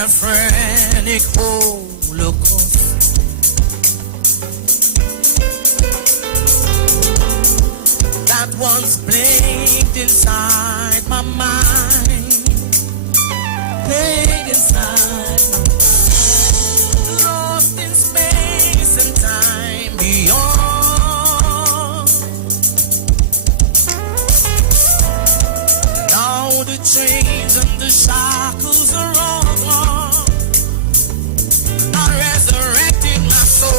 schizophrenic holocaust. That once blinked inside my mind, played inside my mind, lost in space and time beyond. Now the chains and the shackles are all gone. I resurrected my soul.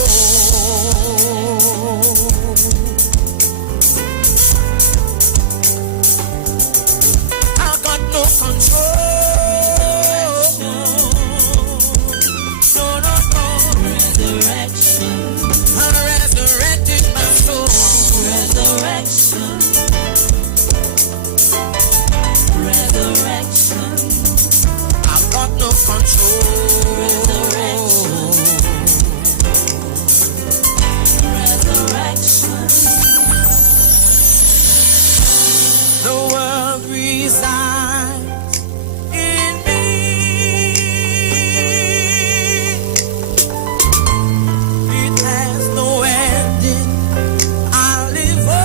I got no control. No, no, no. Resurrection. I resurrected my soul. Resurrection. Resurrection. I've got no control. Resurrection. Resurrection. The world resides in me. It has no ending. I live on.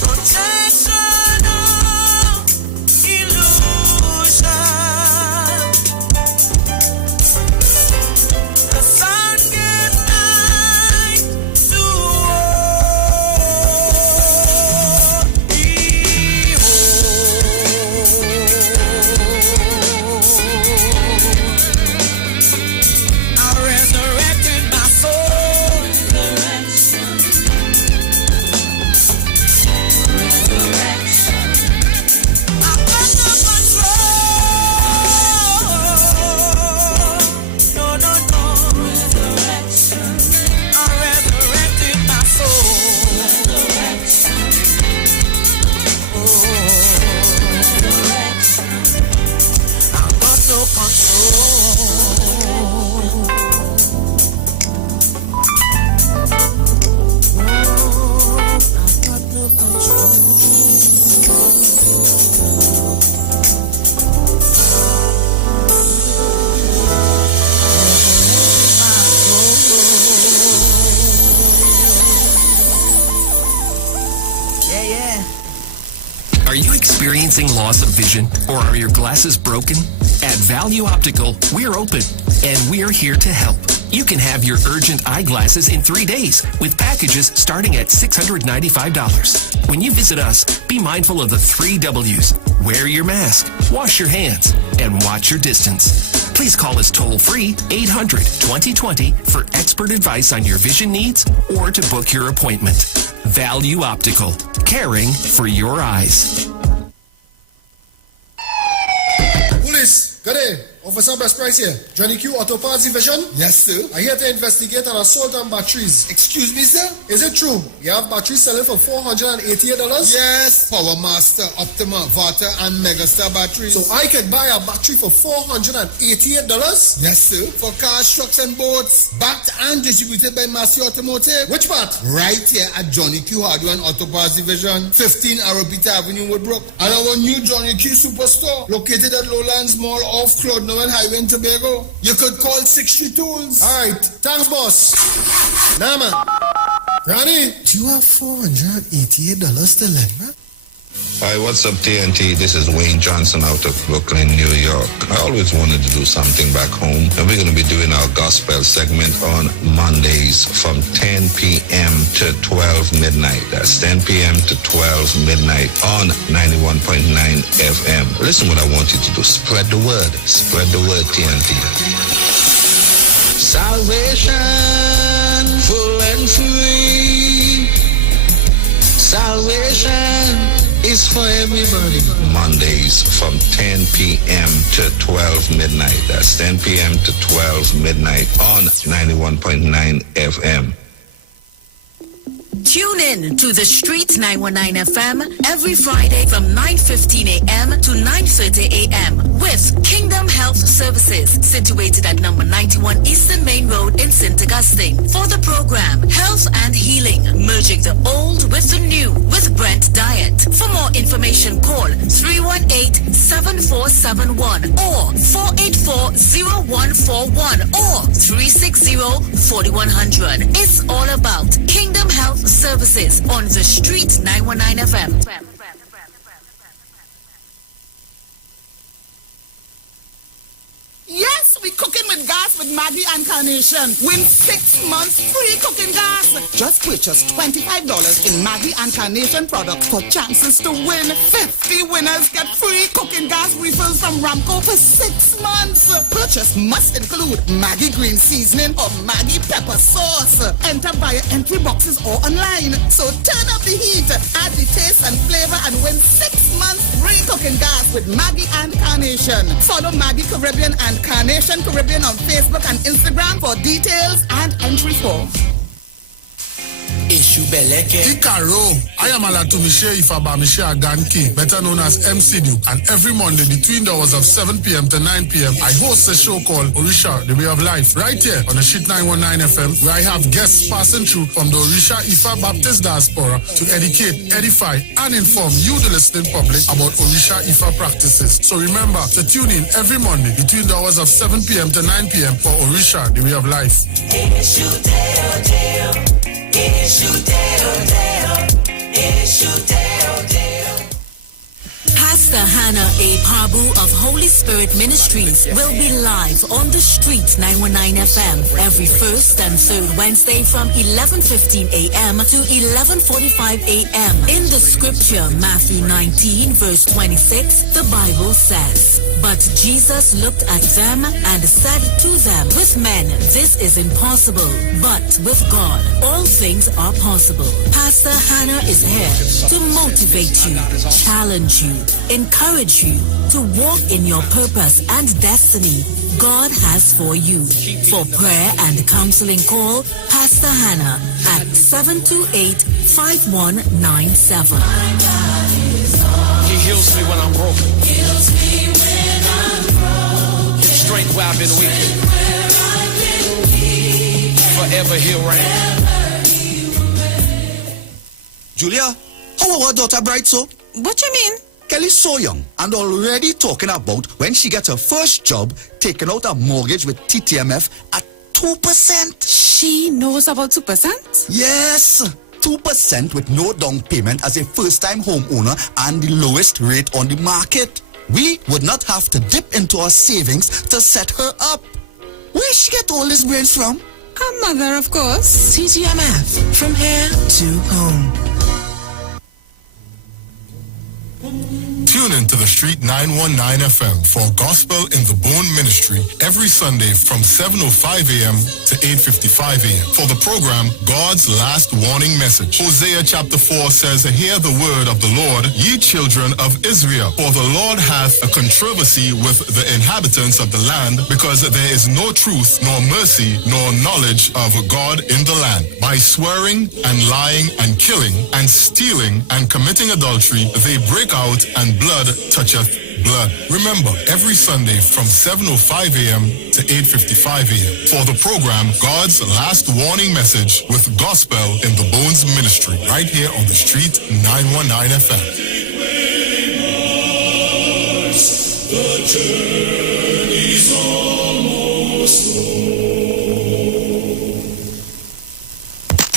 Projectional illusion. The sun gives light to all. Behold, I resurrected my soul. Resurrection. Resurrection. I've got no control. No, no, no. Resurrection. I resurrected my soul. Resurrection. Oh, resurrection. I've got no control. I've got no control. Yeah, yeah. Are you experiencing loss of vision or are your glasses broken? At Value Optical, we're open and we're here to help. You can have your urgent eyeglasses in 3 days with packages starting at $695. When you visit us, be mindful of the 3 W's. Wear your mask, wash your hands, and watch your distance. Please call us toll-free 800-2020 for expert advice on your vision needs or to book your appointment. Value Optical, caring for your eyes. Police, good day. Officer Best Price here. Johnny Q Auto Parts Division. Yes, sir. I'm here to investigate an assault on batteries. Excuse me, sir? Is it true you have batteries selling for $488? Yes. Power Master, Optima, Vata, and Megastar batteries. So I can buy a battery for $488? Yes, sir. For cars, trucks, and boats. Backed and distributed by Massey Automotive. Which part? Right here at Johnny Q Hardware and Auto Parts Division, 15 Arrowbita Avenue, Woodbrook. And our new Johnny Q Superstore, located at Lowlands Mall off Claude Noel Highway in Tobago. You could call 60 Tools. All right. Thanks, boss. Nah, man. Ronnie, do you have $488 to lend, man? Hi, what's up, TNT? This is Wayne Johnson out of Brooklyn, New York. I always wanted to do something back home, and we're going to be doing our gospel segment on Mondays from 10 p.m. to 12 midnight. That's 10 p.m. to 12 midnight on 91.9 FM. Listen what I want you to do. Spread the word. Spread the word, TNT. Salvation, full and free. Salvation is for everybody. Mondays from 10 p.m. to 12 midnight. That's 10 p.m. to 12 midnight on 91.9 FM. Tune in to The Streets 919 FM every Friday from 9:15 a.m. to 9:30 a.m. with Kingdom Health Services, situated at number 91 Eastern Main Road in in St. Augustine for the program Health and Healing, merging the old with the new with Brent Diet. For more information, call 318-7471 or 484-0141 or 360-4100. It's all about Kingdom Health Services on the Street 919 FM. Yes, we cooking with gas with Maggie and Carnation. Win 6 months free cooking gas. Just purchase $25 in Maggie and Carnation products for chances to win. 50 winners get free cooking gas refills from Ramco for 6 months. Purchase must include Maggie green seasoning or Maggie pepper sauce. Enter via entry boxes or online. So turn up the heat, add the taste and flavor, and win 6 months free cooking gas with Maggie and Carnation. Follow Maggie Caribbean and Carnation Caribbean on Facebook and Instagram for details and entry form. Ikaro, I am Alatumishe Ifaba Mishe Aganki, better known as MCDU, and every Monday between the hours of 7 p.m. to 9 p.m. I host a show called Orisha, The Way of Life, right here on the Sheet 919 FM, where I have guests passing through from the Orisha Ifa Baptist Diaspora to educate, edify, and inform you, the listening public, about Orisha Ifa practices. So remember to tune in every Monday between the hours of 7 p.m. to 9 p.m. for Orisha, The Way of Life. Pastor Hannah A. Pabu of Holy Spirit Ministries will be live on the Street 919 FM every first and third Wednesday from 11:15 a.m. to 11:45 a.m. In the scripture, Matthew 19 verse 26, the Bible says, "But Jesus looked at them and said to them, with men this is impossible, but with God all things are possible." Pastor Hannah is here to motivate you, challenge you, encourage you to walk in your purpose and destiny God has for you. For prayer and counseling, call Pastor Hannah at 728-5197. He heals me when I'm broken. Strength where I've been weak. Forever he'll reign. Julia, how our daughter bright so? What you mean? Kelly's so young and already talking about when she gets her first job, taking out a mortgage with TTMF at 2%. She knows about 2%? Yes, 2% with no down payment as a first-time homeowner and the lowest rate on the market. We would not have to dip into our savings to set her up. Where she get all these brains from? Her mother, of course. TTMF, from here to home. Tune in to the Street 919 FM for Gospel in the Bone Ministry every Sunday from 7:05 a.m. to 8:55 a.m. for the program God's Last Warning Message. Hosea chapter 4 says, "Hear the word of the Lord, ye children of Israel, for the Lord hath a controversy with the inhabitants of the land, because there is no truth, nor mercy, nor knowledge of God in the land. By swearing and lying and killing and stealing and committing adultery, they break out, and blood toucheth blood." Remember, every Sunday from 7:05 a.m. to 8:55 a.m. for the program God's Last Warning Message with Gospel in the Bones Ministry, right here on the Street 919 FM. The journey's almost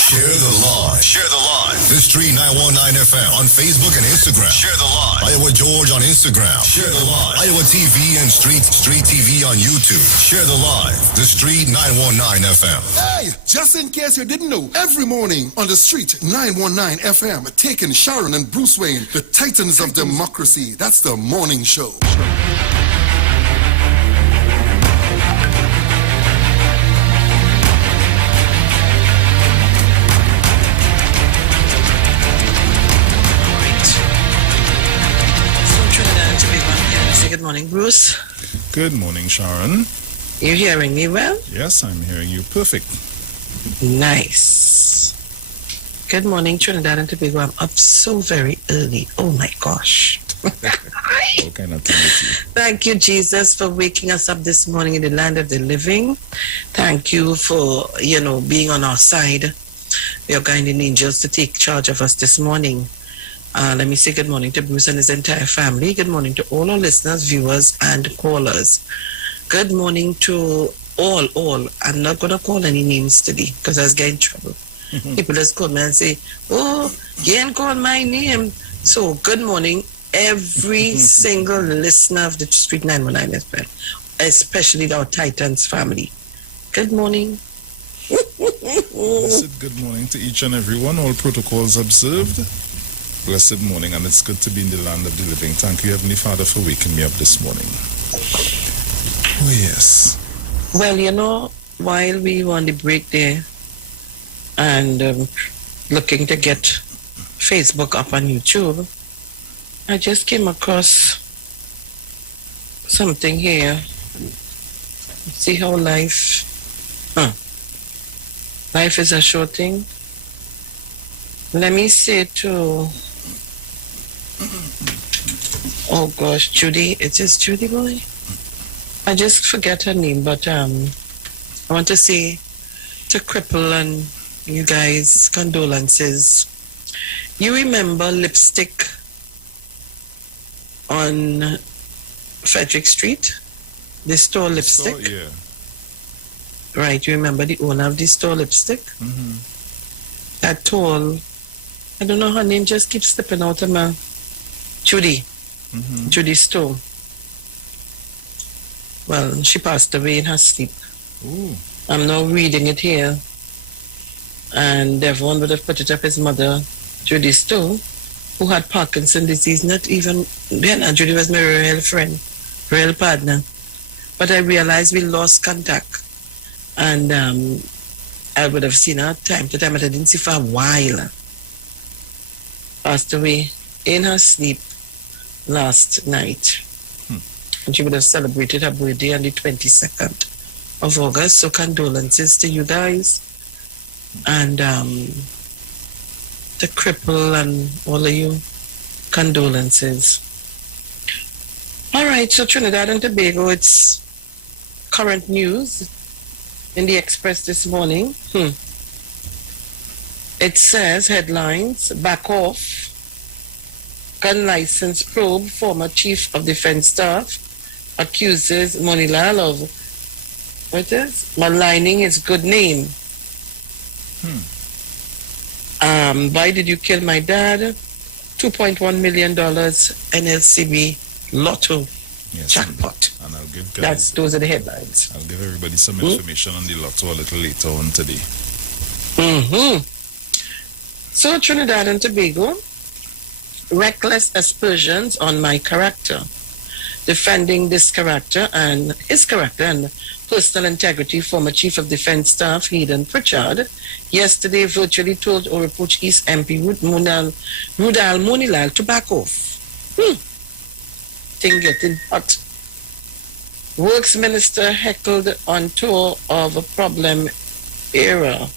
Share the live. Share the live. The Street 919 FM on Facebook and Instagram. Share the live. Iowa George on Instagram. Share the live. Iowa TV and Street TV on YouTube. Share the live. The Street 919 FM. Hey, just in case you didn't know, every morning on the Street 919 FM, taking Sharon and Bruce Wayne, the Titans of Democracy. That's the morning show. Good morning, Bruce. Good morning, Sharon. You hearing me well? Yes, I'm hearing you perfect. Nice. Good morning, Trinidad and Tobago. I'm up so very early. Oh my gosh. All kind of Trinity. Thank you, Jesus, for waking us up this morning in the land of the living. Thank you for, being on our side. Your guiding angels to take charge of us this morning. Let me say good morning to Bruce and his entire family. Good morning to all our listeners, viewers, and callers. Good morning to all. I'm not going to call any names today because I was getting in trouble. People just call me and say, oh, you ain't called my name. So good morning, every single listener of the Street 919 FM, especially our Titans family. Good morning. Blessed good morning to each and every one. All protocols observed. Blessed morning, and it's good to be in the land of the living. Thank you, Heavenly Father, for waking me up this morning. Oh, yes. Well, while we were on the break there and looking to get Facebook up on YouTube, I just came across something here. See how life is a short thing. Let me say to, oh gosh, Judy, it is Judy boy? I just forget her name, but I want to say to Cripple and you guys, condolences. You remember Lipstick on Frederick Street? The store Lipstick? Yeah. Right, you remember the owner of the store Lipstick? Mm-hmm. That tall, I don't know, her name just keeps slipping out of my... Judy. Mm-hmm. Judy Stowe. Well, she passed away in her sleep. Ooh. I'm now reading it here. And everyone would have put it up his mother, Judy Stowe, who had Parkinson's disease. Not even then, Judy was my real friend, real partner. But I realized we lost contact. And I would have seen her time to time, but I didn't see for a while. Passed away in her sleep last night. And she would have celebrated her birthday on the 22nd of August. So condolences to you guys. And the cripple and all of you, condolences. All right, so Trinidad and Tobago, it's current news in the Express this morning. It says, headlines, back off, gun license probe, former chief of defense staff accuses Monilal of, maligning his good name. Why did you kill my dad? $2.1 million NLCB Lotto jackpot. And I'll give guys, those are the headlines. I'll give everybody some information on the Lotto a little later on today. So Trinidad and Tobago, reckless aspersions on my character. Defending this character and his character and personal integrity, former Chief of Defense Staff Hayden Pritchard yesterday virtually told Oropouche East MP Rudal Monilal to back off. Thing getting hot. Works Minister heckled on tour of a problem era.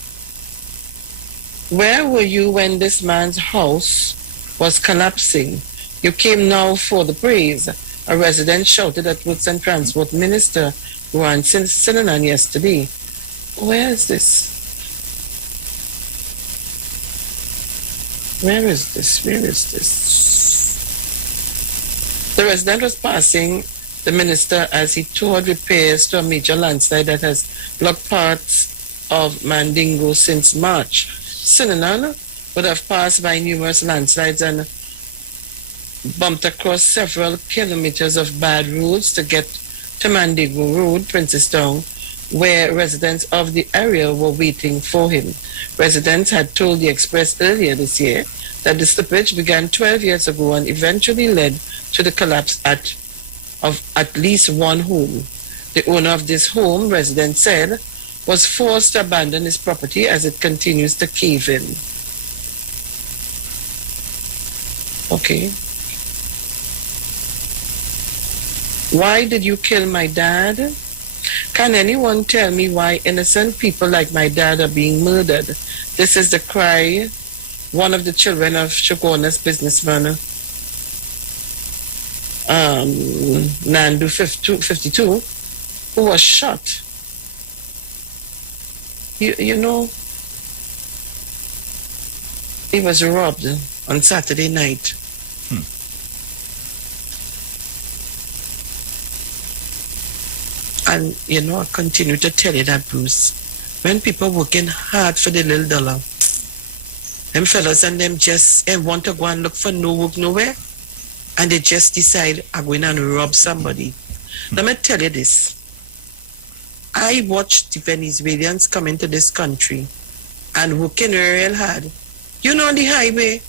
Where were you when this man's house was collapsing? You came now for the praise. A resident shouted at Works and Transport Minister Ruan Sinanan yesterday. Where is this? Where is this? The resident was passing the minister as he toured repairs to a major landslide that has blocked parts of Mandingo since March. Sinanan would have passed by numerous landslides and bumped across several kilometers of bad roads to get to Mandingo Road, Princestown, where residents of the area were waiting for him. Residents had told the Express earlier this year that the slippage began 12 years ago and eventually led to the collapse of at least one home. The owner of this home, residents said, was forced to abandon his property as it continues to cave in. Okay. Why did you kill my dad? Can anyone tell me why innocent people like my dad are being murdered? This is the cry one of the children of Shoguna's businessman Nandu 52, who was shot. You know, he was robbed on Saturday night. And, you know, I continue to tell you that, Bruce, when people working hard for the little dollar, them fellas and them just want to go and look for no work nowhere, and they just decide, I'm going and rob somebody. Let me tell you this. I watched the Venezuelans come into this country and working real hard. You know, on the highway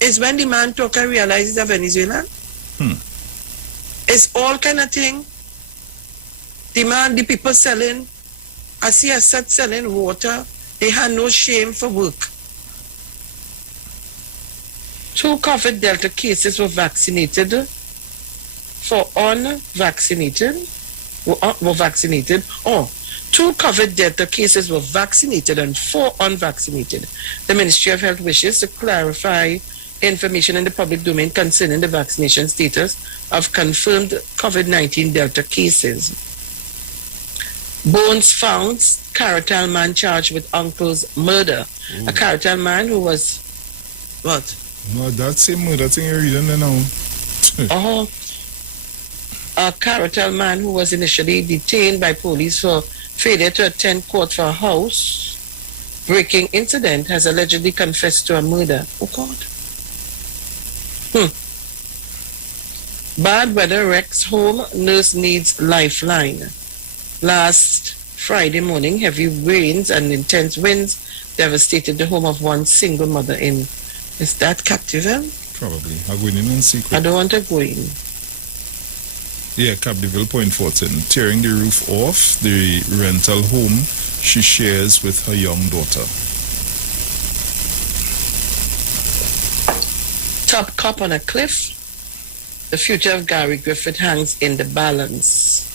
is when the man talk and realizes a Venezuelan. It's all kind of thing. The man, the people selling, I see a set selling water. They had no shame for work. 2 COVID Delta cases were vaccinated. 2 COVID Delta cases were vaccinated and 4 unvaccinated. The Ministry of Health wishes to clarify information in the public domain concerning the vaccination status of confirmed COVID-19 Delta cases. Bones found, Caratal man charged with uncle's murder. A Caratal man who was, what? No, that's a murder thing you're reading there now. A Caratal man who was initially detained by police for failure to attend court for a house breaking incident has allegedly confessed to a murder. Oh, God. Bad weather wrecks home, nurse needs lifeline. Last Friday morning, heavy rains and intense winds devastated the home of one single mother in, is that Captiville? Probably. I'm going in and secret. I don't want to go in. Yeah, Captiville Point Fortin, tearing the roof off the rental home she shares with her young daughter. Top cop on a cliff. The future of Gary Griffith hangs in the balance.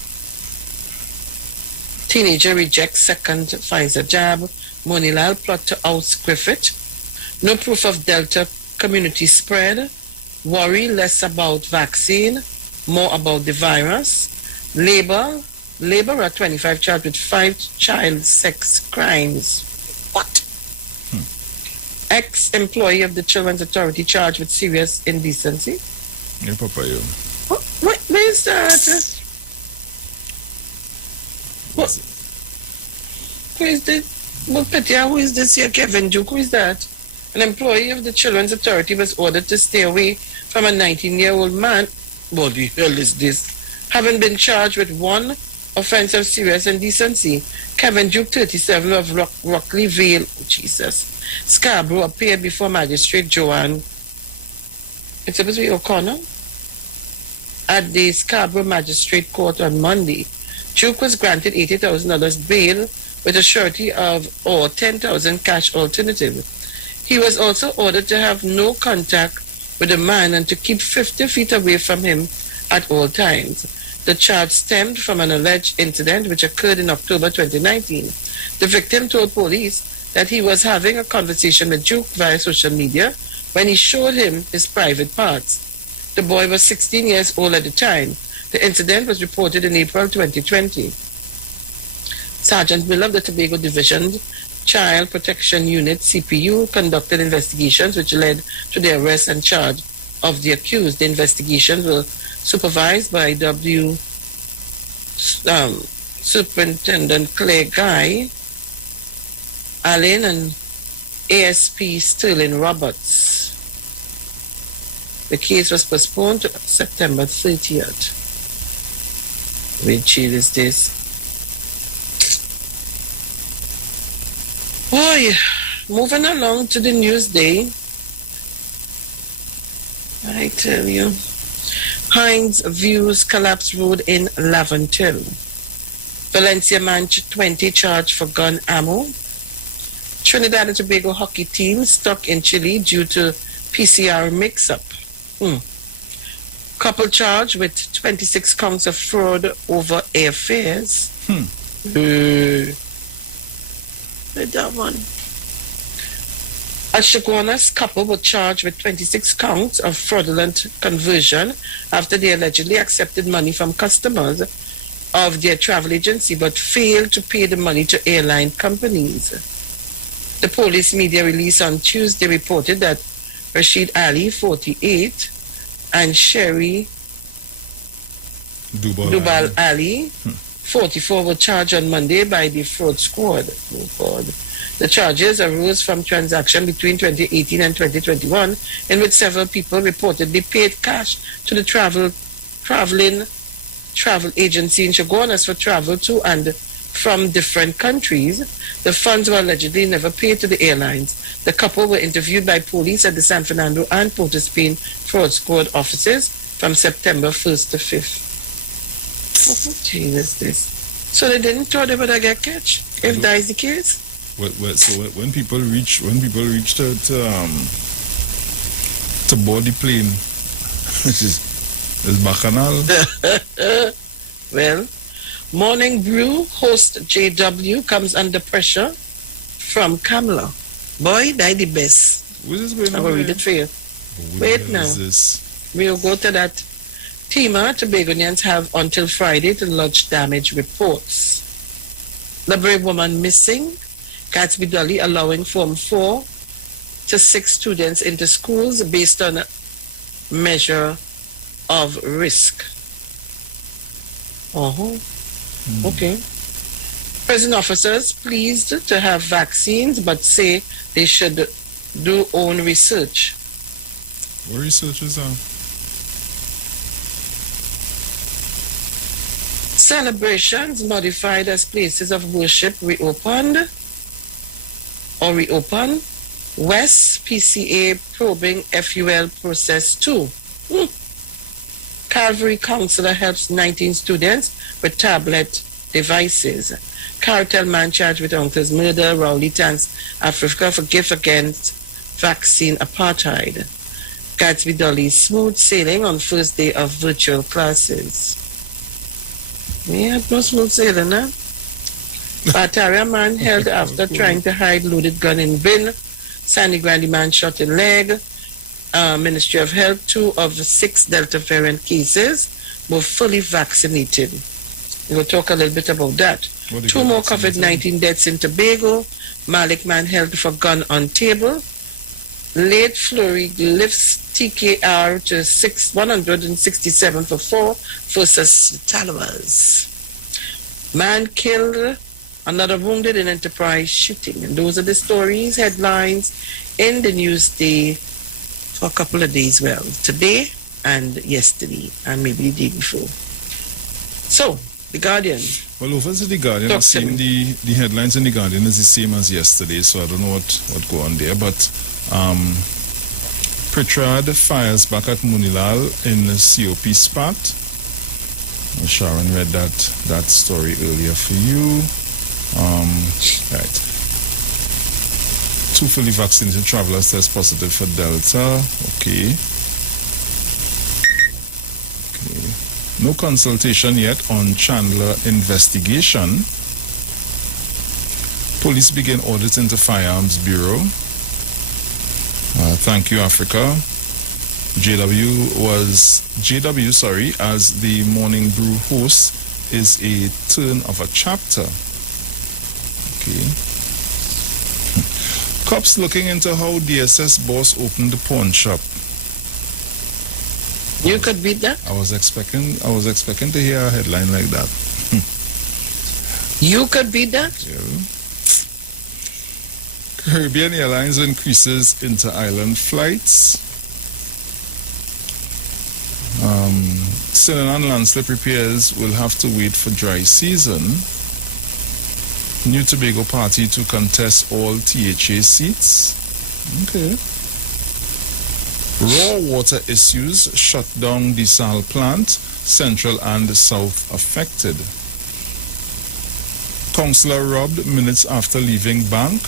Teenager rejects second Pfizer jab. Monilal plot to oust Griffith. No proof of Delta community spread. Worry less about vaccine, more about the virus. Laborer 25 charged with 5 child sex crimes. What? Ex-employee of the Children's Authority charged with serious indecency. Yeah, Papa, yo. Where is that? What? Who is this? Who is this here? Kevin Duke, who is that? An employee of the Children's Authority was ordered to stay away from a 19-year-old man. What the hell is this? Having been charged with 1 offense of serious indecency. Kevin Duke, 37, of Rockley Vale, Scarborough, appeared before Magistrate Joanne, it's supposed to be O'Connor, at the Scarborough Magistrate Court on Monday. Duke was granted $80,000 bail with a surety of or $10,000 cash alternative. He was also ordered to have no contact with the man and to keep 50 feet away from him at all times. The charge stemmed from an alleged incident which occurred in October 2019. The victim told police that he was having a conversation with Duke via social media when he showed him his private parts. The boy was 16 years old at the time. The incident was reported in April 2020. Sergeant Miller of the Tobago Division Child Protection Unit, CPU, conducted investigations which led to the arrest and charge of the accused. The investigations were supervised by Superintendent Claire Guy, Allen, and ASP Sterling Roberts. The case was postponed to September 30th. Which chill is this? Boy, moving along to the news day. I tell you. Heinz views collapsed road in Laventil. Valencia man 20 charged for gun ammo. Trinidad and Tobago hockey team stuck in Chile due to PCR mix-up. Couple charged with 26 counts of fraud over airfares. With that one. A Chaguanas couple were charged with 26 counts of fraudulent conversion after they allegedly accepted money from customers of their travel agency but failed to pay the money to airline companies. The police media release on Tuesday reported that Rashid Ali, 48, and Sherry Dubal Ali, 44, were charged on Monday by the fraud squad. Oh God. The charges arose from transaction between 2018 and 2021 in which several people reportedly paid cash to the travel agency in Chaguanas for travel to and from different countries. The funds were allegedly never paid to the airlines. The couple were interviewed by police at the San Fernando and Port of Spain fraud squad offices from September 1st to 5th. What Jesus this? So they didn't thought they would get catch if that is the case? So when people reach to board the plane, is bacchanal. Well, Morning Brew host JW comes under pressure from Kamala. Boy, that's the best. What is going on? I will read it for you. Wait now. We'll go to that. Tima Tobagonians have until Friday to lodge damage reports. The brave woman missing. Gatsby Dolly allowing Form 4 to 6 students into schools based on a measure of risk. Okay. Prison officers pleased to have vaccines but say they should do own research. What researchers are? Celebrations modified as places of worship reopened. West PCA probing FUL process 2. Calvary counselor helps 19 students with tablet devices. Cartel man charged with uncle's murder. Rowley thanks Africa for gift against vaccine apartheid. Gatsby Dolly smooth sailing on first day of virtual classes. Yeah, no smooth sailing, huh? Bataria man held after trying to hide loaded gun in bin. Sandy Grande man shot in leg. Ministry of Health, 2 of the 6 Delta variant cases were fully vaccinated. We'll talk a little bit about that. 2 more COVID-19 deaths in Tobago. Malik man held for gun on table. Late Flurry lifts TKR to 167 for 4 versus Talawas. Man killed, another wounded in Enterprise shooting. And those are the stories, headlines in the Newsday for a couple of days. Well, today and yesterday and maybe the day before. So, The Guardian. Well, over to The Guardian, I've seen the headlines in The Guardian is the same as yesterday, so I don't know what go on there. But Pritchard fires back at Munilal in the COP spat. Sharon read that story earlier for you. Right. 2 fully vaccinated travelers test positive for Delta. Okay. No consultation yet on Chandler investigation. Police begin audit into Firearms Bureau. Thank you, Africa. JW, as the Morning Brew host, is a turn of a chapter. Okay. Cops looking into how DSS boss opened the pawn shop. You could beat that? I was expecting to hear a headline like that. You could beat that? Yeah. Caribbean Airlines increases inter-island flights. Sinanan landslip repairs will have to wait for dry season. New Tobago party to contest all THA seats. Okay. Raw water issues shut down the Sahel plant, central and south affected. Councillor robbed minutes after leaving bank.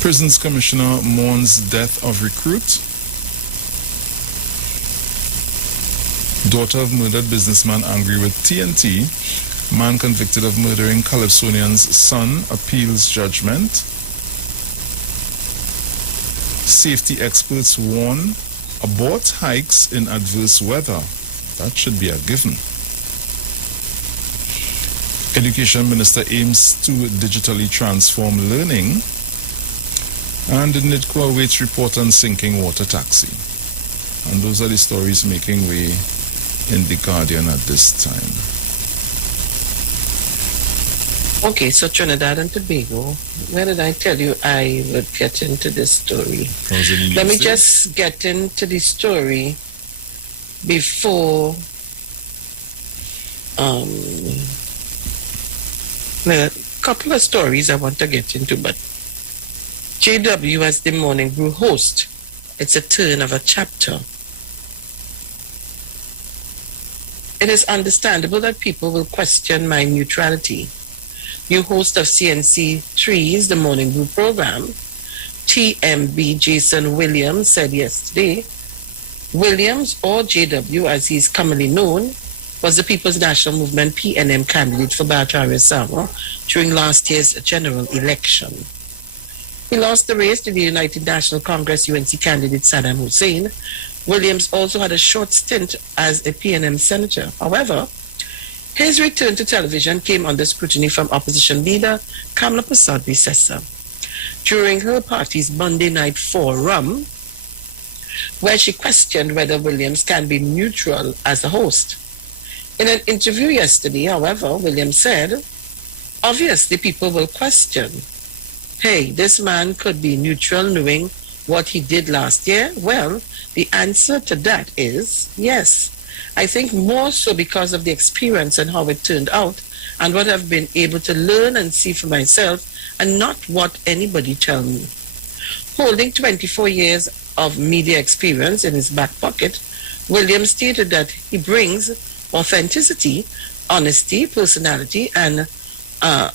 Prisons Commissioner mourns death of recruit. Daughter of murdered businessman angry with TNT. Man convicted of murdering Calypsonian's son appeals judgment. Safety experts warn abort hikes in adverse weather. That should be a given. Education Minister aims to digitally transform learning. And the NIDCO awaits report on sinking water taxi. And those are the stories making way in The Guardian at this time. Okay, so Trinidad and Tobago, where did I tell you I would get into this story? Let me just get into the story before a couple of stories I want to get into, but JW as the Morning Brew host, it's a turn of a chapter. It is understandable that people will question my neutrality. New host of CNC3's The Morning Brew program, TMB Jason Williams, said yesterday, Williams, or JW as he's commonly known, was the People's National Movement PNM candidate for Barataria Samoa during last year's general election. He lost the race to the United National Congress UNC candidate Saddam Hussein. Williams also had a short stint as a PNM senator. However, his return to television came under scrutiny from opposition leader Kamala Persad-Bissessar during her party's Monday night forum, where she questioned whether Williams can be neutral as a host. In an interview yesterday, however, Williams said, obviously people will question, hey, this man could be neutral knowing what he did last year? Well, the answer to that is yes. I think more so because of the experience and how it turned out and what I've been able to learn and see for myself and not what anybody tell me. Holding 24 years of media experience in his back pocket, Williams stated that he brings authenticity, honesty, personality, and a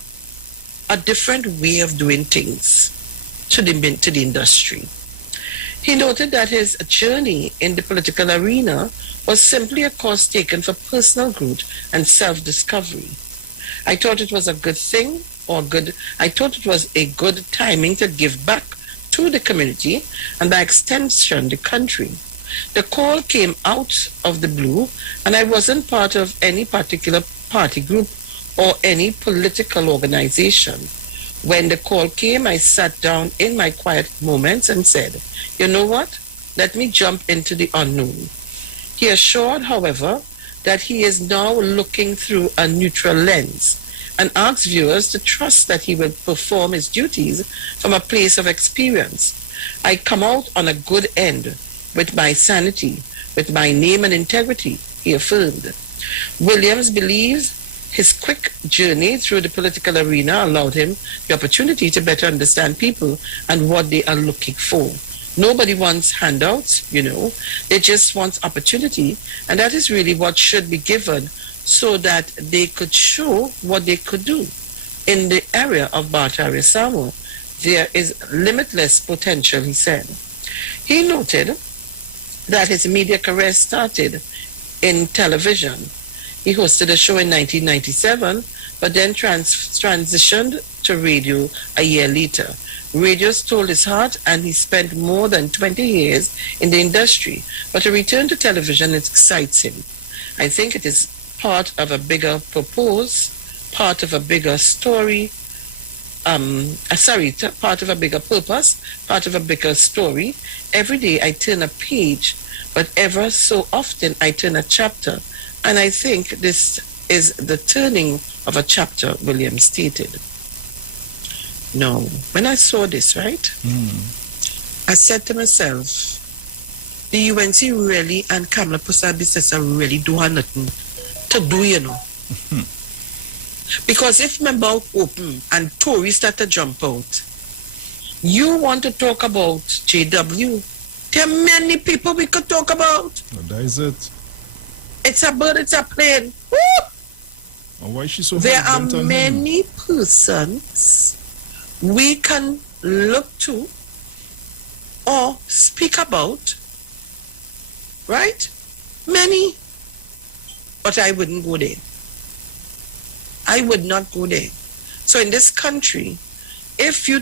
different way of doing things to the industry. He noted that his journey in the political arena was simply a course taken for personal growth and self-discovery. I thought it was a good thing, I thought it was a good timing to give back to the community and by extension the country. The call came out of the blue and I wasn't part of any particular party group or any political organization. When the call came, I sat down in my quiet moments and said, you know what? Let me jump into the unknown. He assured, however, that he is now looking through a neutral lens and asks viewers to trust that he will perform his duties from a place of experience. I come out on a good end with my sanity, with my name and integrity, he affirmed. Williams believes his quick journey through the political arena allowed him the opportunity to better understand people and what they are looking for. Nobody wants handouts, they just want opportunity, and that is really what should be given so that they could show what they could do. In the area of Barataria Samoa, there is limitless potential, he said. He noted that his media career started in television. He hosted a show in 1997, but then transitioned to radio a year later. Radio stole his heart, and he spent more than 20 years in the industry. But a return to television excites him. I think it is part of a bigger purpose, part of a bigger story, part of a bigger purpose, part of a bigger story. Every day I turn a page, but ever so often I turn a chapter. And I think this is the turning of a chapter, Williams stated. No, when I saw this, right, I said to myself, the UNC really and Kamala Persad-Bissessar really do have nothing to do, Because if my mouth open and Tories start to jump out, you want to talk about JW, there are many people we could talk about. That is it. It's a bird, it's a plane. Woo! Why is she so there are many persons we can look to or speak about, right? Many. But I wouldn't go there. I would not go there. So in this country, if you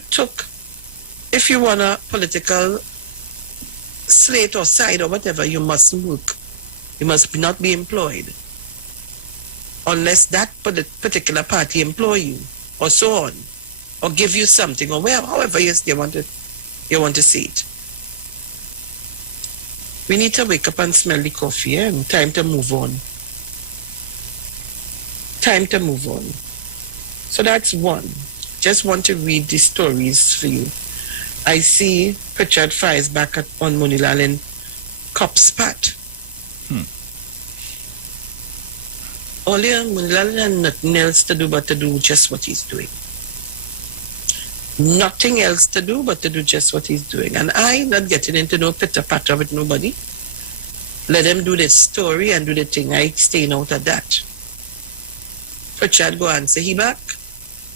want a political slate or side or whatever, you must work. You must not be employed unless that particular party employ you, or so on, or give you something, or however they want to see it. We need to wake up and smell the coffee, and time to move on. Time to move on. So that's one. Just want to read the stories for you. I see Pritchard fires back on Munilal in cop spat. Only Munilal had nothing else to do but to do just what he's doing. Nothing else to do but to do just what he's doing. And I'm not getting into no pitter-patter with nobody. Let them do their story and do the thing. I staying out of that. Pritchard go answer he back,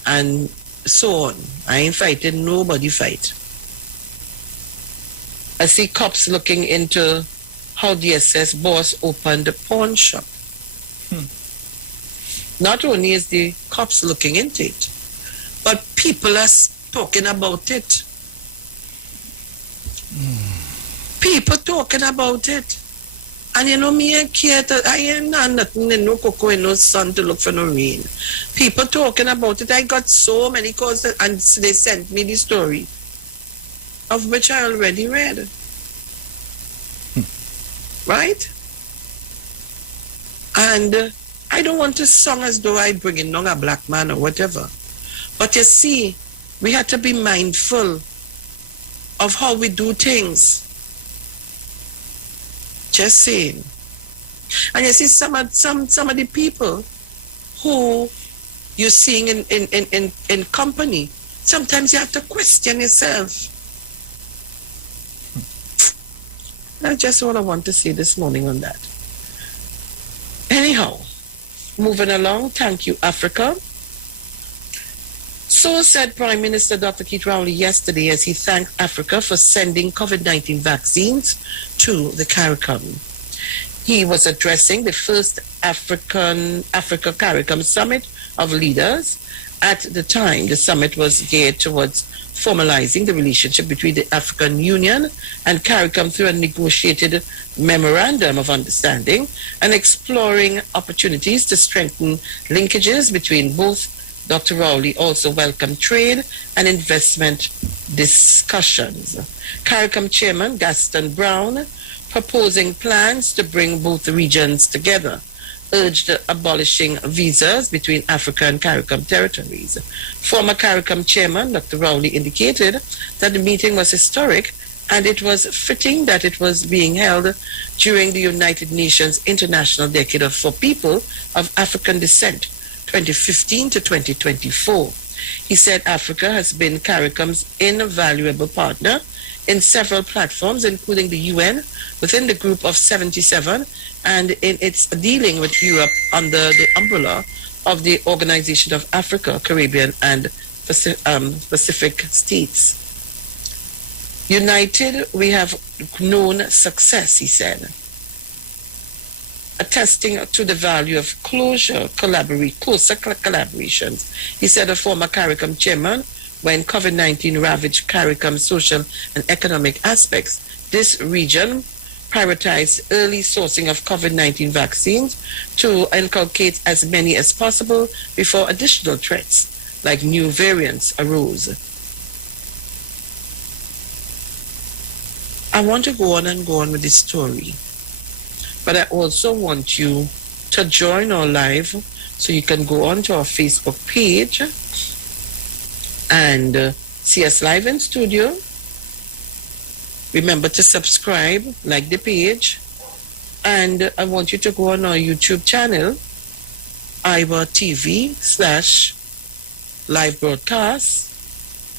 and so on. I ain't fighting nobody fight. I see cops looking into how DSS boss opened a pawn shop. Not only is the cops looking into it, but people are talking about it. People talking about it. And you know, me and Kate, I ain't nothing, no cocoa and no sun to look for no rain. People talking about it. I got so many calls, and they sent me the story, of which I already read. Right? And I don't want to song as though I bring in a black man or whatever. But you see, we have to be mindful of how we do things. Just saying. And you see some of the people who you're seeing in company, sometimes you have to question yourself. That's just what I want to say this morning on that. Anyhow, moving along, thank you, Africa. So said Prime Minister Dr. Keith Rowley yesterday as he thanked Africa for sending COVID-19 vaccines to the CARICOM. He was addressing the first Africa-CARICOM Summit of Leaders. At the time, the summit was geared towards formalizing the relationship between the African Union and CARICOM through a negotiated memorandum of understanding and exploring opportunities to strengthen linkages between both. Dr. Rowley also welcomed trade and investment discussions. CARICOM Chairman Gaston Brown, proposing plans to bring both regions together, urged abolishing visas between Africa and CARICOM territories. Former CARICOM Chairman Dr. Rowley indicated that the meeting was historic and it was fitting that it was being held during the United Nations International Decade for People of African Descent, 2015 to 2024. He said Africa has been CARICOM's invaluable partner in several platforms, including the UN, within the Group of 77, and in its dealing with Europe under the umbrella of the Organization of Africa, Caribbean, and Pacific States. United, we have known success, he said, attesting to the value of closer collaborations. He said, a former CARICOM chairman, when COVID-19 ravaged CARICOM's social and economic aspects, this region prioritized early sourcing of COVID-19 vaccines to inculcate as many as possible before additional threats like new variants arose. I want to go on and go on with this story, but I also want you to join our live, so you can go on to our Facebook page and see us live in studio. Remember to subscribe, like the page, and I want you to go on our YouTube channel, Iwer TV/live broadcast,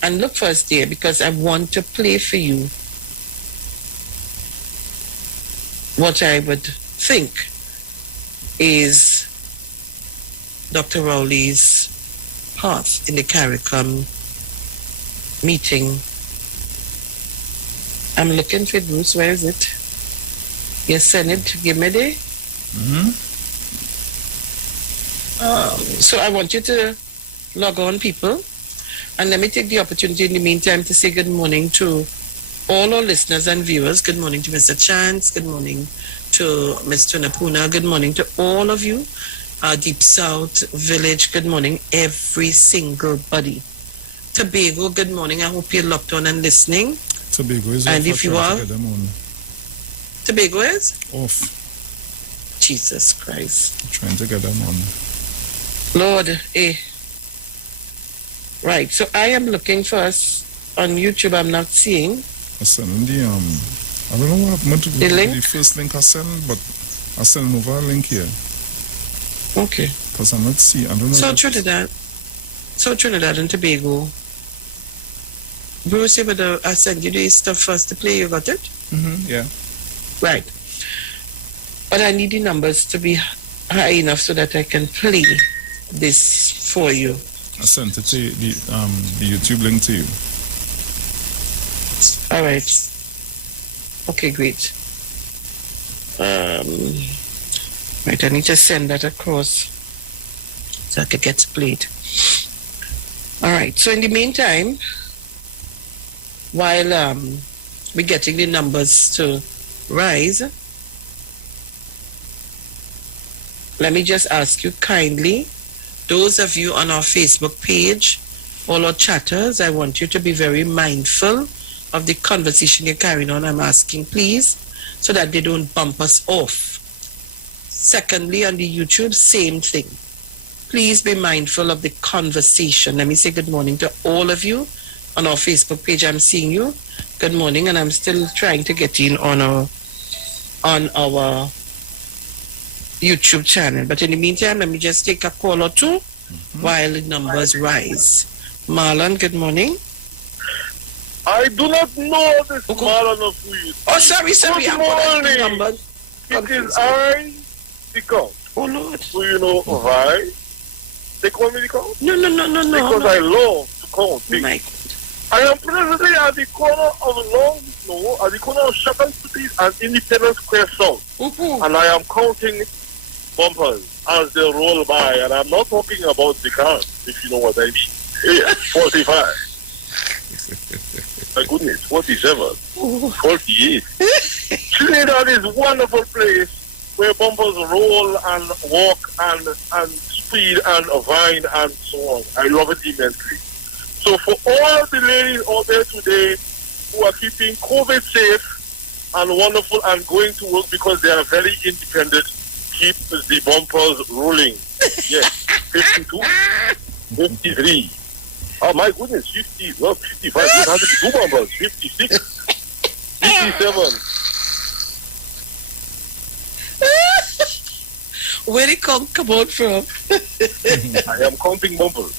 and look for us there, because I want to play for you what I would think is Dr. Rowley's path in the CARICOM meeting. I'm looking for it, Bruce. Where is it? You send it. Give me there. So I want you to log on, people. And let me take the opportunity in the meantime to say good morning to all our listeners and viewers. Good morning to Mr. Chance. Good morning to Mr. Napuna. Good morning to all of you. Deep South Village, good morning, every single buddy. Tobago, good morning. I hope you're locked on and listening. Tobago is and off. If you are, Tobago is? Off. Jesus Christ. I'm trying to get them on. Lord, Right, so I am looking for us on YouTube. I'm not seeing. I sent the I don't know what happened to the link. The first link I sent, but I sent over a link here. Okay. Because I'm not seeing. I don't know. So Trinidad and Tobago. Bruce, I sent you the stuff first to play. You got it? Mm-hmm. Yeah. Right. But I need the numbers to be high enough so that I can play this for you. I sent it to you, the YouTube link to you. All right. Okay, great. Right, I need to send that across so that it gets played. All right. So in the meantime, while we're getting the numbers to rise, let me just ask you kindly, those of you on our Facebook page, all our chatters, I want you to be very mindful of the conversation you're carrying on. I'm asking, please, so that they don't bump us off. Secondly, on the YouTube, same thing. Please be mindful of the conversation. Let me say good morning to all of you on our Facebook page. I'm seeing you. Good morning, and I'm still trying to get in on our YouTube channel. But in the meantime, let me just take a call or two while the numbers rise. Marlon, good morning. I do not know this Marlon of who you. Oh, sorry. Good morning. It is I, the count. Oh, Lord. Do you know of I? They call me the count? No. Because I love to count things. My I am presently at the corner of Long Snow, at the corner of Shepard Street and Independence Square South. And I am counting bumpers as they roll by, and I'm not talking about the cars, if you know what I mean. Yeah, 45. My goodness, 47, 48. Trinidad is a wonderful place where bumpers roll and walk and speed and vine and so on. I love it immensely. So for all the ladies out there today who are keeping COVID safe and wonderful and going to work because they are very independent, keep the bumpers rolling. Yes, 52, 53. Oh my goodness, 50, not 55, 102 bumpers, 56, 57. Where did it come out from? I am counting bumpers.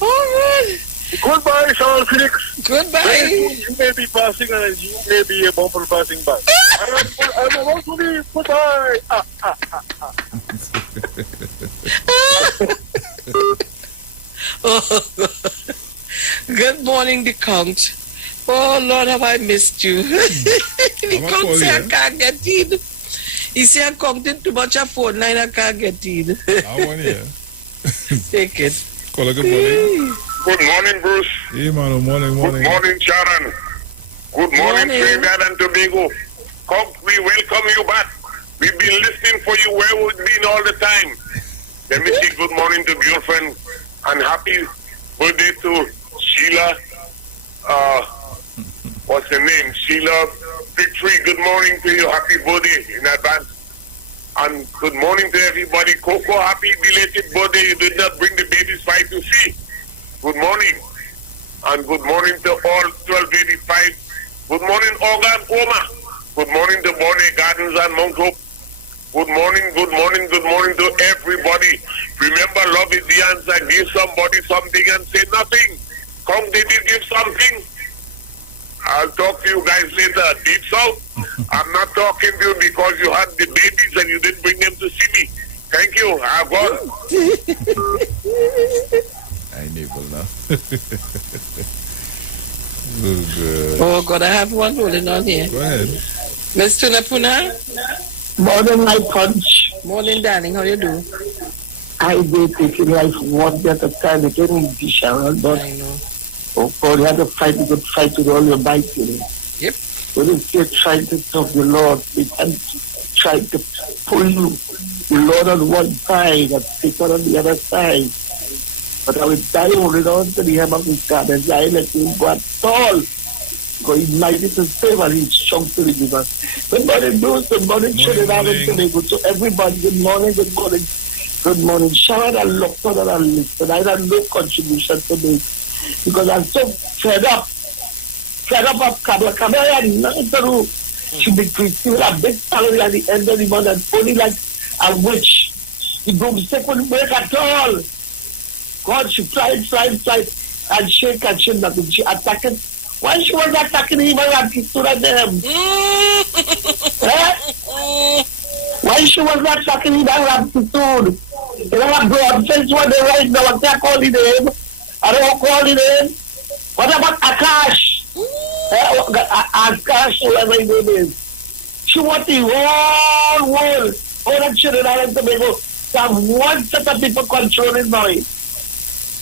All right. Goodbye, Charles Felix. Goodbye. Very soon you may be passing and you may be a bumper passing by. I'm about to leave. Goodbye. Oh, good morning, the Count. Oh, Lord, have I missed you. The Count said I can't get in. He said I'm counting too much of phone line, I can't get in. I want here. Take it. Call a good morning. Good morning, Bruce. Hey, man, morning. Good morning, Sharon. Good morning, Trinidad and Tobago. We welcome you back. We've been listening for you where we've been all the time. Let me say good morning to girlfriend and happy birthday to Sheila. What's her name? Sheila Victory. Good morning to you. Happy birthday in advance. And good morning to everybody. Coco, happy belated birthday. You did not bring the baby's fight to see. Good morning. And good morning to all 1285. Good morning, Olga and Oma. Good morning to Bonnie Gardens and Mount Hope. Good morning to everybody. Remember, love is the answer. Give somebody something and say nothing. Come, they did give something. I'll talk to you guys later. Deep South, I'm not talking to you because you had the babies and you didn't bring them to see me. Thank you. I've gone. I enable now. Oh, good. Oh, God, I have one rolling on here. Go ahead. Mr. Napuna? Morning, my punch. Morning, darling. How you do? I did taking life one day at a time. It ain't easy, Sharon, but I know. oh God, you have to fight a good fight with all your might, you know. Yep. When you still trying to talk the Lord, and trying to pull you, the Lord on one side and Satan on the other side. But I will die holding on to the hem of his garment. I let him go at all. Because he's mighty to save and he's strong to deliver. Good morning, Bruce. Good morning, Trinidad and Tobago. To everybody, good morning, good morning. Good morning. Sharon, I looked on and I listened. I had no contribution to make. Because I'm so fed up. Fed up of Kabla. Kabla had nothing to do. She be receiving a big salary at the end of the month and only like a witch. The broomstick wouldn't break at all. God, she flied, and shake nothing. She attacking. Why she was attacking him and he stood at them? Why she was attacking him and he stood? You know what broad face what they right now? I can't call his name. I don't call his name. What about Akash? Akash, whoever his name is. She wants the whole world. All that Trinidad and Tobago. To have one set of people controlling now.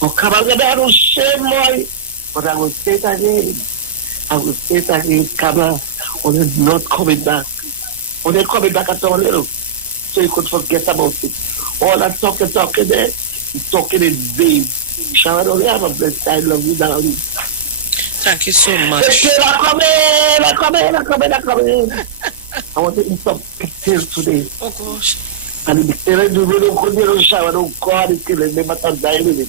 Oh, come on, I don't shame boy. But I will say it again. Kabla, when it's not coming back. When they're coming back at all little. So you could forget about it. All that talking there, he's talking in vain. Sharon, only have a blessed I love you, darling. Thank you so much. I come in. I want to eat some pigtails today. Oh, gosh. And the pigtails do really good, Sharon. Oh, God, it's killing me, but I'm dying with it.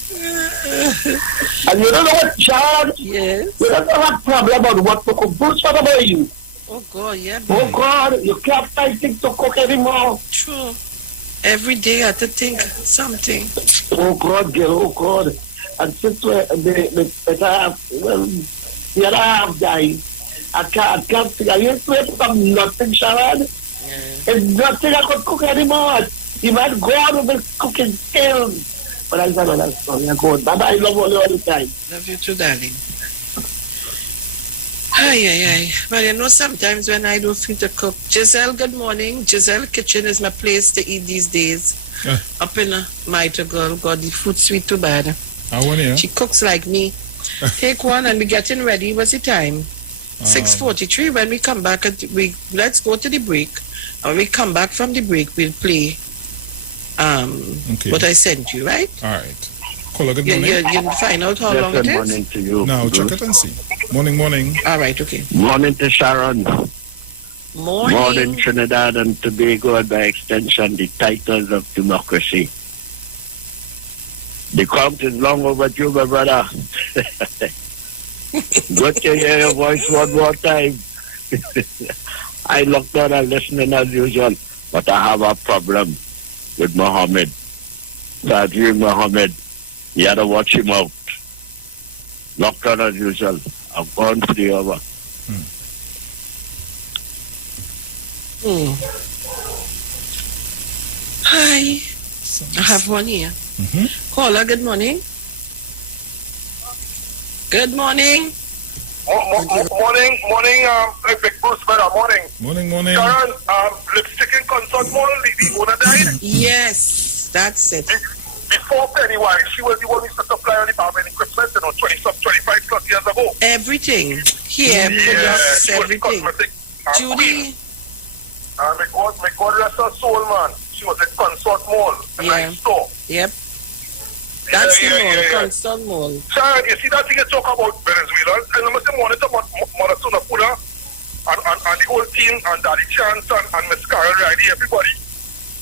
And you don't know what, Sharon? Yes. You don't have a problem about what to cook. Bruce, what about you? Oh, God, yeah. Boy. Oh, God, you can't find things to cook anymore. True. Every day I have to think something. Oh, God, girl, oh, God. And since the other half died, I can't think. I used to have nothing, Sharon. It's nothing I could cook anymore. You might go out with the cooking skills. But I said, another story. I go, Baba, I love you all the time. Love you too, darling. Ay. But you know, sometimes when I don't feel to cook. Giselle, good morning. Giselle Kitchen is my place to eat these days. Up in Mitre Girl. God, the food sweet too bad. She cooks like me. Take one and we're getting ready. What's the time? 6:43. When we come back, let's go to the break. When we come back from the break, we'll play what I sent you, right? All right. Caller, good morning. You find out how long it is? Good morning to you. Now, check it and see. Morning. All right, okay. Morning to Sharon. Morning. Trinidad and Tobago, and by extension, the titans of democracy. The count is long overdue, my brother. Good to hear your voice one more time. I looked on and listening as usual, but I have a problem with Mohammed. So I viewed Mohammed. You had to watch him out. Locked on as usual. I've gone to the over. Hi. I have one here. Caller, good morning. Good morning. Morning, Big Bruce, brother, morning. Morning. Sharon, lipstick in Consort Mall, the owner died? Yes, that's it. Before Pennywise, she was the one who used to supply on the barbering equipment, 25 plus years ago. Everything. Here, products, everything. Judy. May God rest her soul, man. She was at Consort Mall, the night store. Yep. That's the mall, Consort Mall. Sharon, you see that thing you talk about Venezuela, and I must say monitor Monasuna Puna and the whole team, and Daddy Chance and Miss Carol Riley, everybody.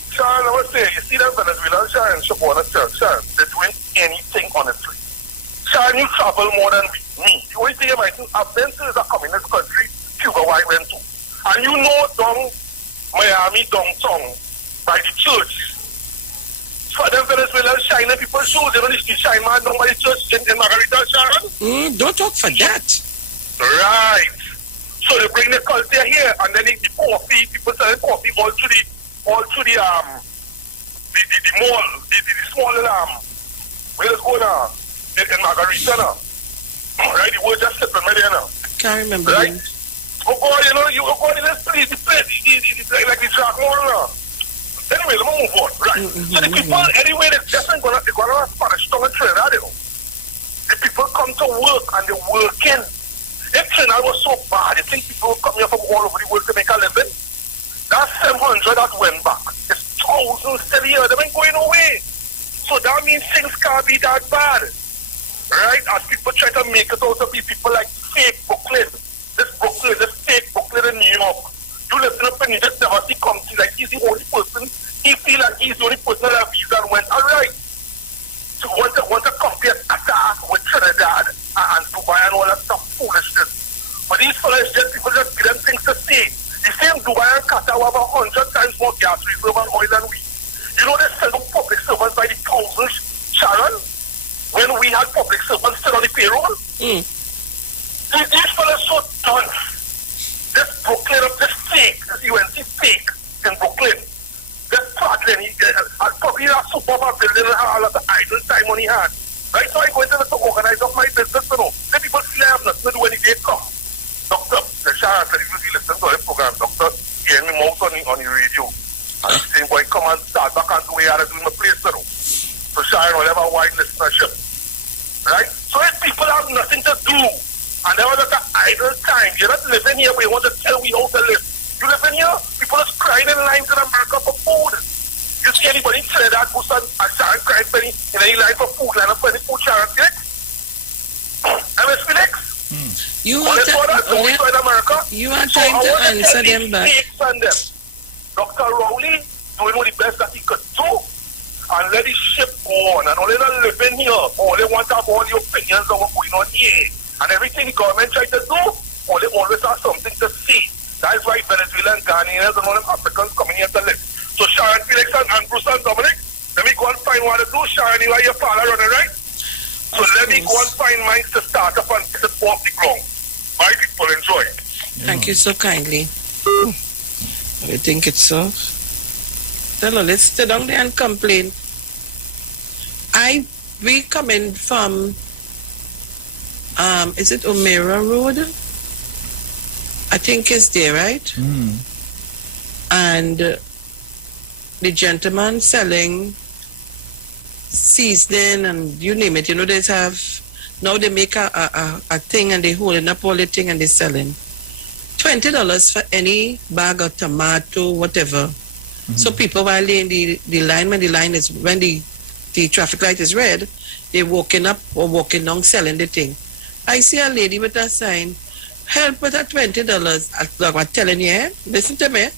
Sharon, I must say, you see that Venezuela, Sharon, Shabona, Sharon, they're doing anything honestly. Sharon, you travel more than me. The only thing you might think, I've been to is a communist country, Cuba, where I went to. And you know down Miami, downtown, by the church. For them Venezuelan shining people shoes, they don't need to shine man down by the church in Margarita, Sharon. Don't talk for that. Right. So they bring the culture here, and then the coffee, people selling coffee all through the mall, the small where is going on in Margarita now. Right, the word just slipping right there now. I can't remember. Right? Oh God, you go in this place, the place, like the Jack Mall now. Anyway, let me move on. Right. So the people, anyway, they're just gonna Spanish tongue and Trinidad, you know. The people come to work and they're working. If Trinidad was so bad, you think people come here from all over the world to make a living? That's 700 that went back. It's thousands still here. They ain't going away. So that means things can't be that bad. Right? As people try to make it out to be people like fake Brooklyn. This fake Brooklyn in New York. You listen up and you just never see Comty like he's the only person. He feel like he's the only person that have visa and went, alright. So want to compare Qatar with Trinidad and Dubai and all that stuff foolishness. But these fellas people just give them things to say. The same Dubai and Qatar have 100 times more gas reserve and oil than we. You know they send up public servants by the thousands, Sharon, when we had public servants still on the payroll. These fellas so done. This Brooklyn of this fake, this UNC fake in Brooklyn. This Pratlin, probably a superb building and all of the idle time when he had. Right, so I go into to organize up my business, you know. The people feel I have nothing to do when the day come. Doctor, the Sharon said, if you listen to the program, doctor, he hear me mouth on the radio. And he's saying, boy, come and start back and do what you had to do in my place, you know. So Sharon will have a wide listenership. Right? So if people have nothing to do, and there was an idle time, you're not living here, but you want to tell me how to live. You live in here, people are crying in lines in America for food. You see anybody say that who's a Sharon crying penny in any line for food, line up for any food, Sharon Felix? MS Felix? You are trying to answer them back. Dr. Rowley doing the best that he could do and let the ship go on. And only not living here, all they want to have all the opinions of what's going on here. And everything the government tries to do, all they always have something to see. That is why Venezuelan, Ghanaians, and all them Africans coming here to live. So Sharon Felix and Bruce and Dominic, let me go and find what to do. Sharon, you are your father running, right? So let me go and find mine to start up and get it off the ground. My people, enjoy. Thank you so kindly. I think it's so. Tell her, let's sit down there and complain. We coming from, is it O'Meara Road? I think it's there, right? And the gentleman selling seasoning and you name it, they have, now they make a thing and they holding up all the thing and they selling $20 for any bag of tomato, whatever. So people while they in the line, when the traffic light is red, they walking up or walking down selling the thing. I see a lady with a sign, help with that $20. I'm telling you, listen to me.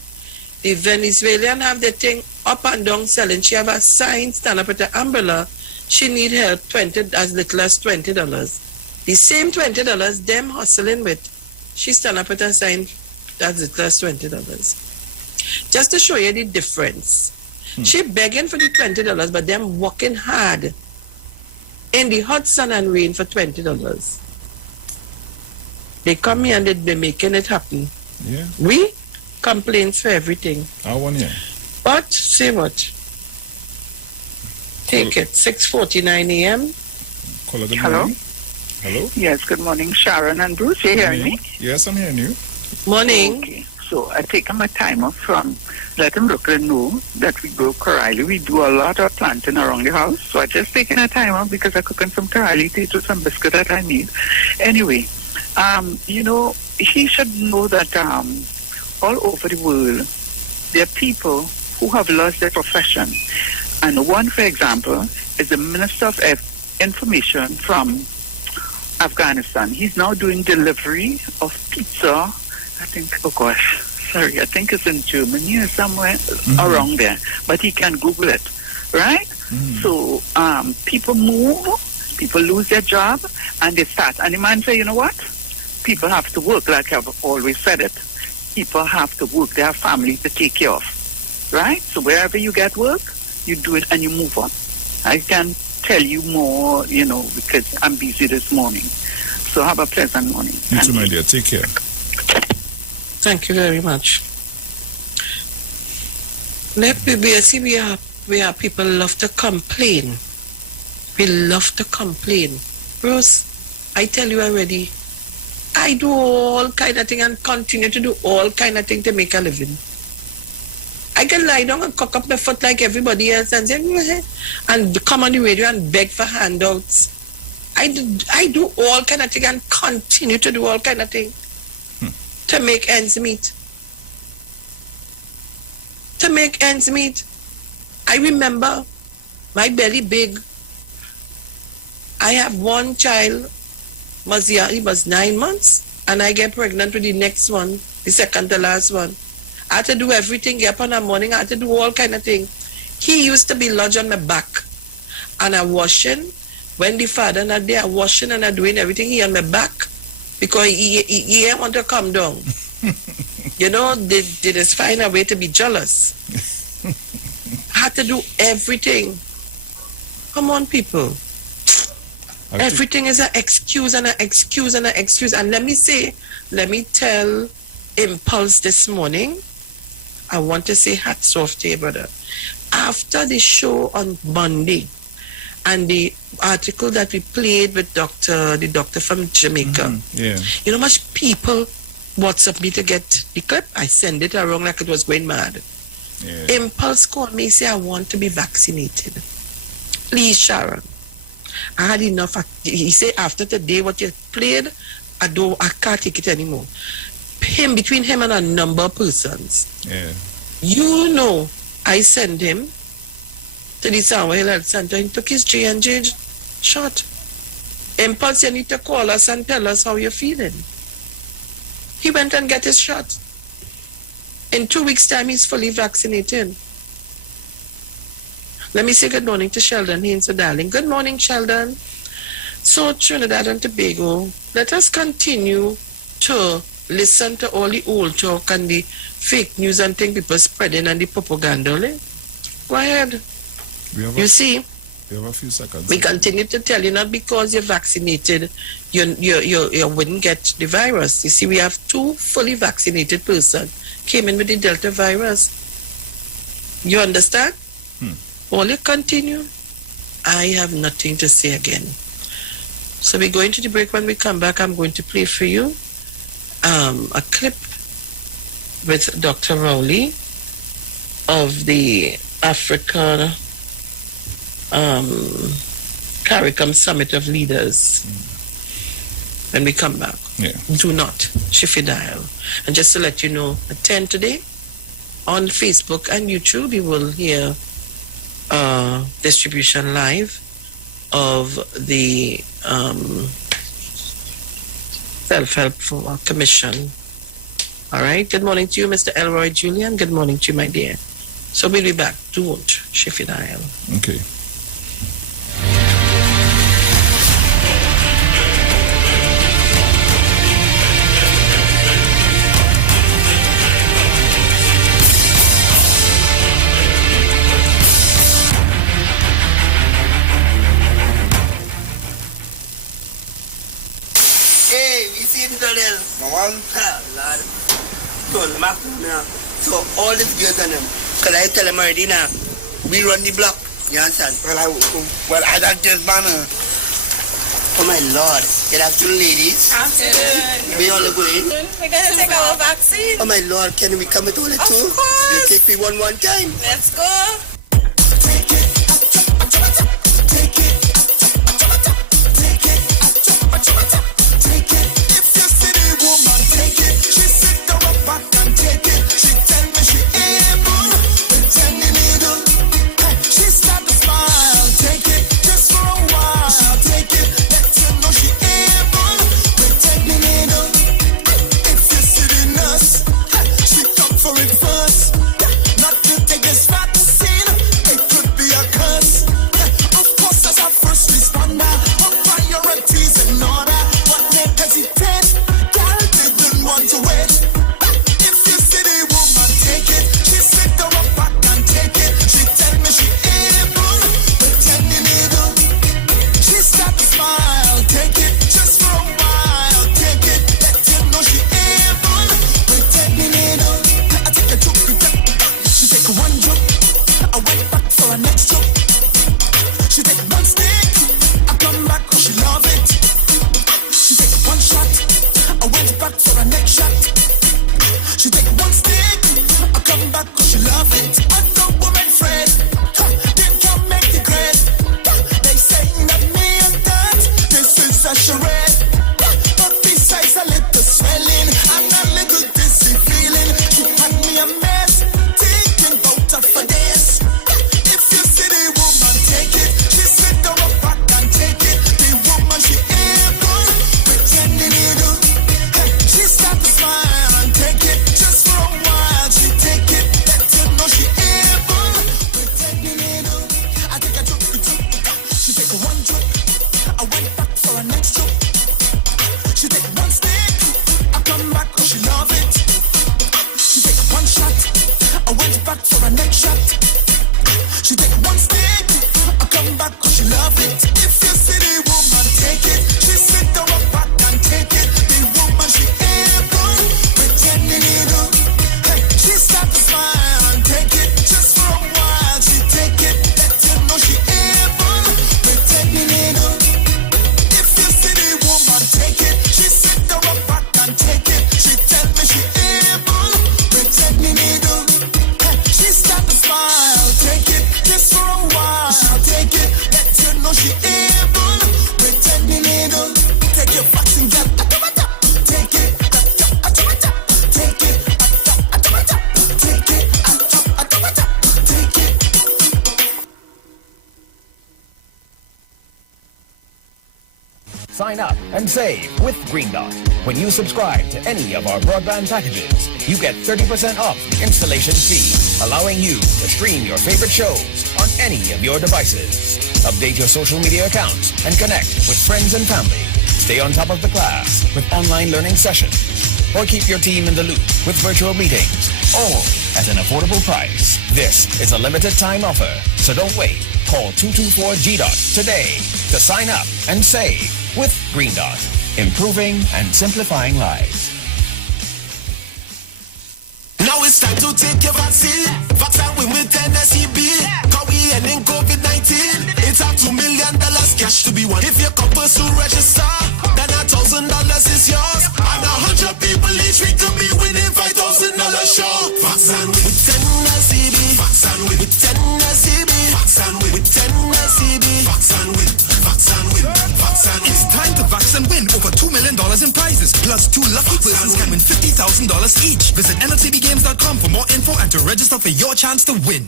The Venezuelan have the thing up and down selling. She have a sign stand up with the umbrella. She need help as little as $20. The same $20 them hustling with. She stand up with a sign as little as $20. Just to show you the difference. She begging for the $20, but them working hard in the hot sun and rain for $20. They come here and they're making it happen. Yeah. We complaints for everything. I want you. But say what? Take it. 6:49 a.m. Hello. Hello. Yes. Good morning, Sharon and Bruce. You hearing me? Yes, I'm hearing you. Morning. Okay. So I take my timer from letting Brooklyn know that we grow corally. We do a lot of planting around the house. So I just taking a timer because I'm cooking some corally tea to some biscuit that I need. Anyway, he should know that all over the world there are people who have lost their profession. And one, for example, is the Minister of Information from Afghanistan. He's now doing delivery of pizza. I think it's in Germany or somewhere around there. But he can Google it, right? So people move, people lose their job, and they start. And the man say, you know what? People have to work, like I've always said it. People have to work. They have families to take care of, right? So wherever you get work, you do it and you move on. I can tell you more, because I'm busy this morning. So have a pleasant morning. You too, my dear. Take care. Thank you very much. We are people love to complain. We love to complain. Bruce, I tell you already, I do all kind of thing and continue to do all kind of thing to make a living. I can lie down and cock up my foot like everybody else and say, and come on the radio and beg for handouts. I do all kind of thing and continue to do all kind of thing to make ends meet. To make ends meet. I remember my belly big. I have one child, he was 9 months, and I get pregnant with the next one, the second to last one. I had to do everything, get up in the morning, I had to do all kind of thing. He used to be lodged on my back, and I washing. When the father not there, I washing and I doing everything, he on my back, because he didn't want to come down. You know, they just find a way to be jealous. I had to do everything. Come on, people. Everything is an excuse and an excuse and an excuse. And let me tell Impulse this morning, I want to say hats off to you, brother. After the show on Monday and the article that we played with the doctor from Jamaica, you know how much people WhatsApp me to get the clip? I send it around like it was going mad. Impulse called me, say, I want to be vaccinated. Please, Sharon. I had enough. He said, after today, what you played, I can't take it anymore. Between him and a number of persons. You know, I sent him to the Samuel Health Center. He took his J&J shot. Impulse, you need to call us and tell us how you're feeling. He went and got his shot. In 2 weeks' time, he's fully vaccinated. Let me say good morning to Sheldon Haynes, so darling. Good morning, Sheldon. So, Trinidad and Tobago, let us continue to listen to all the old talk and the fake news and thing people spreading and the propaganda. Go ahead. You see, we have a few seconds. We continue to tell you, not because you're vaccinated, you wouldn't get the virus. You see, we have 2 fully vaccinated persons came in with the Delta virus. You understand? Only continue. I have nothing to say again. So we're going to the break. When we come back, I'm going to play for you a clip with Dr. Rowley of the Africa CARICOM Summit of Leaders. When we come back. Do not shift your dial. And just to let you know, at 10 today, on Facebook and YouTube, you will hear distribution live of the Self-Help Commission. All right. Good morning to you, Mr. Elroy Julian. Good morning to you, my dear. So we'll be back. Don't shift your dial. Okay. So all the videos on them, because I tell them already now, we run the block, you understand? Well, I don't just banner. Oh my Lord, good afternoon, ladies. Afternoon. We all going? We're going to take our vaccine. Oh my Lord, can we come with all the two? Of course. You take me one time. Let's go. For it first, not to take this vaccine. Sign up and save with Green Dot. When you subscribe to any of our broadband packages, you get 30% off the installation fee, allowing you to stream your favorite shows on any of your devices. Update your social media accounts and connect with friends and family. Stay on top of the class with online learning sessions. Or keep your team in the loop with virtual meetings, all at an affordable price. This is a limited time offer, so don't wait. Call 224-GDOT today to sign up and save with Green Dot, improving and simplifying lives. Now it's time to take your vaccine. Vaccine with NSEB. Cause we ending COVID-19. It's up $2 million cash to be won. If your couples to register, then $1,000 is yours. And 100 people each week to be winning $5,000 sure. Vaccine with NSEB. Vaccine with NSEB. Vaccine with NSEB. Vaccine with. It's time to vaccine win over $2 million in prizes. Plus 2 lucky persons can win $50,000 each. Visit nltbgames.com for more info and to register for your chance to win.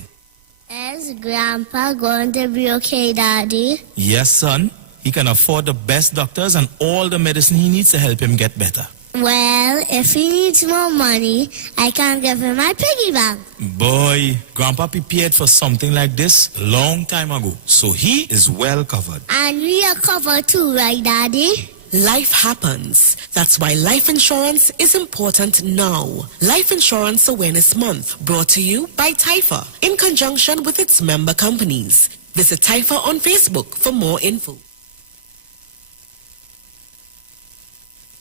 Is Grandpa going to be okay, Daddy? Yes, son. He can afford the best doctors and all the medicine he needs to help him get better. Well, if he needs more money, I can give him my piggy bank. Boy, Grandpa prepared for something like this a long time ago, so he is well covered. And we are covered too, right, Daddy? Life happens. That's why life insurance is important now. Life Insurance Awareness Month, brought to you by TIFA in conjunction with its member companies. Visit TIFA on Facebook for more info.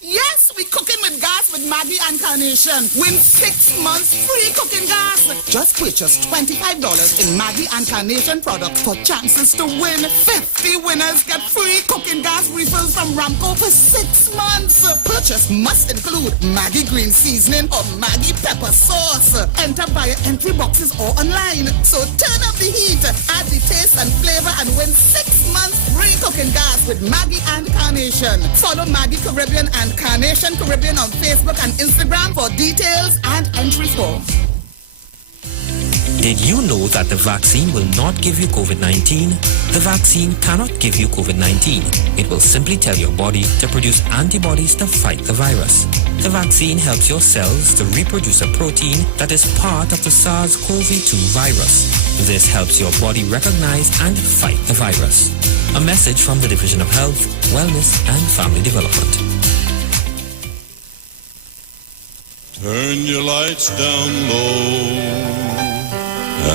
Yes, we cooking with gas with Maggie and Carnation. Win 6 months free cooking gas. Just purchase $25 in Maggie and Carnation products for chances to win. 50 winners get free cooking gas refills from Ramco for 6 months. Purchase must include Maggie green seasoning or Maggie pepper sauce. Enter via entry boxes or online. So turn up the heat, add the taste and flavor, and win 6 months free cooking gas with Maggie and Carnation. Follow Maggie Caribbean and Carnation Caribbean on Facebook and Instagram for details and entry forms. Did you know that the vaccine will not give you COVID-19? The vaccine cannot give you COVID-19. It will simply tell your body to produce antibodies to fight the virus. The vaccine helps your cells to reproduce a protein that is part of the SARS-CoV-2 virus. This helps your body recognize and fight the virus. A message from the Division of Health, Wellness and Family Development. Turn your lights down low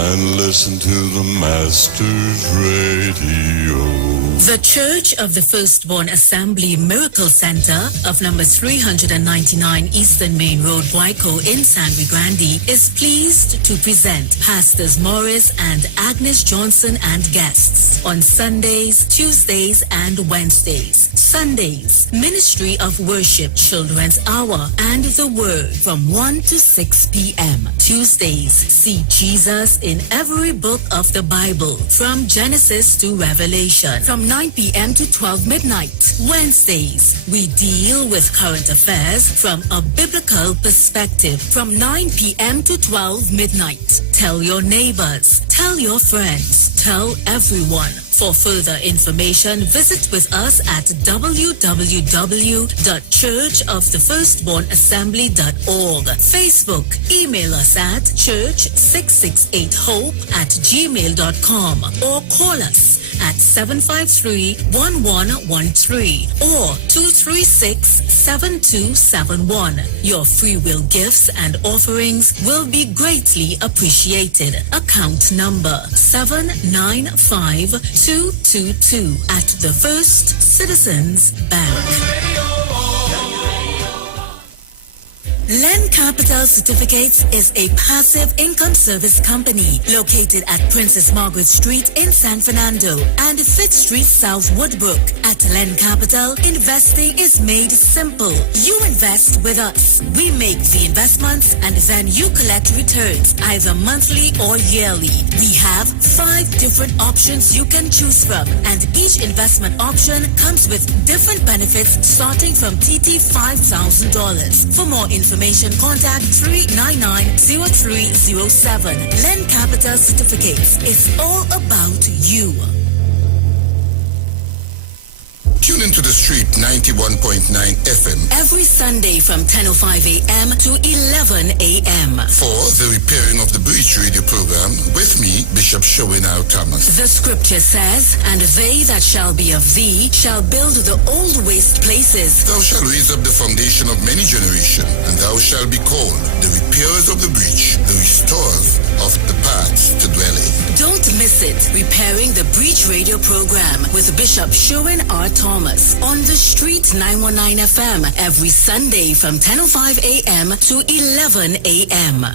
and listen to the Master's Radio. The Church of the Firstborn Assembly Miracle Center of number 399 Eastern Main Road, Waiko in San Luis Grande is pleased to present Pastors Morris and Agnes Johnson and guests on Sundays, Tuesdays, and Wednesdays. Sundays, Ministry of Worship Children's Hour and the Word from 1 to 6 p.m. Tuesdays, see Jesus in every book of the Bible from Genesis to Revelation from 9 p.m. to 12 midnight. Wednesdays, we deal with current affairs from a biblical perspective from 9 p.m. to 12 midnight. Tell your neighbors, tell your friends, tell everyone. For further information, visit with us at www.churchofthefirstbornassembly.org. Facebook, email us at church668hope@gmail.com or call us at 753-1113 or 236-7271. Your free will gifts and offerings will be greatly appreciated. Account number 795222 at the First Citizens Bank. Len Capital Certificates is a passive income service company located at Princess Margaret Street in San Fernando and Fifth Street South Woodbrook. At Len Capital, investing is made simple. You invest with us. We make the investments and then you collect returns either monthly or yearly. We have 5 different options you can choose from, and each investment option comes with different benefits starting from TT $5,000. For more information, contact 399-0307. Len Capital Certificates. It's all about you. Tune into the street 91.9 FM. Every Sunday from 10:05 a.m. to 11 a.m. For the Repairing of the Breach radio program with me, Bishop Showinau Thomas. The scripture says, and they that shall be of thee shall build the old waste places. Thou shalt raise up the foundation of many generations, and thou shalt be called the repairers of the breach, the restorers of the paths to dwell in. Don't miss it. Repairing the Breach radio program with Bishop Sherwin R. Thomas on the Street 919 FM every Sunday from 10:05 a.m. to 11 a.m.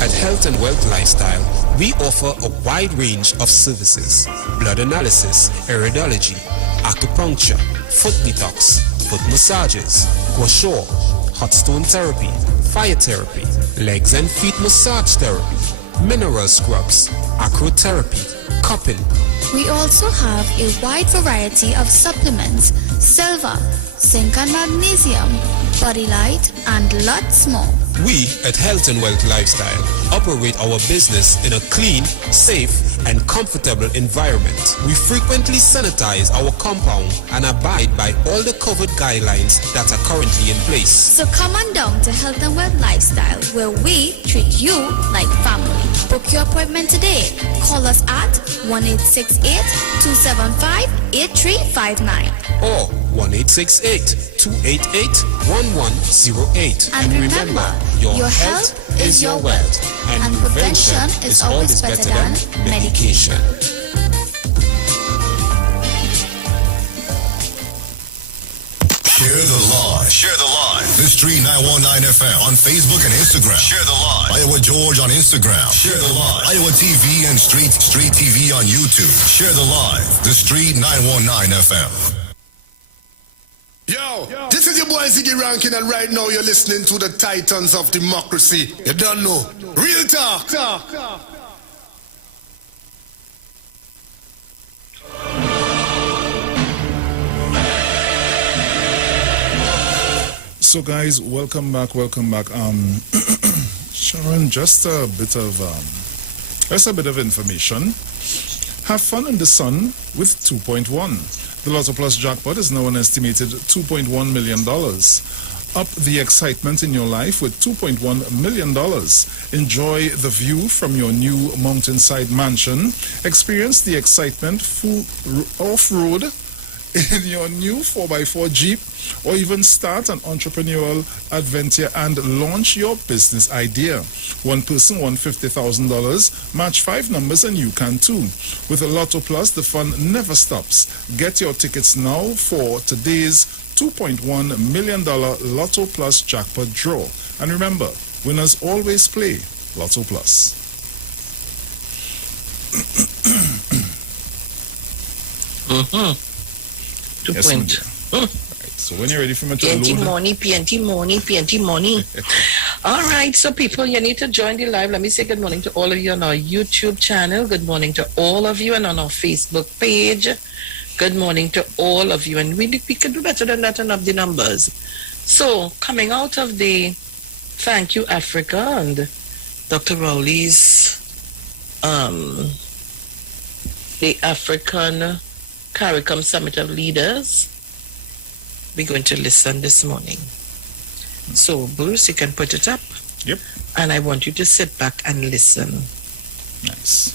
At Health and Wealth Lifestyle, we offer a wide range of services: blood analysis, iridology, acupuncture, foot detox, foot massages, gua sha, hot stone therapy, fire therapy, legs and feet massage therapy, mineral scrubs, acrotherapy, cupping. We also have a wide variety of supplements: silver, zinc and magnesium, body light, and lots more. We at Health and Wealth Lifestyle operate our business in a clean, safe, and comfortable environment. We frequently sanitize our compound and abide by all the COVID guidelines that are currently in place. So come on down to Health and Wealth Lifestyle, where we treat you like family. Book your appointment today. Call us at 1-868-275-8359. Or 1-868-288-1108. And remember, your health is your wealth, and prevention is always better than medication. Share the live. Share the live. This Street 919 FM on Facebook and Instagram. Share the live. Iowa George on Instagram. Share the live. Iowa TV and Street TV on YouTube. Share the live. The Street 919 FM. Yo, this is your boy Ziggy Rankin, and right now you're listening to the Titans of Democracy. You don't know. Real talk. So guys, welcome back. Sharon, just a bit of information. Have fun in the sun with 2.1. The Lotto Plus jackpot is now an estimated $2.1 million. Up the excitement in your life with $2.1 million. Enjoy the view from your new mountainside mansion. Experience the excitement off-road in your new 4x4 Jeep, or even start an entrepreneurial adventure and launch your business idea. One person won $50,000. Match 5 numbers and you can too. With a Lotto Plus, the fun never stops. Get your tickets now for today's $2.1 million Lotto Plus jackpot draw. And remember, winners always play Lotto Plus. Yes, right. So when you're ready for me to PNT money. All right, so people, you need to join the live. Let me say good morning to all of you on our YouTube channel. Good morning to all of you, and on our Facebook page. Good morning to all of you. And we could do better than that and up the numbers. So coming out of the Thank You Africa and Dr. Rowley's the African CARICOM Summit of Leaders, we're going to listen this morning. So, Bruce, you can put it up. Yep. And I want you to sit back and listen. Nice.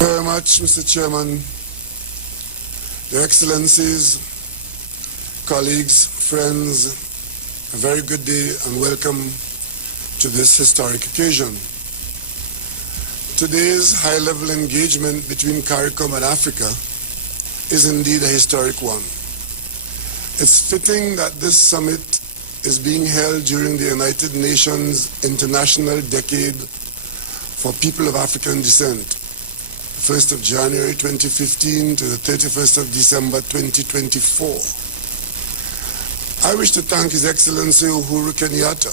Very much, Mr. Chairman, Your Excellencies, colleagues, friends, a very good day and welcome to this historic occasion. Today's high-level engagement between CARICOM and Africa is indeed a historic one. It's fitting that this summit is being held during the United Nations International Decade for People of African Descent, 1st of January 2015 to the 31st of December 2024. I wish to thank His Excellency Uhuru Kenyatta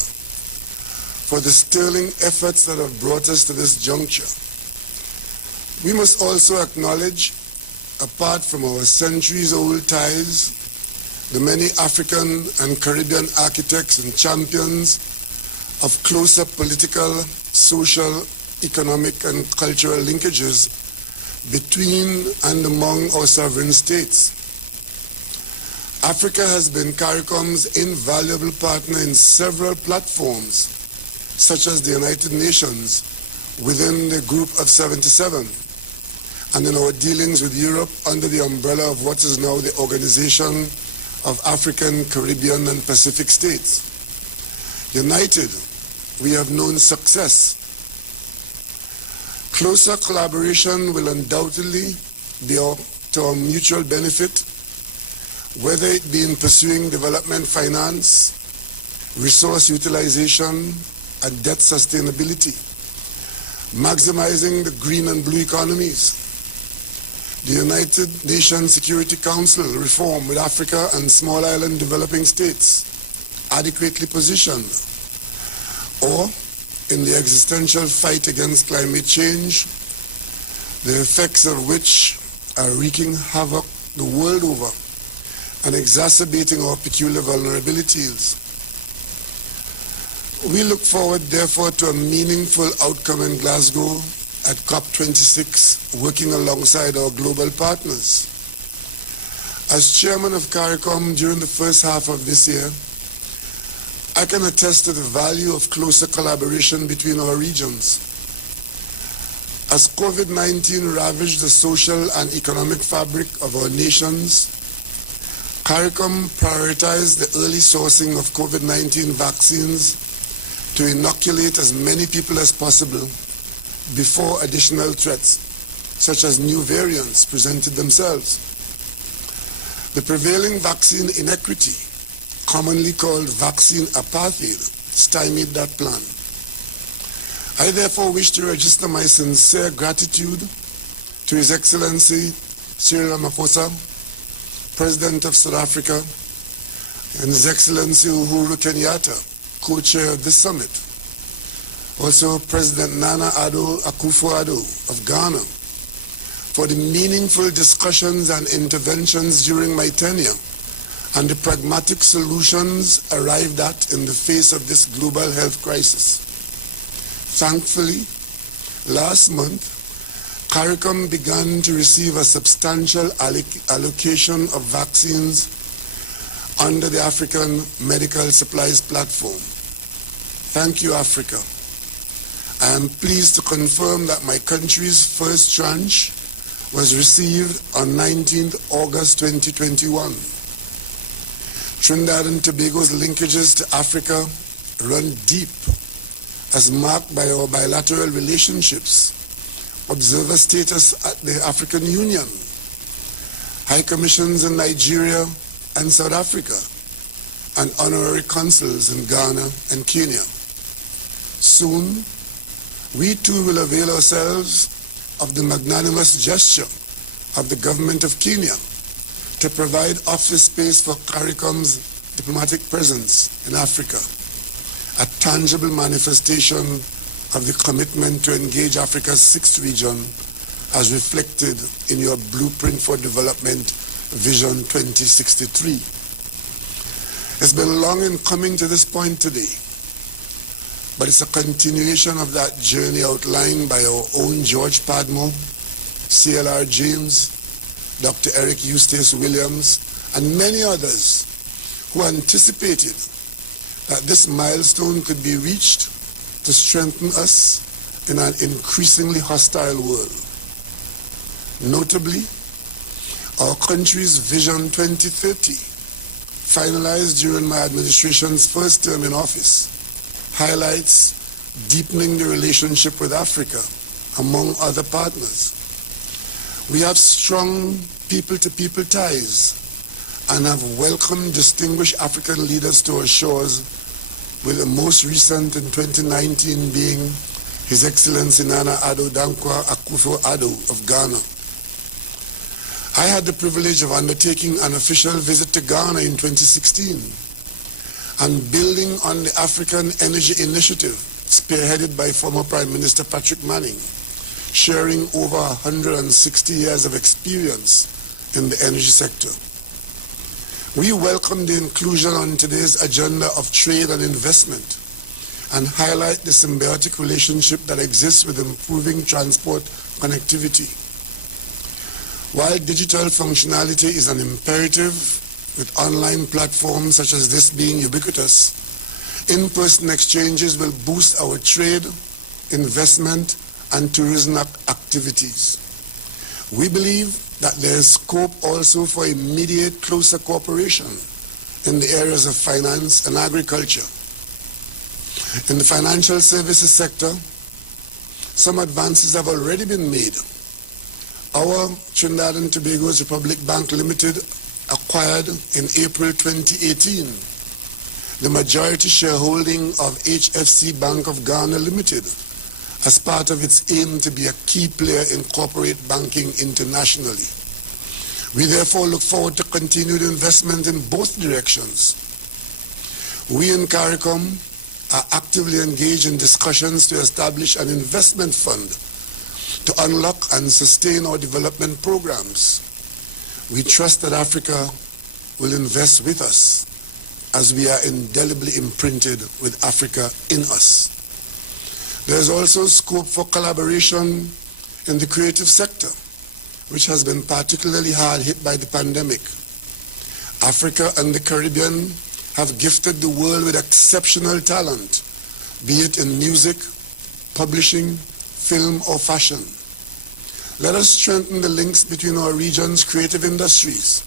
for the sterling efforts that have brought us to this juncture. We must also acknowledge, apart from our centuries-old ties, the many African and Caribbean architects and champions of closer political, social, economic, and cultural linkages between and among our sovereign states. Africa has been CARICOM's invaluable partner in several platforms, such as the United Nations within the Group of 77, and in our dealings with Europe under the umbrella of what is now the Organization of African, Caribbean, and Pacific States. United, we have known success. Closer collaboration will undoubtedly be to our mutual benefit, whether it be in pursuing development finance, resource utilization, and debt sustainability, maximizing the green and blue economies, the United Nations Security Council reform with Africa and small island developing states adequately positioned, or in the existential fight against climate change, the effects of which are wreaking havoc the world over and exacerbating our peculiar vulnerabilities. We look forward, therefore, to a meaningful outcome in Glasgow at COP26, working alongside our global partners. As chairman of CARICOM during the first half of this year, I can attest to the value of closer collaboration between our regions. As COVID-19 ravaged the social and economic fabric of our nations, CARICOM prioritized the early sourcing of COVID-19 vaccines to inoculate as many people as possible before additional threats, such as new variants, presented themselves. The prevailing vaccine inequity, commonly called vaccine apartheid, stymied that plan. I therefore wish to register my sincere gratitude to His Excellency Cyril Ramaphosa, President of South Africa, and His Excellency Uhuru Kenyatta, co-chair of this summit. Also President Nana Addo Akufo-Addo of Ghana, for the meaningful discussions and interventions during my tenure and the pragmatic solutions arrived at in the face of this global health crisis. Thankfully, last month, CARICOM began to receive a substantial allocation of vaccines under the African Medical Supplies Platform. Thank you, Africa. I am pleased to confirm that my country's first tranche was received on 19th August 2021. Trinidad and Tobago's linkages to Africa run deep, as marked by our bilateral relationships, observer status at the African Union, high commissions in Nigeria and South Africa, and honorary consuls in Ghana and Kenya. Soon, we too will avail ourselves of the magnanimous gesture of the government of Kenya to provide office space for CARICOM's diplomatic presence in Africa, a tangible manifestation of the commitment to engage Africa's sixth region as reflected in your Blueprint for Development Vision 2063. It's been long in coming to this point today, but it's a continuation of that journey outlined by our own George Padmore, CLR James, Dr. Eric Eustace Williams, and many others who anticipated that this milestone could be reached to strengthen us in an increasingly hostile world. Notably, our country's Vision 2030, finalized during my administration's first term in office, highlights deepening the relationship with Africa, among other partners. We have strong people-to-people ties and have welcomed distinguished African leaders to our shores, with the most recent in 2019 being His Excellency Nana Addo Dankwa Akufo-Addo of Ghana. I had the privilege of undertaking an official visit to Ghana in 2016 and building on the African Energy Initiative spearheaded by former Prime Minister Patrick Manning, sharing over 160 years of experience in the energy sector. We welcome the inclusion on today's agenda of trade and investment and highlight the symbiotic relationship that exists with improving transport connectivity. While digital functionality is an imperative, with online platforms such as this being ubiquitous, in-person exchanges will boost our trade, investment, and tourism activities. We believe that there is scope also for immediate closer cooperation in the areas of finance and agriculture. In the financial services sector, some advances have already been made. Our Trinidad and Tobago's Republic Bank Limited acquired in April 2018 the majority shareholding of HFC Bank of Ghana Limited as part of its aim to be a key player in corporate banking internationally. We therefore look forward to continued investment in both directions. We in CARICOM are actively engaged in discussions to establish an investment fund to unlock and sustain our development programs. We trust that Africa will invest with us as we are indelibly imprinted with Africa in us. There is also scope for collaboration in the creative sector, which has been particularly hard hit by the pandemic. Africa and the Caribbean have gifted the world with exceptional talent, be it in music, publishing, film, or fashion. Let us strengthen the links between our region's creative industries,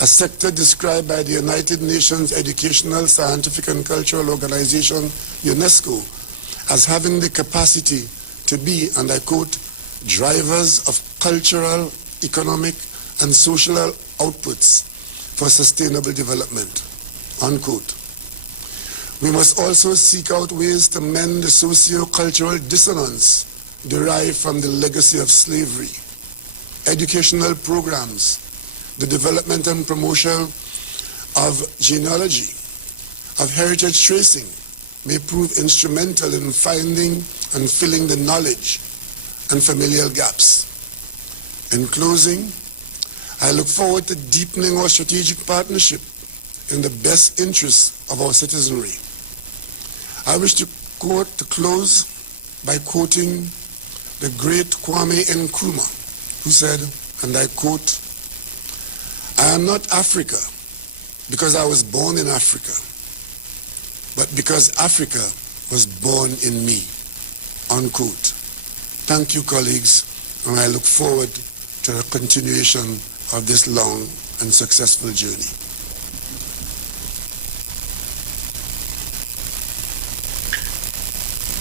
a sector described by the United Nations Educational, Scientific, and Cultural Organization, UNESCO, as having the capacity to be, and I quote, drivers of cultural, economic, and social outputs for sustainable development, unquote. We must also seek out ways to mend the socio-cultural dissonance derived from the legacy of slavery. Educational programs, the development and promotion of genealogy, of heritage tracing, may prove instrumental in finding and filling the knowledge and familial gaps. In closing, I look forward to deepening our strategic partnership in the best interests of our citizenry. I wish to close by quoting the great Kwame Nkrumah, who said, and I quote, "I am not Africa because I was born in Africa, but because Africa was born in me," unquote. Thank you, colleagues, and I look forward to the continuation of this long and successful journey.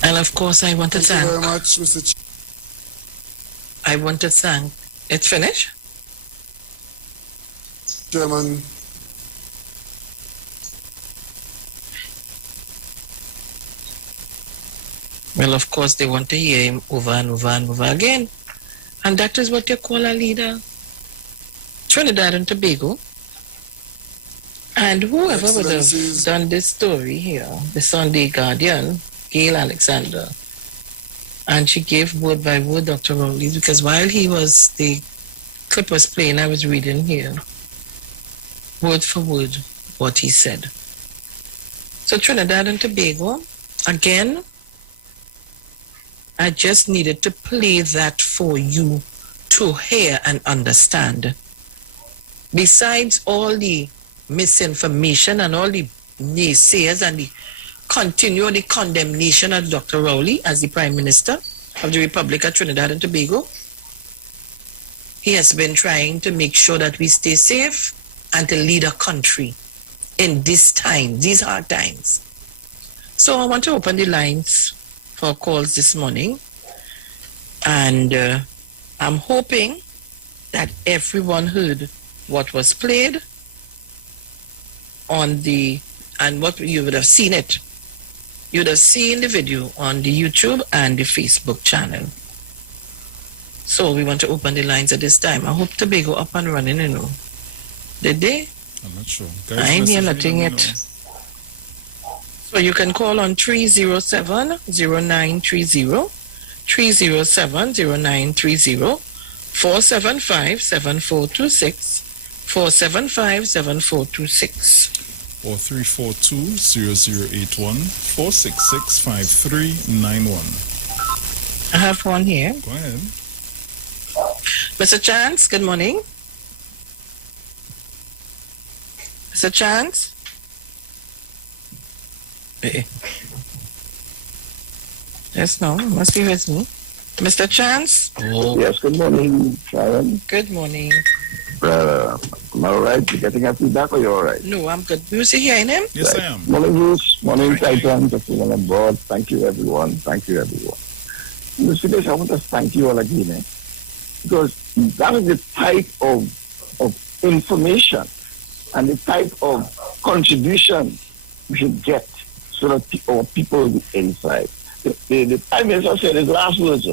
And of course, I want to thank. Thank you very much, Mr. I want to thank. It's finished? Chairman. Well, of course, they want to hear him over and over and over again. And that is what you call a leader. Trinidad and Tobago. And whoever would have done this story here, the Sunday Guardian, Gail Alexander, and she gave word by word Dr. Rowley, because while the clip was playing, I was reading here, word for word, what he said. So Trinidad and Tobago, again, I just needed to play that for you to hear and understand. Besides all the misinformation and all the naysayers and the continual condemnation of Dr. Rowley as the Prime Minister of the Republic of Trinidad and Tobago, he has been trying to make sure that we stay safe and to lead a country in this time, these hard times. So I want to open the lines for calls this morning, and I'm hoping that everyone heard what was played on and what you would have seen it. You would have seen the video on the YouTube and the Facebook channel. So we want to open the lines at this time. I hope Tobago up and running, you know. Did they? I'm not sure. I ain't hear nothing yet. So you can call on 307-0930, 307-0930, 475-7426, 475-7426. or 342-0081 466-5391. I have one here. Go ahead. Mr. Chance, good morning. Mr. Chance? Yes, no, must be with me. Mr. Chance? Oh. Yes, good morning, Sharon. Good morning. Am I all right? You getting a feedback or you all right? No, I'm good. You see hearing him? Yes, I am. Morning, Bruce. Morning, Titan. Just on board. Thank you, everyone. Thank you, everyone. Mr. Fidelis, I want to thank you all again, because that is the type of information and the type of contribution we should get so that our people will be inside. The Prime Minister said his last words,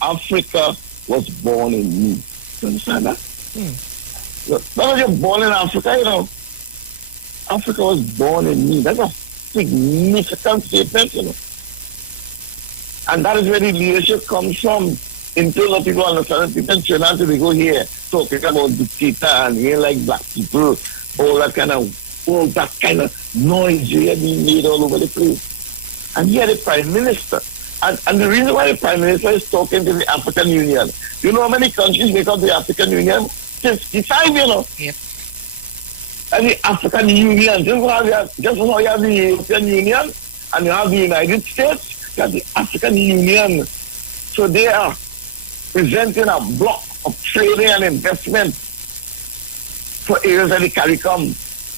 Africa was born in me. You understand that? Not that you're born in Africa, you know. Africa was born in me. That's a significant statement, you know. And that is where the leadership comes from. In terms of people understand, people turn out to go here talking about dictator and here like black people, all that kind of noise here being made all over the place. And here the Prime Minister. And the reason why the Prime Minister is talking to the African Union, you know how many countries make up the African Union? 55, you know. Yep. And the African Union, just how you have the European Union and you have the United States, you have the African Union. So they are presenting a block of trading and investment for areas of the CARICOM.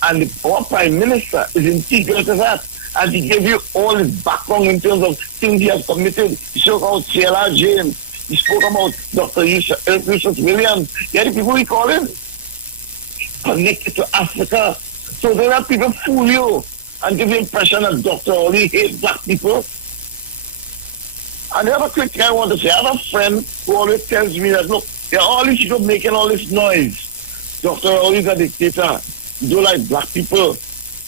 And our Prime Minister is integral to that. And he gave you all his background in terms of things he has committed. He spoke about C.L.R. James. He spoke about Dr. Yusuf Williams. Yeah, the people we call him connected to Africa. So they let people fool you and give you the impression that Dr. Oli hates black people. And the other quick thing I want to say, I have a friend who always tells me that, look, you're always making all this noise. Dr. Oli is a dictator. He don't like black people.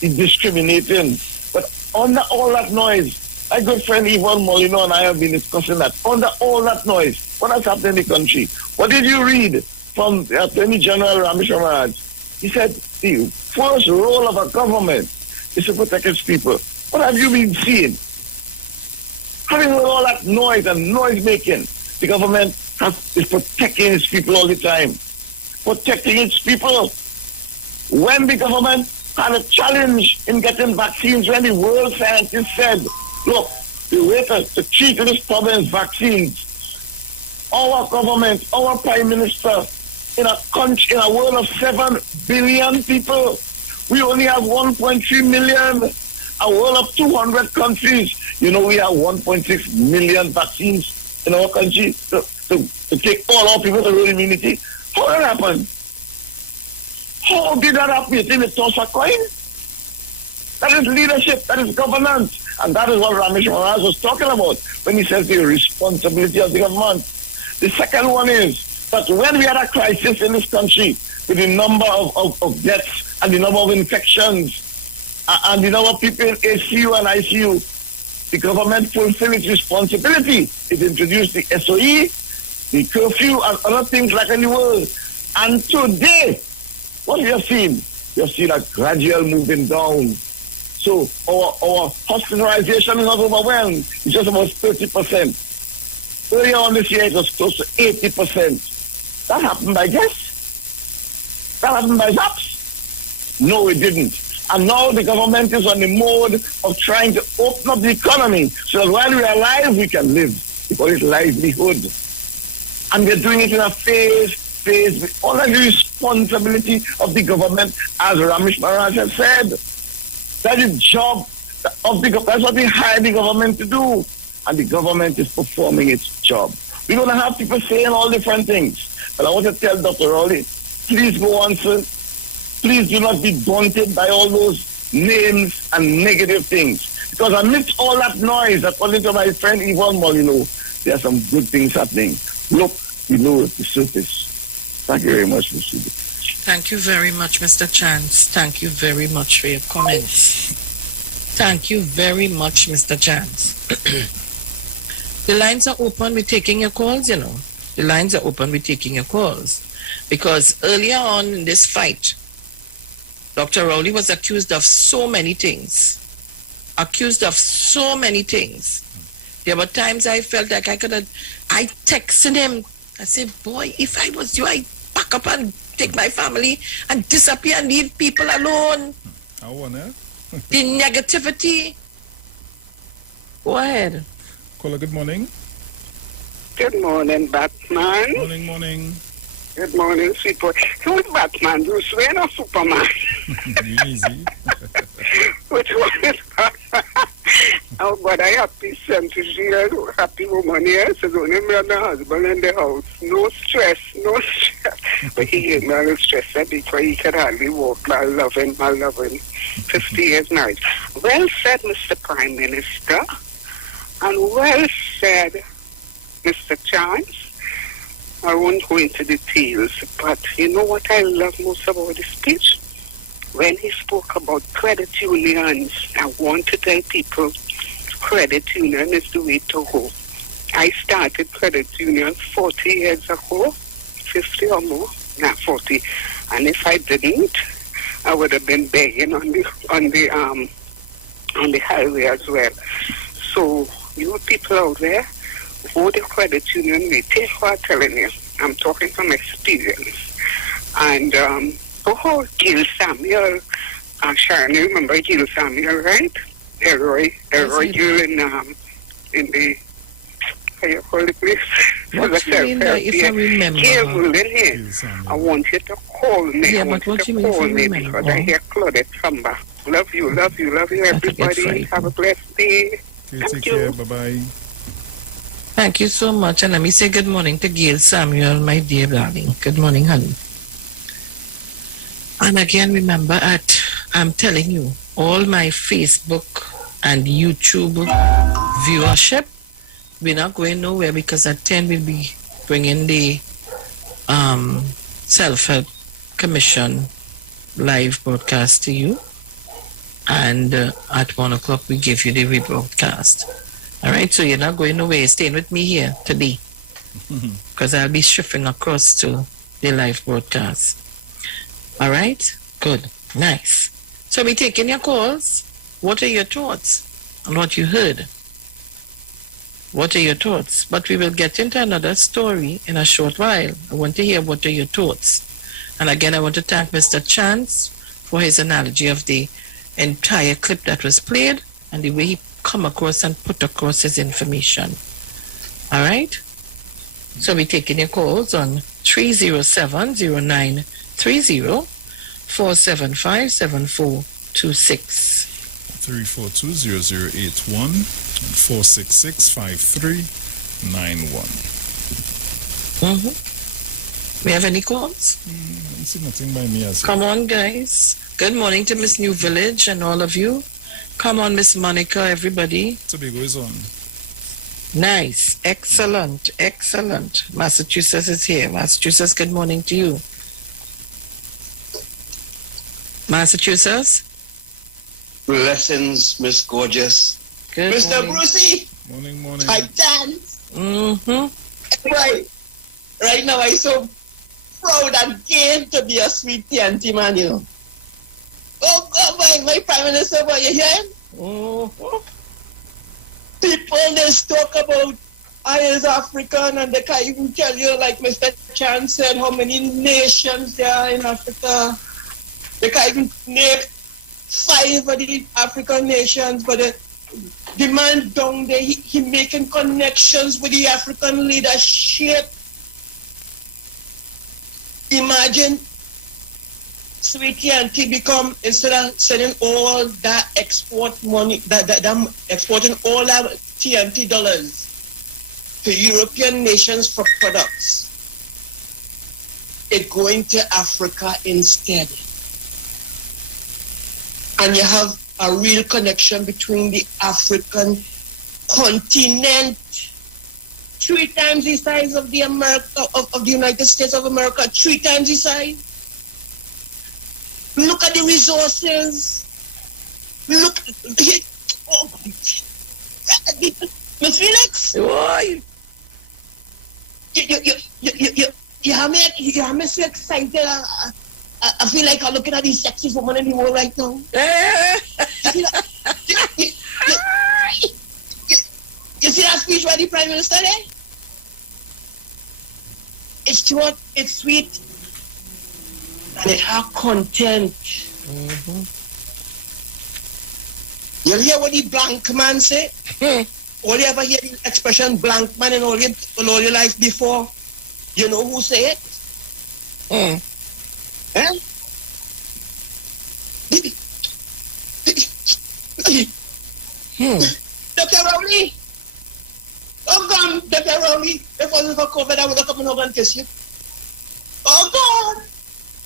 He's discriminating. But under all that noise, my good friend Iwer Molino and I have been discussing that. Under all that noise, what has happened in the country? What did you read from the Attorney General Ramesh Maharaj? He said the first role of a government is to protect its people. What have you been seeing? Having all that noise and noise making, the government is protecting its people all the time. Protecting its people. When the government had a challenge in getting vaccines, when the world scientists said, look, the way to treat this problem is vaccines. Our government, our Prime Minister, in a country, in a world of 7 billion people, we only have 1.3 million. A world of 200 countries, you know, we have 1.6 million vaccines in our country to take all our people to herd immunity. How did that happen? How did that happen? You think it's toss a coin? That is leadership, that is governance. And that is what Ramesh Maharaj was talking about when he says the responsibility of the government. The second one is that when we had a crisis in this country with the number of deaths and the number of infections and the number of people in ACU and ICU, the government fulfilled its responsibility. It introduced the SOE, the curfew, and other things like in the world. And today, what we have seen? We have seen a gradual moving down. So our hospitalization is not overwhelmed. It's just about 30%. Earlier on this year, it was close to 80%. That happened by guess? That happened by zaps? No, it didn't. And now the government is on the mode of trying to open up the economy so that while we are alive, we can live. We call it livelihood. And we're doing it in a phase with all of the responsibility of the government, as Ramesh Maharaj has said. That is the job of the government. That's what we hired the government to do. And the government is performing its job. We're going to have people saying all different things. But I want to tell Dr. Rowley, please go on, sir. Please do not be daunted by all those names and negative things. Because amidst all that noise, according to my friend Iwer Molino, there are some good things happening. Look below the surface. Thank you very much, Mr. Siddiq. Thank you very much, Mr. Chance. Thank you very much for your comments. Thank you very much, Mr. Chance. The lines are open. We're taking your calls, you know. The lines are open. We're taking your calls. Because earlier on in this fight, Dr. Rowley was accused of so many things. There were times I felt like I texted him. I said, boy, if I was you, I'd pack up and take my family and disappear and leave people alone. I wanna. The negativity. Go ahead. Caller, good morning. Good morning, Batman. Morning. Good morning, sweet boy. Who's Batman? Bruce Wayne or Superman? Easy. Which one is Batman? Oh, but I happy 70 years, happy woman here. So only me and my husband in the house. No stress. But he gave me a little stress because he could hardly walk. My loving. 50 years marriage. Well said, Mr. Prime Minister. And well said, Mr. Chance. I won't go into details, but you know what I love most about the speech? When he spoke about credit unions, I want to tell people credit union is the way to go. I started credit union 40 years ago, 50 or more, not 40. And if I didn't, I would have been begging on the highway as well. So you people out there, go the credit union, they take what I'm telling you. I'm talking from experience. And Gil Samuel, Sharon, you remember Gil Samuel, right? Elroy Gil in the, how you call the place? What you mean by if I remember? Gil in here. I want you to call me. Yeah, but what you mean if I remember? Because I hear Claudette come back. Love you, everybody. Have a blessed day. Take care, bye-bye. Thank you so much. And let me say good morning to Gail Samuel, my dear darling. Good morning, honey. And again, remember, I'm telling you, all my Facebook and YouTube viewership, we're not going nowhere because at 10 we'll be bringing the Self-Help Commission live broadcast to you. And at 1 o'clock, we give you the rebroadcast. All right, so you're not going nowhere. You're staying with me here today because I'll be shifting across to the live broadcast. All right, good, nice. So we're taking your calls. What are your thoughts on what you heard? What are your thoughts? But we will get into another story in a short while. I want to hear what are your thoughts. And again, I want to thank Mr. Chance for his analogy of the entire clip that was played and the way he come across and put across his information. All right? So we're taking your calls on 307-0930, 475-7426. 342-0081 and 466-5391. We have any calls? I see nothing by me as Come on, guys. Good morning to Miss New Village and all of you. Come on, Miss Monica, everybody. Tobago is on. Nice. Excellent. Massachusetts is here. Massachusetts, good morning to you. Massachusetts? Blessings, Miss Gorgeous. Good Mr. morning. Brucey. Morning. Titans. Right now, I'm so proud and game to be a sweet TNT man, you know. Oh, God, my Prime Minister, what you hear? People, they talk about I is African and they can't even tell you, like Mr. Chan said, how many nations there are in Africa. They can't even name 5 of the African nations, but the man down there, he making connections with the African leadership. Imagine Sweetie Auntie become, instead of sending all that export money, that exporting all that TNT dollars to European nations for products, it going to Africa instead. And you have a real connection between the African continent, 3 times the size of the United States of America, 3 times the size. Look at the resources. Look, Miss Felix. Why? You have me so excited. I feel like I'm looking at the sexiest woman in the world right now. You see that speech by the Prime Minister there? It's short, it's sweet, and it has content. You hear what the blank man say? All you ever hear the expression blank man in all your life before? You know who say it? Eh? Dr. Rowley! Oh God, Dr. Rowley! If it wasn't for COVID, I would have come and over and kiss you. Oh God!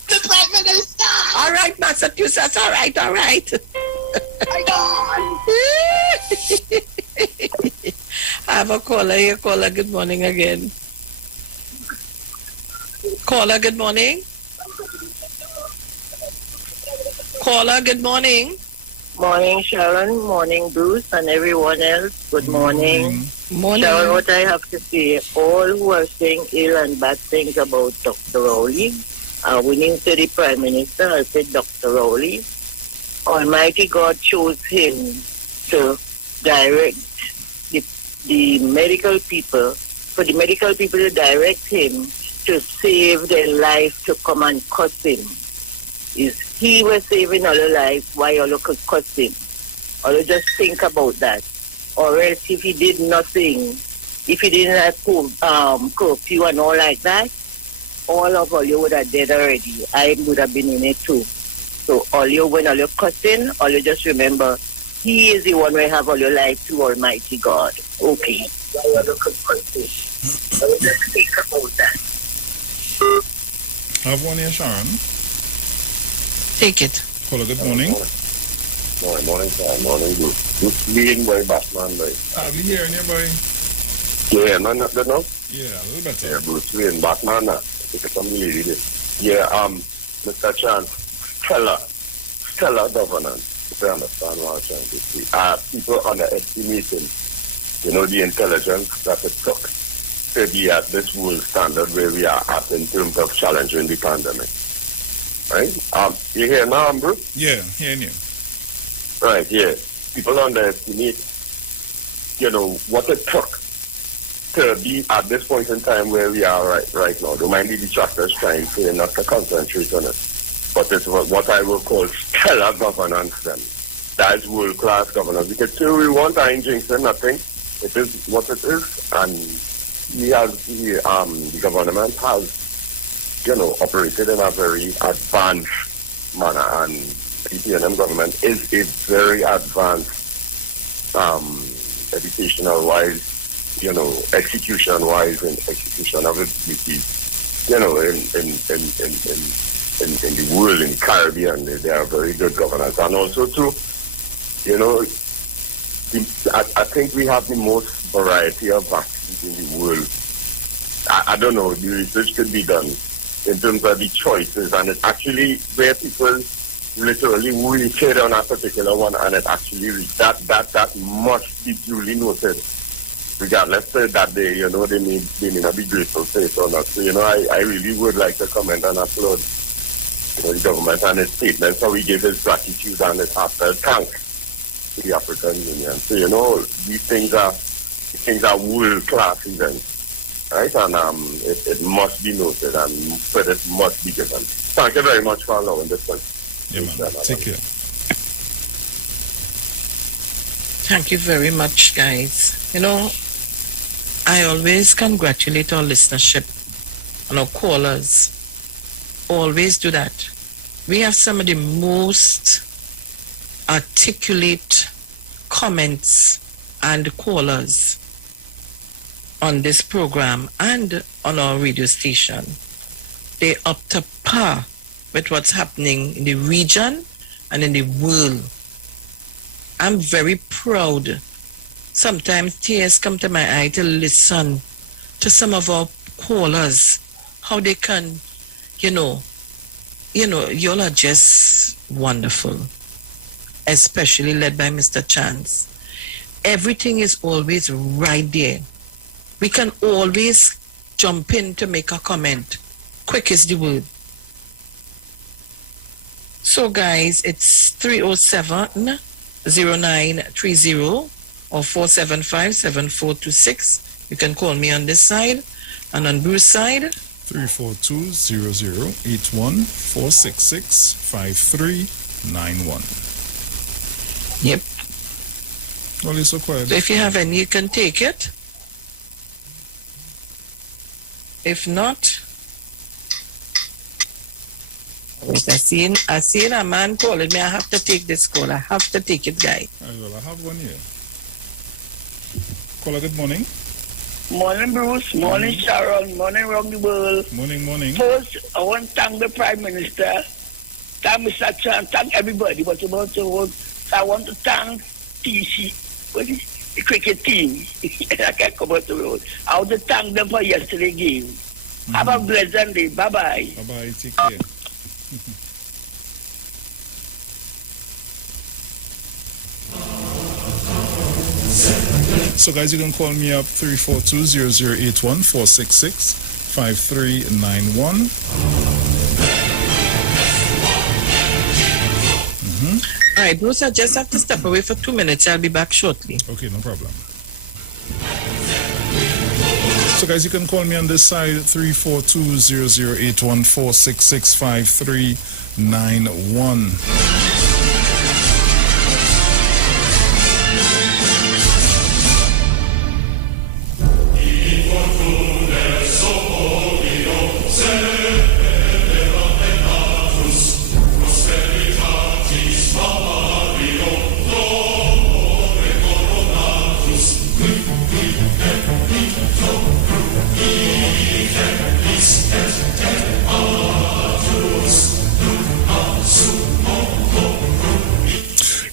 The Prime Minister! All right, Massachusetts, all right. My God! I have a caller here. Caller, good morning again. Caller, good morning. Caller, good morning. Morning, Sharon. Morning, Bruce, and everyone else. Good morning. Morning. Sharon, what I have to say, all who are saying ill and bad things about Dr. Rowley are winning to the Prime Minister. I said, Dr. Rowley, Almighty God chose him to direct the medical people, for the medical people to direct him to save their life, to come and cuss him. If he was saving all your life, why all you could cuss him? Or you just think about that. Or else if he did nothing, if he didn't have curfew and all like that, all you would have dead already. I would have been in it too. So when all you're cussing, all you just remember, he is the one who have all your life to Almighty God. Okay. Why all you could cuss him? So you just think about that. I have one here, Sharon. Take it. Caller, good morning. Morning, sir. Morning, Bruce Wayne, boy, Batman, boy. Hardly hearing you, boy. Yeah, no? Yeah, a little better. Yeah, Bruce Wayne, Batman, I think it's some lady there. Yeah, Mr. Chance, stellar governance. If you understand what I'm trying to say. People underestimating, the intelligence that it took to be at this world standard where we are at in terms of challenging the pandemic. Right? You hear now, Bruce? Yeah, hearing you. Right, yeah. People underestimate, what it took to be at this point in time where we are right now. Don't mind the detractors trying to not to concentrate on it. But it's what I will call stellar governance then. That is world-class governance. We can say we want, I ain't jinxing nothing. It is what it is. And the government has, operated in a very advanced manner. And the PNM government is a very advanced educational-wise, execution-wise and execution of its duties, in the world, in the Caribbean. They are very good governors. And also, too, I think we have the most variety of vaccines in the world. I don't know, the research could be done in terms of the choices, and it's actually where people literally waited on a particular one, and it actually that must be duly noted. Regardless that they may not be grateful for it or not. So, I really would like to comment and applaud the government and its statements. So we give his gratitude and his heartfelt thanks to the African Union. So, these things are world-class events, right? And it must be noted and credit must be given. Thank you very much for allowing this one. Yeah, man. Take care. Thank you very much, guys. I always congratulate our listenership and our callers. Always do that. We have some of the most articulate comments and callers on this program and on our radio station. They're up to par with what's happening in the region and in the world. I'm very proud. Sometimes tears come to my eye to listen to some of our callers, how they can, y'all are just wonderful, especially led by Mr. Chance. Everything is always right there. We can always jump in to make a comment. quick is the word. So guys, it's 307-0930 or 475-7426. You can call me on this side, and on Bruce's side 342-0081 466-5391. Yep. Well, it's so quiet. So if you have any, you can take it. If not, wait, I seen a man calling me. I have to take this call. I have to take it, guy. Well, I have one here. Caller, good morning. Morning, Bruce. Morning, Sharon. Morning, around the world. Morning. First, I want to thank the Prime Minister, thank Mr. Chan, thank everybody. But I want to thank TC, the cricket team. I can't come out the road. I want to thank them for yesterday's game. Have a pleasant day. Bye-bye. Bye-bye. Take care. So guys, you can call me up 342-0081 466-5391. All right, Bruce, I just have to step away for 2 minutes. I'll be back shortly. Okay, no problem. So guys, you can call me on this side 342-0081 466-5391.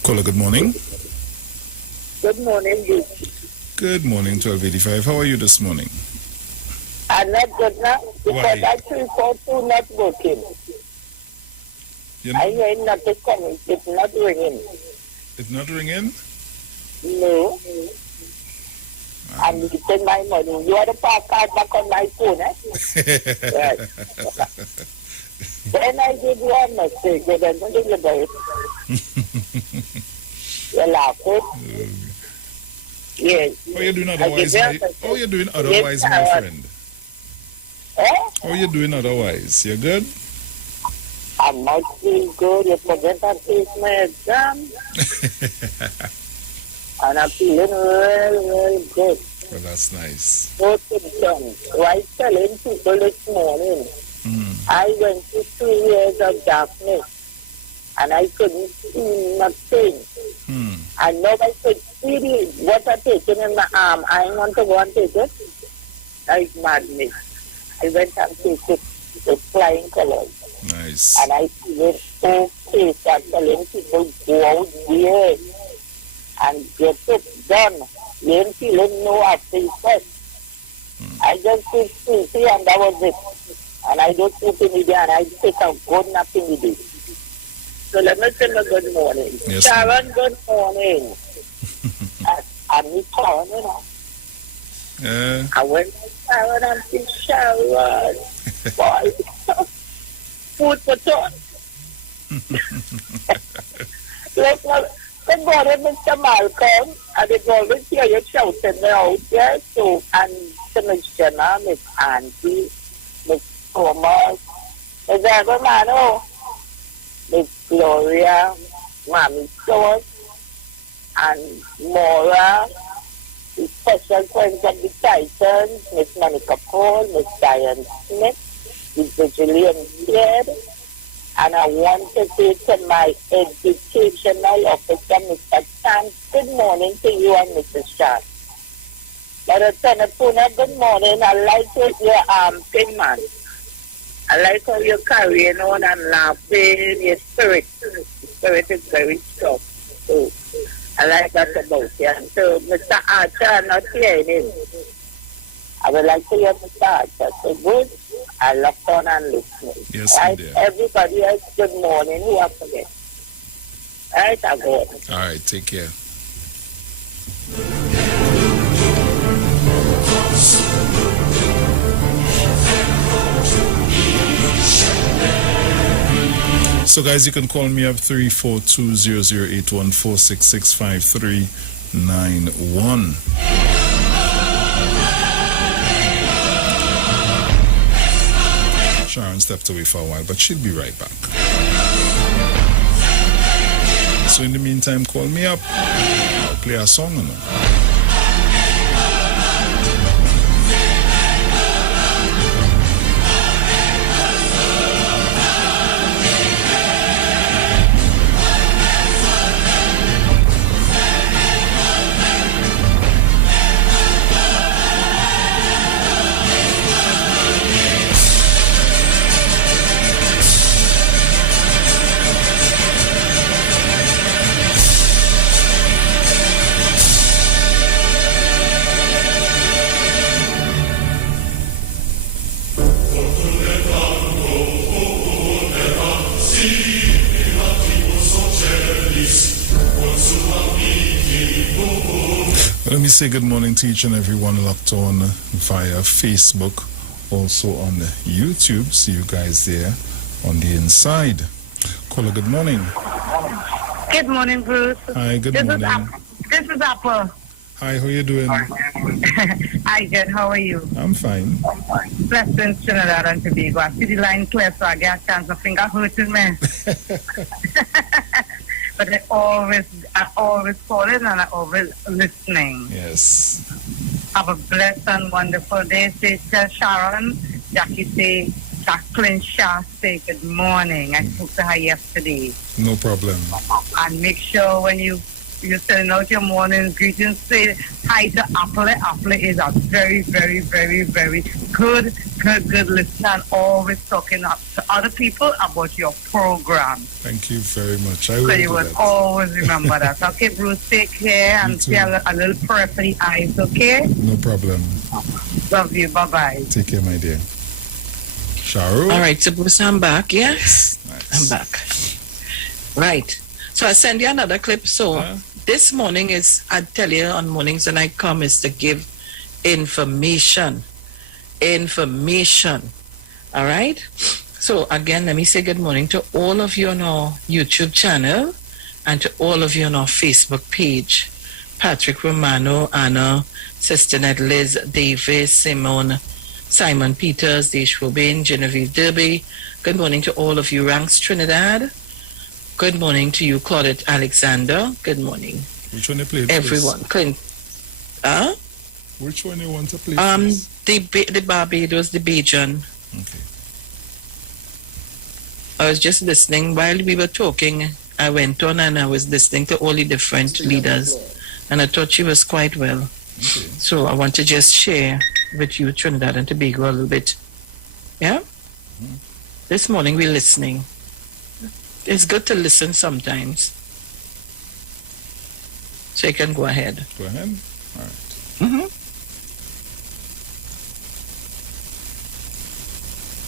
Caller, good morning. Good morning, you. Good morning, 1285. How are you this morning? I'm not good now because Why? I 342 not working. I hear nothing coming. It's not ringing. It's not ringing? No. I'm using my money. You are the park card back on my phone, eh? Right. Then I give you a message. You don't think about it. You're laughing. Yes. How are you doing otherwise, my friend? How are you doing otherwise? You good? I'm not feeling good. You forget to take my exam. And I'm feeling real good. Well, that's nice. No symptoms. Right, telling people this morning, I went through 2 years of darkness and I couldn't see nothing. And now I could see what I'm taking in my arm. I want to go and take it. That is madness. I went and take it with flying colors. Nice. And I feel it okay. So I'm telling people, go out there and get it done. You ain't feeling no after effect. I just feel sleepy and that was it. And I don't sleep in the day and I take a good nap in the day. So let me say a good morning. Yes, Sharon, good morning. I meet Sharon, you know. I went to Sharon and see Sharon. Boy, food for thought. Like, good morning, Mr. Malcolm. And they always hear you shouting me out there. So, and to Miss Jenna, Miss Auntie, Miss Thomas, Miss Evermano, Miss Gloria, Mommy Sauce, and Maura, the special friends of the Titans, Miss Monica Paul, Miss Diane Smith, Miss Julian Beard, and I want to say to my educational officer, Mr. Chan, good morning to you and Mrs. Chan. But Tenapuna, good morning. I like your thing, man. I like how you're carrying on and laughing. Your spirit is very strong. So I like that about you. And so Mr. Archer, I'm not hearing him. I would like to hear Mr. Archer. So good. I love on and listening. Yes, right? dear. Everybody else, good morning. Who I forget? Right, I go. All right, take care. So guys, you can call me up 342-0081-466-5391. Sharon stepped away for a while, but she'll be right back. So in the meantime, call me up. I'll play a song or no? Let me say good morning to each and everyone locked on via Facebook, also on YouTube. See you guys there on the inside. Caller, good morning. Good morning, Bruce. Hi, good morning. This is Apple. Hi, how you doing? Hi, good. How are you? I'm fine. Blessings, Trinidad and Tobago. I see the line clear, so I get a chance. My finger hurting me. But I always call in and I always listening. Yes. Have a blessed and wonderful day. Say to Sharon, Jackie say, Jacqueline Shah say good morning. I spoke to her yesterday. No problem. And make sure when you're sending out your morning greetings, say hi to Apple. Apple is a very, very, very, very good listener and always talking up to other people about your program. Thank you very much. I So will you do will that. always remember that. Okay, Bruce, take care and say a little prayer for the eyes, okay? No problem. Love you. Bye-bye. Take care, my dear. Sharon? All right, so Bruce, I'm back, yeah? Nice. I'm back. Right. So I send you another clip. So this morning is, I tell you, on mornings when I come is to give information. All right? So again, let me say good morning to all of you on our YouTube channel and to all of you on our Facebook page. Patrick Romano, Anna, Sister Ned Liz, Davis, Simon Peters, Desh Robin, Genevieve Derby. Good morning to all of you, Ranks Trinidad. Good morning to you, Claudette Alexander. Good morning. Which one you played? Everyone. Clint. Which one you want to play? The Barbados, the Bajan. Okay. I was just listening while we were talking. I went on and I was listening to all the different leaders, and I thought she was quite well. Okay. So I want to just share with you, Trinidad and Tobago, a little bit. Yeah? Mm-hmm. This morning we're listening. It's good to listen sometimes. So you can go ahead. Go ahead. All right. Mm-hmm.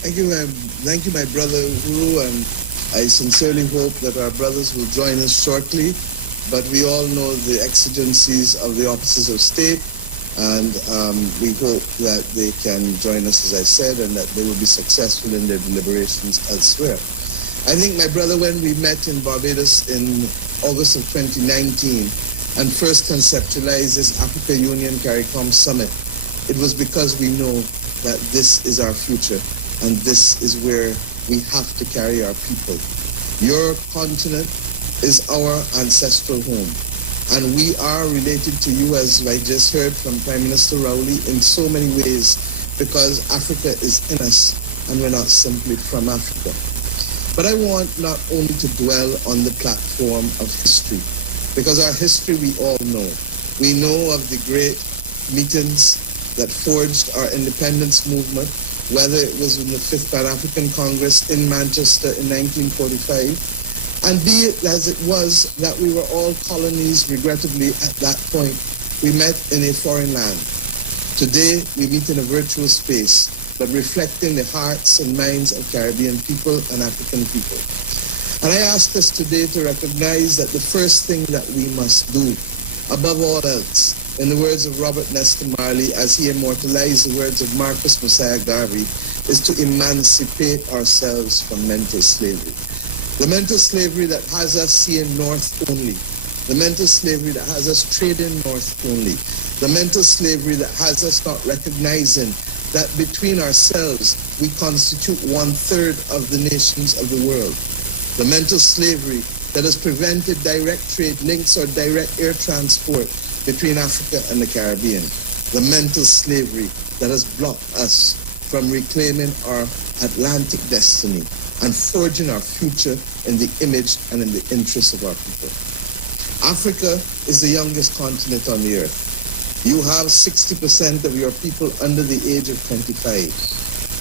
Thank you, my brother Uhuru, and I sincerely hope that our brothers will join us shortly. But we all know the exigencies of the offices of state, and we hope that they can join us, as I said, and that they will be successful in their deliberations elsewhere. I think, my brother, when we met in Barbados in August of 2019 and first conceptualized this Africa Union CARICOM Summit, it was because we know that this is our future and this is where we have to carry our people. Your continent is our ancestral home, and we are related to you, as I just heard from Prime Minister Rowley, in so many ways, because Africa is in us and we're not simply from Africa. But I want not only to dwell on the platform of history, because our history we all know. We know of the great meetings that forged our independence movement, whether it was in the 5th Pan-African Congress in Manchester in 1945, and be it as it was that we were all colonies, regrettably, at that point. We met in a foreign land. Today, we meet in a virtual space, but reflecting the hearts and minds of Caribbean people and African people. And I ask us today to recognize that the first thing that we must do, above all else, in the words of Robert Nesta Marley, as he immortalized the words of Marcus Messiah Garvey, is to emancipate ourselves from mental slavery. The mental slavery that has us seeing north only. The mental slavery that has us trading north only. The mental slavery that has us not recognizing that between ourselves we constitute 1/3 of the nations of the world. The mental slavery that has prevented direct trade links or direct air transport between Africa and the Caribbean. The mental slavery that has blocked us from reclaiming our Atlantic destiny and forging our future in the image and in the interests of our people. Africa is the youngest continent on the earth. You have 60% of your people under the age of 25.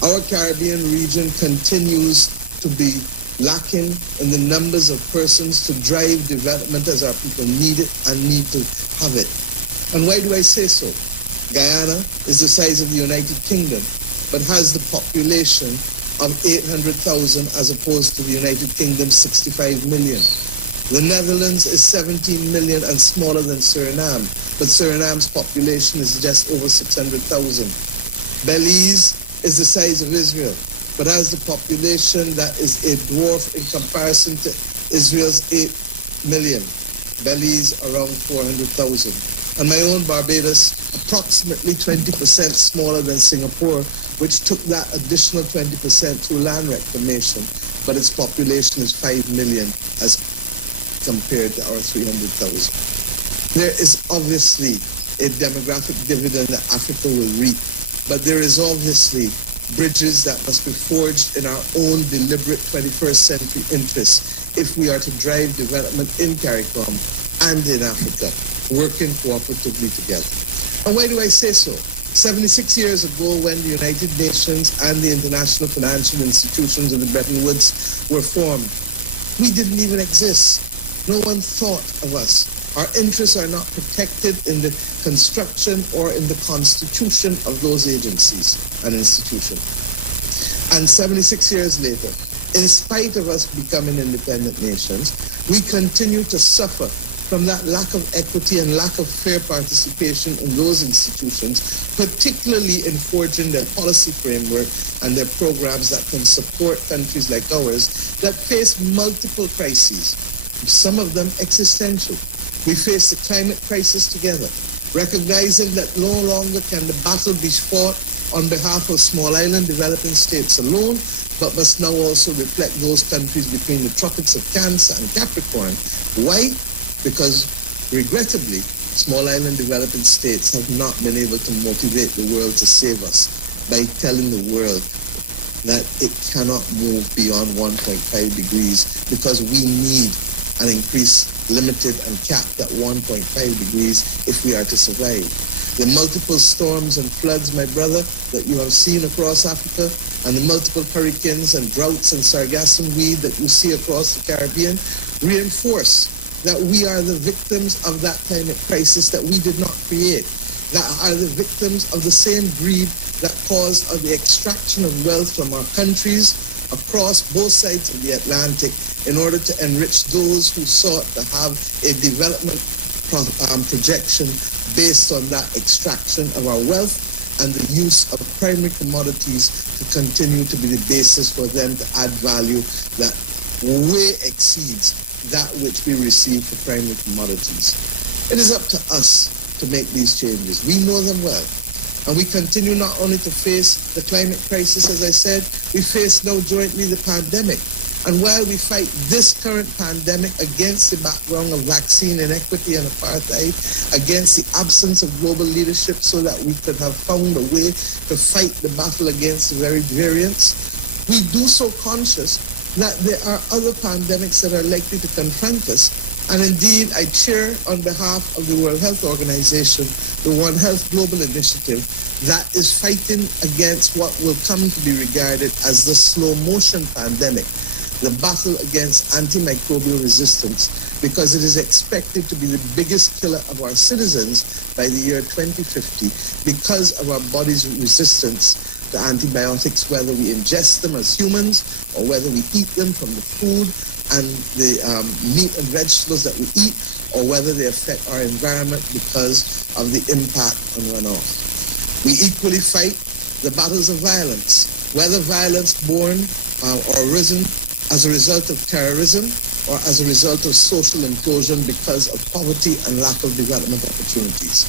Our Caribbean region continues to be lacking in the numbers of persons to drive development as our people need it and need to have it. And why do I say so? Guyana is the size of the United Kingdom, but has the population of 800,000 as opposed to the United Kingdom's 65 million. The Netherlands is 17 million and smaller than Suriname, but Suriname's population is just over 600,000. Belize is the size of Israel, but has the population that is a dwarf in comparison to Israel's 8 million. Belize around 400,000. And my own Barbados, approximately 20% smaller than Singapore, which took that additional 20% through land reclamation, but its population is 5 million as compared to our 300,000. There is obviously a demographic dividend that Africa will reap, but there is obviously bridges that must be forged in our own deliberate 21st century interests if we are to drive development in CARICOM and in Africa, working cooperatively together. And why do I say so? 76 years ago, when the United Nations and the international financial institutions of the Bretton Woods were formed, we didn't even exist. No one thought of us. Our interests are not protected in the construction or in the constitution of those agencies and institutions. And 76 years later, in spite of us becoming independent nations, we continue to suffer from that lack of equity and lack of fair participation in those institutions, particularly in forging their policy framework and their programs that can support countries like ours that face multiple crises, some of them existential. We face the climate crisis together, recognizing that no longer can the battle be fought on behalf of small island developing states alone, but must now also reflect those countries between the tropics of Cancer and Capricorn. Why? Because, regrettably, small island developing states have not been able to motivate the world to save us by telling the world that it cannot move beyond 1.5 degrees because we need an increase limited and capped at 1.5 degrees if we are to survive. The multiple storms and floods, my brother, that you have seen across Africa, and the multiple hurricanes and droughts and sargassum weed that you see across the Caribbean reinforce that we are the victims of that climate crisis that we did not create, that are the victims of the same greed that caused the extraction of wealth from our countries across both sides of the Atlantic in order to enrich those who sought to have a development projection based on that extraction of our wealth and the use of primary commodities to continue to be the basis for them to add value that way exceeds that which we receive for primary commodities. It is up to us to make these changes. We know them well. And we continue not only to face the climate crisis, as I said, we face now jointly the pandemic. And while we fight this current pandemic against the background of vaccine inequity and apartheid, against the absence of global leadership so that we could have found a way to fight the battle against the very variants, we do so conscious that there are other pandemics that are likely to confront us. And indeed, I chair on behalf of the World Health Organization, the One Health Global Initiative, that is fighting against what will come to be regarded as the slow motion pandemic, the battle against antimicrobial resistance, because it is expected to be the biggest killer of our citizens by the year 2050 because of our body's resistance to antibiotics, whether we ingest them as humans or whether we eat them from the food and the meat and vegetables that we eat, or whether they affect our environment because of the impact on runoff. We equally fight the battles of violence, whether violence born or risen as a result of terrorism or as a result of social implosion because of poverty and lack of development opportunities.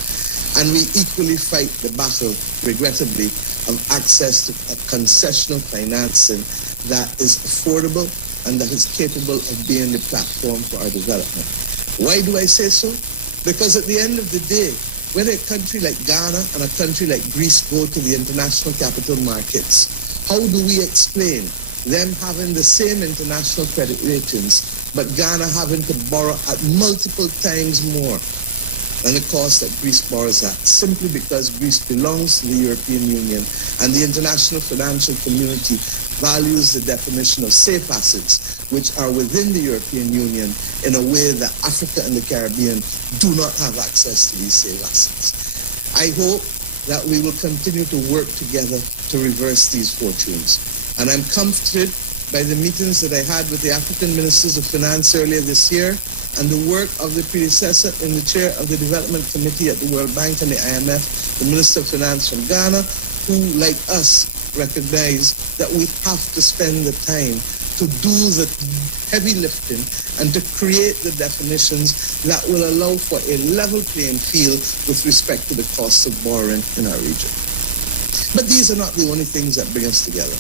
And we equally fight the battle, regrettably, of access to concessional financing that is affordable and that is capable of being the platform for our development. Why do I say so? Because at the end of the day, when a country like Ghana and a country like Greece go to the international capital markets, how do we explain them having the same international credit ratings, but Ghana having to borrow at multiple times more than the cost that Greece borrows at, simply because Greece belongs to the European Union and the international financial community values the definition of safe assets, which are within the European Union, in a way that Africa and the Caribbean do not have access to these safe assets. I hope that we will continue to work together to reverse these fortunes. And I'm comforted by the meetings that I had with the African Ministers of Finance earlier this year and the work of the predecessor in the chair of the Development Committee at the World Bank and the IMF, the Minister of Finance from Ghana, who, like us, recognize that we have to spend the time to do the heavy lifting and to create the definitions that will allow for a level playing field with respect to the cost of borrowing in our region. But these are not the only things that bring us together.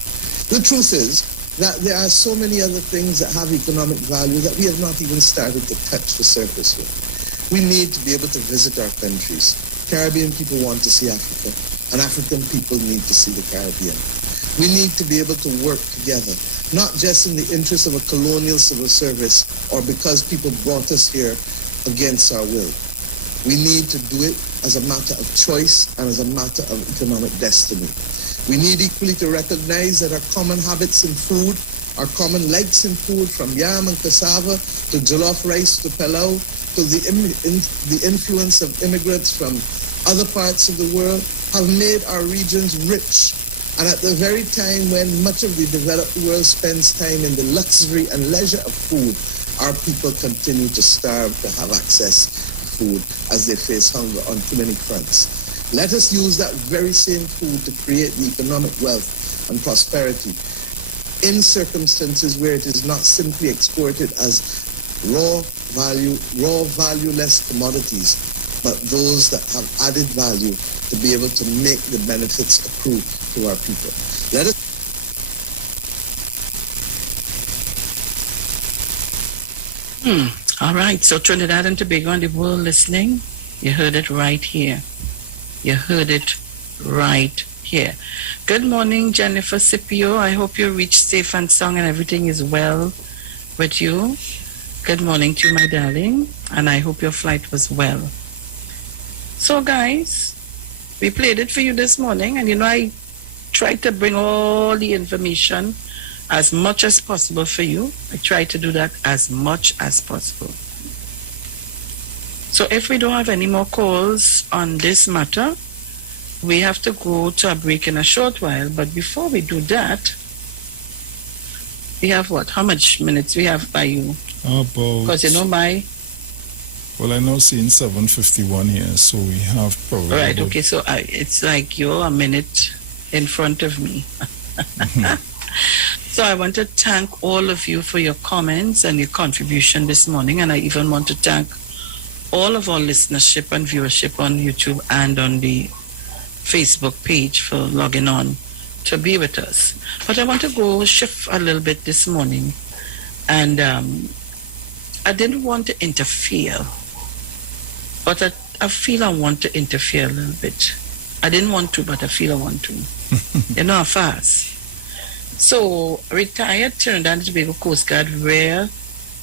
The truth is that there are so many other things that have economic value that we have not even started to touch the surface with. We need to be able to visit our countries. Caribbean people want to see Africa, and African people need to see the Caribbean. We need to be able to work together, not just in the interest of a colonial civil service or because people brought us here against our will. We need to do it as a matter of choice and as a matter of economic destiny. We need equally to recognize that our common habits in food, our common likes in food, from yam and cassava to jollof rice to pilau, to the influence of immigrants from other parts of the world, have made our regions rich. And at the very time when much of the developed world spends time in the luxury and leisure of food, our people continue to starve to have access to food as they face hunger on too many fronts. Let us use that very same food to create the economic wealth and prosperity in circumstances where it is not simply exported as raw valueless commodities, but those that have added value to be able to make the benefits accrue to our people. Let us All right, so Trinidad and Tobago and the world listening, you heard it right here. You heard it right here. Good morning, Jennifer Scipio. I hope you reached safe and sound and everything is well with you. Good morning to you, my darling, and I hope your flight was well. So, guys, we played it for you this morning, and I tried to bring all the information as much as possible for you. I tried to do that as much as possible. So if we don't have any more calls on this matter, we have to go to a break in a short while. But before we do that, we have what? How much minutes we have by you? About... Because Well, I now seeing 7:51 here, so we have probably... Right, okay, so it's like you're a minute in front of me. So I want to thank all of you for your comments and your contribution this morning, and I even want to thank all of our listenership and viewership on YouTube and on the Facebook page for logging on to be with us. But I want to go shift a little bit this morning, and I didn't want to interfere, but I feel I want to interfere a little bit. I didn't want to, but I feel I want to. Fast. So, retired Trinidad and Tobago Coast Guard Rear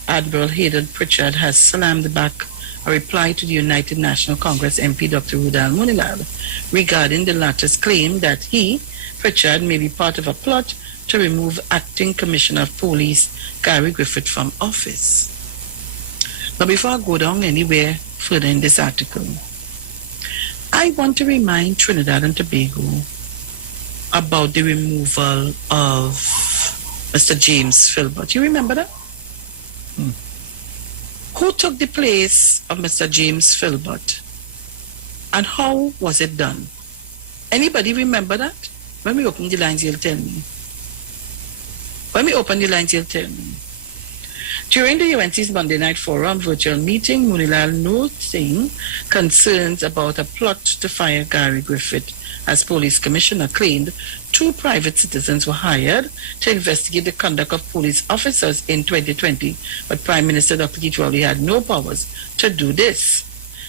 Admiral Hayden Pritchard has slammed back a reply to the United National Congress MP Dr. Rudal Munilal regarding the latter's claim that he, Pritchard, may be part of a plot to remove Acting Commissioner of Police Gary Griffith from office. Now, before I go down anywhere further in this article, I want to remind Trinidad and Tobago about the removal of Mr. James Philbert. You remember that? Who took the place of Mr. James Philbert? And how was it done? Anybody remember that? When we open the lines, you'll tell me. When we open the lines, you'll tell me. During the UNC's Monday Night Forum virtual meeting, Munilal noting concerns about a plot to fire Gary Griffith. As police commissioner claimed, 2 private citizens were hired to investigate the conduct of police officers in 2020, but Prime Minister Dr. Keith Rowley had no powers to do this.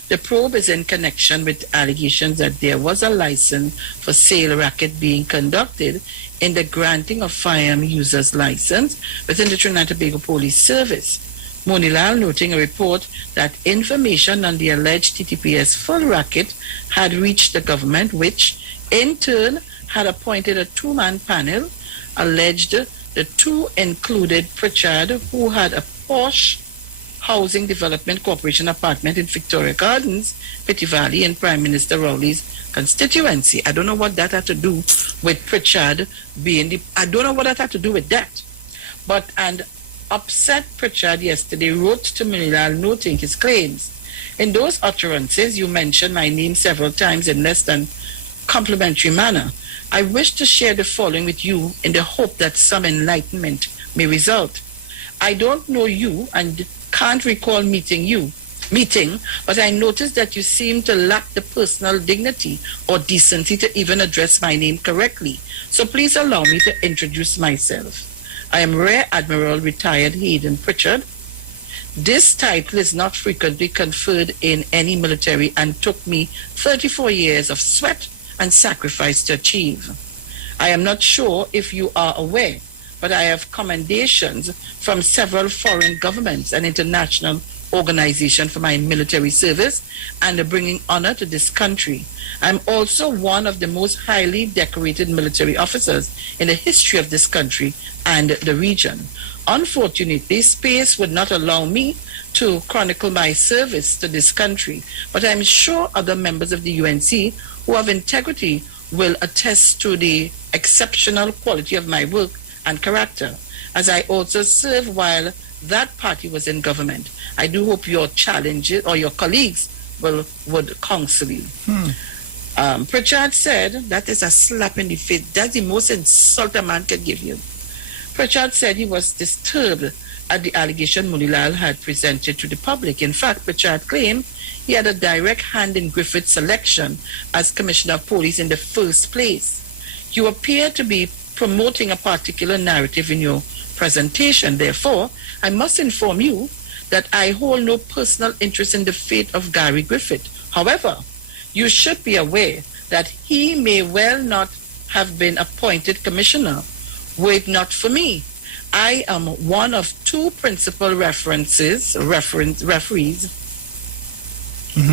The probe is in connection with allegations that there was a license for sale racket being conducted in the granting of firearm users license within the Trinidad and Tobago Police Service. Monilal noting a report that information on the alleged TTPS full racket had reached the government, which in turn had appointed a 2-man panel. Alleged the 2 included Pritchard, who had a posh Housing Development Corporation apartment in Victoria Gardens, Petty Valley, in Prime Minister Rowley's constituency. I don't know what that had to do with Pritchard being I don't know what that had to do with that. But and upset Pritchard yesterday wrote to Munilal noting his claims. In those utterances, you mentioned my name several times in less than complimentary manner. I wish to share the following with you in the hope that some enlightenment may result. I don't know you and can't recall meeting, but I noticed that you seem to lack the personal dignity or decency to even address my name correctly. So please allow me to introduce myself. I am Rear Admiral Retired Hayden Pritchard. This title is not frequently conferred in any military and took me 34 years of sweat and sacrifice to achieve. I am not sure if you are aware, but I have commendations from several foreign governments and international organizations for my military service and bringing honor to this country. I'm also one of the most highly decorated military officers in the history of this country and the region. Unfortunately, space would not allow me to chronicle my service to this country, but I'm sure other members of the UNC who have integrity will attest to the exceptional quality of my work and character, as I also served while that party was in government. I do hope your challenges or your colleagues would counsel you. Pritchard said, that is a slap in the face. That's the most insult a man can give you. Pritchard said he was disturbed at the allegation Munilal had presented to the public. In fact, Pritchard claimed he had a direct hand in Griffith's selection as Commissioner of Police in the first place. You appear to be promoting a particular narrative in your presentation. Therefore, I must inform you that I hold no personal interest in the fate of Gary Griffith. However, you should be aware that he may well not have been appointed commissioner were it not for me. I am one of 2 principal referees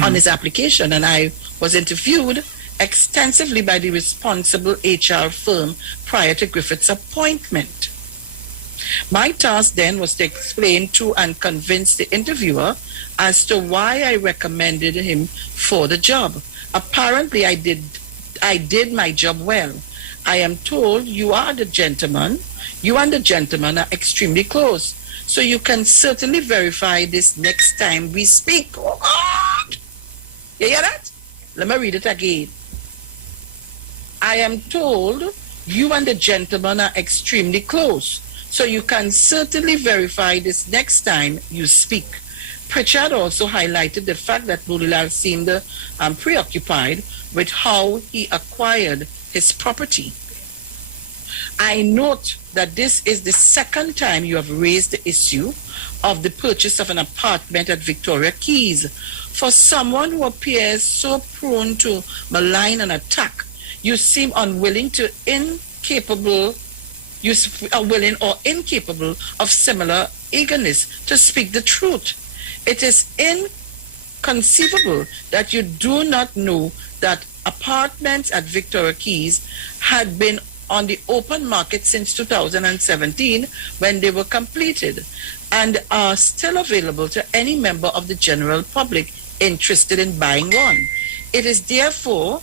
on his application, and I was interviewed extensively by the responsible HR firm prior to Griffith's appointment. My task then was to explain to and convince the interviewer as to why I recommended him for the job. Apparently, I did my job well. I am told you and the gentleman are extremely close. So you can certainly verify this next time we speak. Oh God! You hear that? Let me read it again. I am told you and the gentleman are extremely close. So you can certainly verify this next time you speak. Pritchard also highlighted the fact that Munilal seemed preoccupied with how he acquired his property. I note that this is the second time you have raised the issue of the purchase of an apartment at Victoria Keys. For someone who appears so prone to malign and attack, you seem unwilling or incapable of similar eagerness to speak the truth. It is inconceivable that you do not know that apartments at Victoria Keys had been on the open market since 2017 when they were completed and are still available to any member of the general public interested in buying one. It is therefore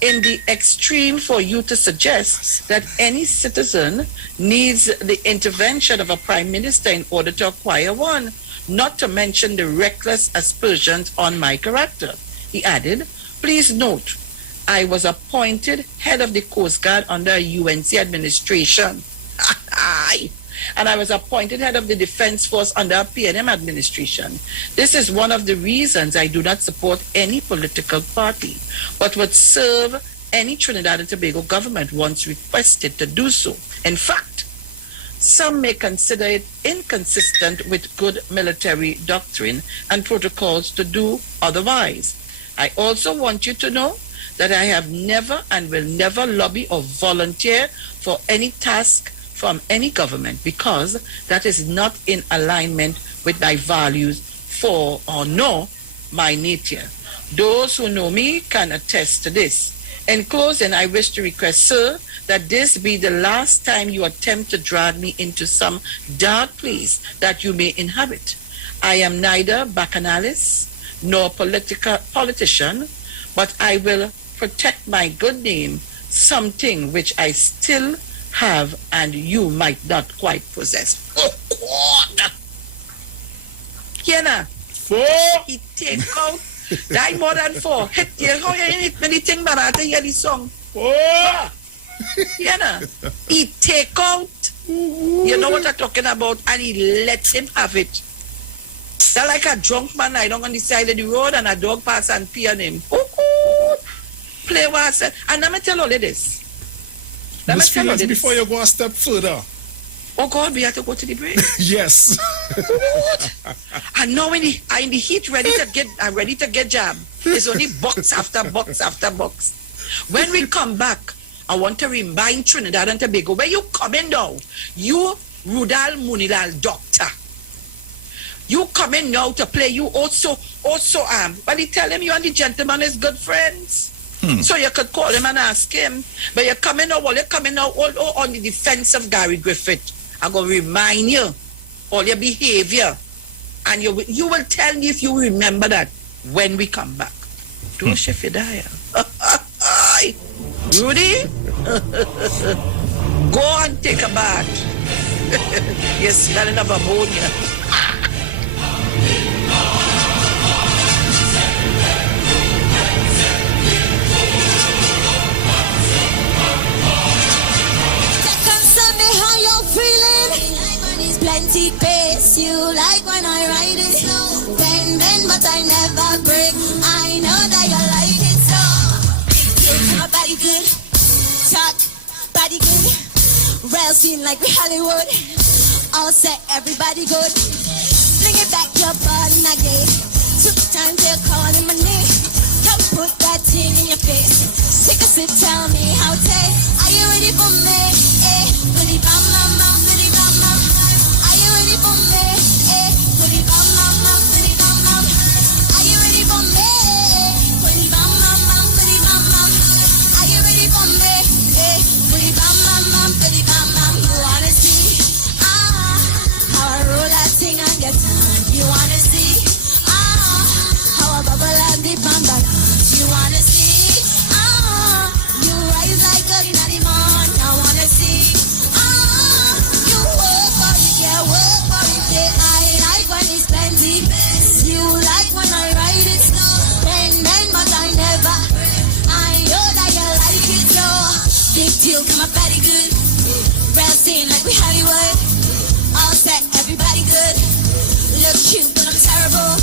in the extreme for you to suggest that any citizen needs the intervention of a prime minister in order to acquire one, not to mention the reckless aspersions on my character. He added, please note, I was appointed head of the Coast Guard under a UNC administration. and I was appointed head of the Defense Force under a PNM administration. This is one of the reasons I do not support any political party, but would serve any Trinidad and Tobago government once requested to do so. In fact, some may consider it inconsistent with good military doctrine and protocols to do otherwise. I also want you to know that I have never and will never lobby or volunteer for any task from any government, because that is not in alignment with my values for or nor my nature. Those who know me can attest to this. In closing, I wish to request, sir, that this be the last time you attempt to drag me into some dark place that you may inhabit. I am neither bacchanalist nor politician, but I will protect my good name, something which I still have and you might not quite possess. Oh, God! Kiana, 4. He take out, die more than 4. Hit you, how you many things, but I hear the song. 4! Kiana, he take out, you know what I'm talking about, and he let him have it. They're like a drunk man lying on the side of the road and a dog pass and pee on him. Play what I said. And let me tell all of this. Before you go a step further. Oh God, we have to go to the break. Yes. And now in the heat, ready to get jab. It's only box after box after box. When we come back, I want to remind Trinidad and Tobago, where you coming now? You Rudal Munilal doctor. You coming now to play. You also but he tell him you and the gentleman is good friends. So you could call him and ask him. But you're coming out all on the defense of Gary Griffith. I'm going to remind you all your behavior. And you will tell me if you remember that when we come back. Don't shift your dial. Rudy? Go and take a bath. You're smelling of ammonia. Plenty pace, you like when I ride it slow. Bend, but I never break. I know that you like it so. Big my body good, talk, body good. Rail scene like we Hollywood. All set, everybody good. Fling it back, your body again. 2 times they're calling my name. Come put that thing in your face. Take a sip, tell me how it tastes. Are you ready for me? Eh, goody bam bam bam, goody bam bam. Are you ready for me? Eh, goody bam bam bam, goody bam bam. Are you ready for me? Goody bam bam bam, goody bam bam. Are you ready for me? Eh, goody bam bam bam, goody bam bam. You wanna see how I roll that thing and get on? You wanna see how I bubble and dip and balance? You wanna see you rise like a in the morning? I wanna see you work for it, yeah, work for it, yeah. I like when it's plenty. You like when I ride it slow. Bend, but I never. I know that you like it so. Big deal, come up pretty good. Rail scene like we Hollywood. All set, everybody good. Look cute, but I'm terrible.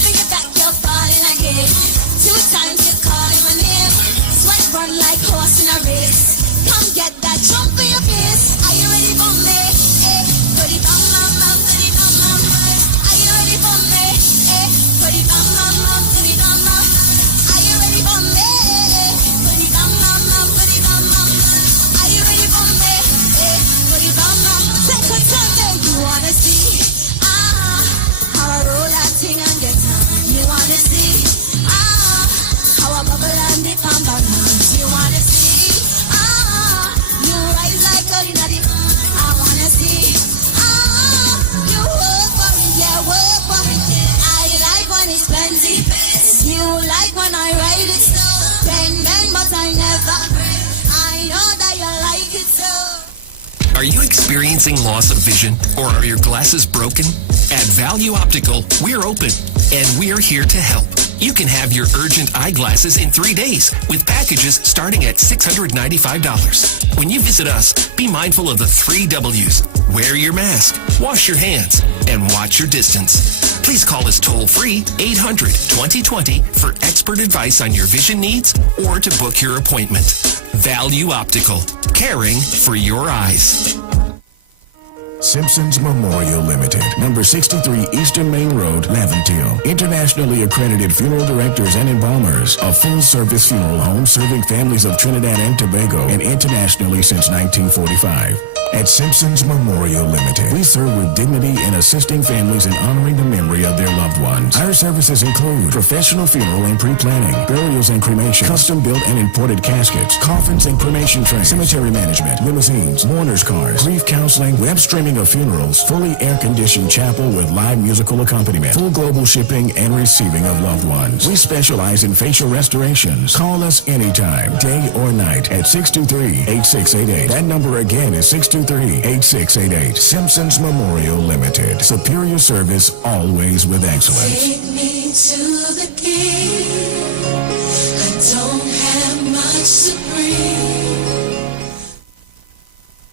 Think back, you're falling again. 2 times you're calling my name. Sweat run like horse in a race. Come get that jump in your face. Are you ready for me? Eh, goody bam bam bam, goody bam bam. Are you ready for me? Eh, goody bam bam bam, goody bam bam. Are you ready for me? Goody bam bam bam, goody bam bam. Are you ready for me? Eh, goody bam bam. Second Sunday, you wanna see how I roll that thing and get on? You wanna see how I bubble and dip and balance? You wanna see you rise like a in the I wanna see you work for it, yeah, work for it, yeah. I like when it's plenty. You like when I ride it slow. Bend, but I never. I know that you like it so. Are you experiencing loss of vision, or are your glasses broken? At Value Optical, we're open, and we're here to help. You can have your urgent eyeglasses in 3 days with packages starting at $695. When you visit us, be mindful of the 3 W's. Wear your mask, wash your hands, and watch your distance. Please call us toll-free 800-2020 for expert advice on your vision needs or to book your appointment. Value Optical, caring for your eyes. Simpsons Memorial Limited, number 63 Eastern Main Road, Laventille. Internationally accredited funeral directors and embalmers. A full-service funeral home serving families of Trinidad and Tobago and internationally since 1945. At Simpsons Memorial Limited, we serve with dignity in assisting families and honoring the memory of their loved ones. Our services include professional funeral and pre-planning, burials and cremation, custom-built and imported caskets, coffins and cremation trays, cemetery management, limousines, mourners cars, grief counseling, web streaming of funerals, fully air-conditioned chapel with live musical accompaniment, full global shipping and receiving of loved ones. We specialize in facial restorations. Call us anytime, day or night, at 623-8688. That number again is 623-8688. Simpsons Memorial Limited. Superior service, always with excellence. Take me to the king. I don't have much to bring.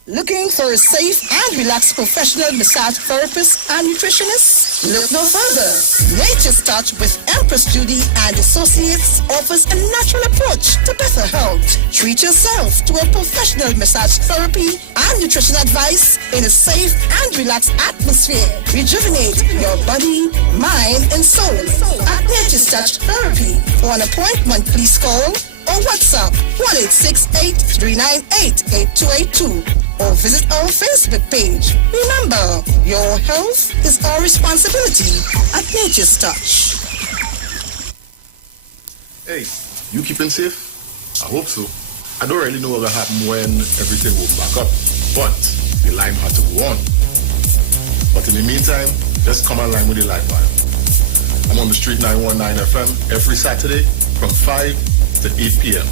Looking for a safe and relaxed professional massage therapist and nutritionist? Look no further. Nature's Touch with Empress Judy and Associates offers a natural approach to better health. Treat yourself to a professional massage therapy and nutrition advice in a safe and relaxed atmosphere. Rejuvenate your body, mind, and soul at Nature's Touch Therapy. For an appointment, please call or WhatsApp 1-866-398-8282 or visit our Facebook page. Remember, your health is our responsibility at Nature's Touch. Hey, you keeping safe? I hope so. I don't really know what will happen when everything will back up, but the line had to go on. But in the meantime, just come online with the live wire. I'm on the Street 919 FM every Saturday from 5 to 8 p.m.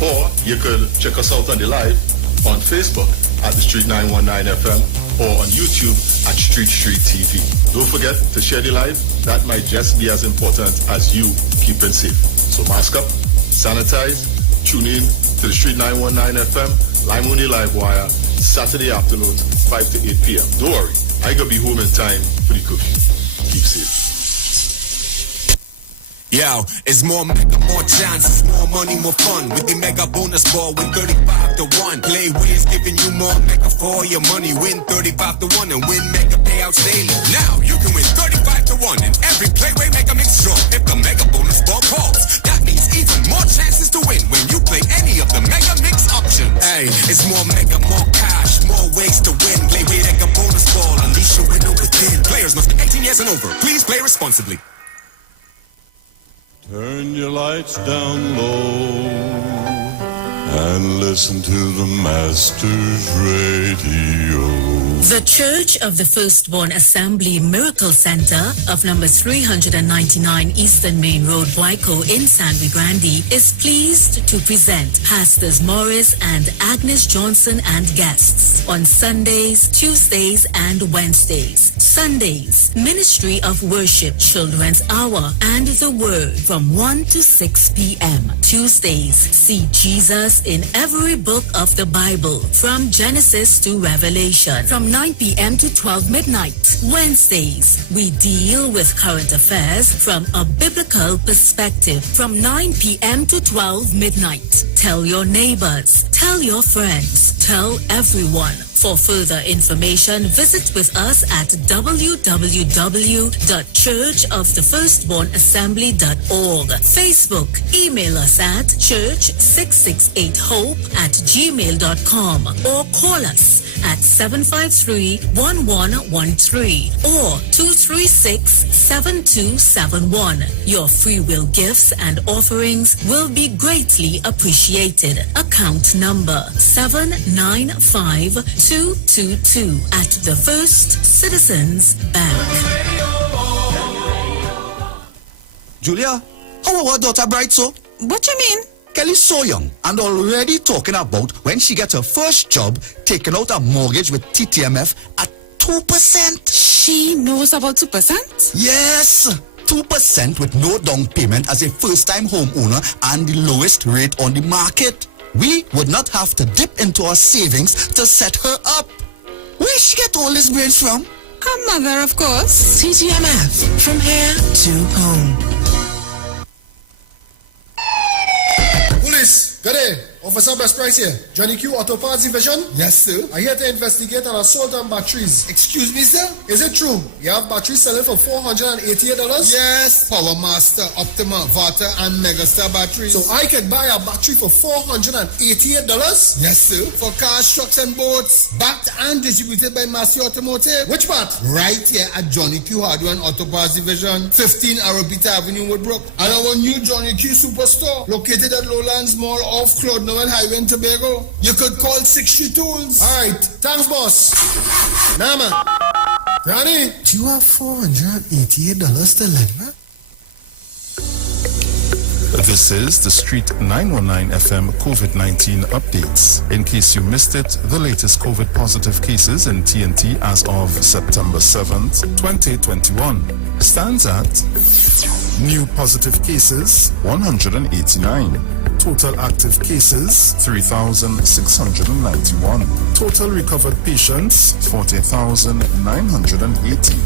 Or you could check us out on the live on Facebook at the Street 919 FM or on YouTube at Street TV. Don't forget to share the live. That might just be as important as you keeping safe. So mask up, sanitize, tune in to the Street 919 FM, Lime on the Live Wire, Saturday afternoon, 5 to 8 p.m. Don't worry, I gotta be home in time for the curfew. Keep safe. Yo, it's more mega, more chances, more money, more fun. With the mega bonus ball, win 35 to 1. Play Wiz giving you more mega for your money. Win 35 to 1 and win mega payouts daily. Now you can win 35 to 1 in every playway mega mix draw. If the mega bonus ball calls, that means even more chances to win when you play any of the mega mix options. Hey, it's more mega, more cash, more ways to win. Play with mega bonus ball, unleash your winner within. Players must be 18 years and over. Please play responsibly. Turn your lights down low and listen to the Master's Radio. The Church of the Firstborn Assembly Miracle Center of number 399 Eastern Main Road, Waiko in San Luis Grande is pleased to present Pastors Morris and Agnes Johnson and guests on Sundays, Tuesdays, and Wednesdays. Sundays, Ministry of Worship Children's Hour and the Word from 1 to 6 p.m. Tuesdays, see Jesus in every book of the Bible from Genesis to Revelation from 9 p.m. to 12 midnight. Wednesdays, we deal with current affairs from a biblical perspective from 9 p.m. to 12 midnight. Tell your neighbors, tell your friends, tell everyone. For further information, visit with us at www.churchofthefirstbornassembly.org. Facebook, email us at church668hope@gmail.com or call us at 753-1113 or 236-7271. Your free will gifts and offerings will be greatly appreciated. Account number 795222 at the First Citizens Bank. Julia, how our daughter bright so? What you mean? Kelly's so young and already talking about when she gets her first job, taking out a mortgage with TTMF at 2%. She knows about 2%? Yes, 2% with no down payment as a first-time homeowner and the lowest rate on the market. We would not have to dip into our savings to set her up. Where she get all this brains from? Her mother, of course. TGMF, from here to home. Police, good day. Officer Best Price here. Johnny Q Auto Parts Division? Yes, sir. I'm here to investigate an assault on batteries. Excuse me, sir? Is it true? You have batteries selling for $488? Yes. Power Master, Optima, Vata, and Megastar batteries. So I can buy a battery for $488? Yes, sir. For cars, trucks, and boats. Backed and distributed by Massey Automotive. Which part? Right here at Johnny Q Hardware and Auto Parts Division, 15 Arabita Avenue, Woodbrook. And our new Johnny Q Superstore, located at Lowlands Mall off Claude Noel Highway in Tobago. You could call 60 Tools. Alright, thanks boss. Nah man. Granny, do you have $488 to lend, man? This is the Street 919 FM COVID-19 updates. In case you missed it, the latest COVID positive cases in TNT as of September 7th, 2021 stands at new positive cases 189. Total active cases 3,691. Total recovered patients 40,980.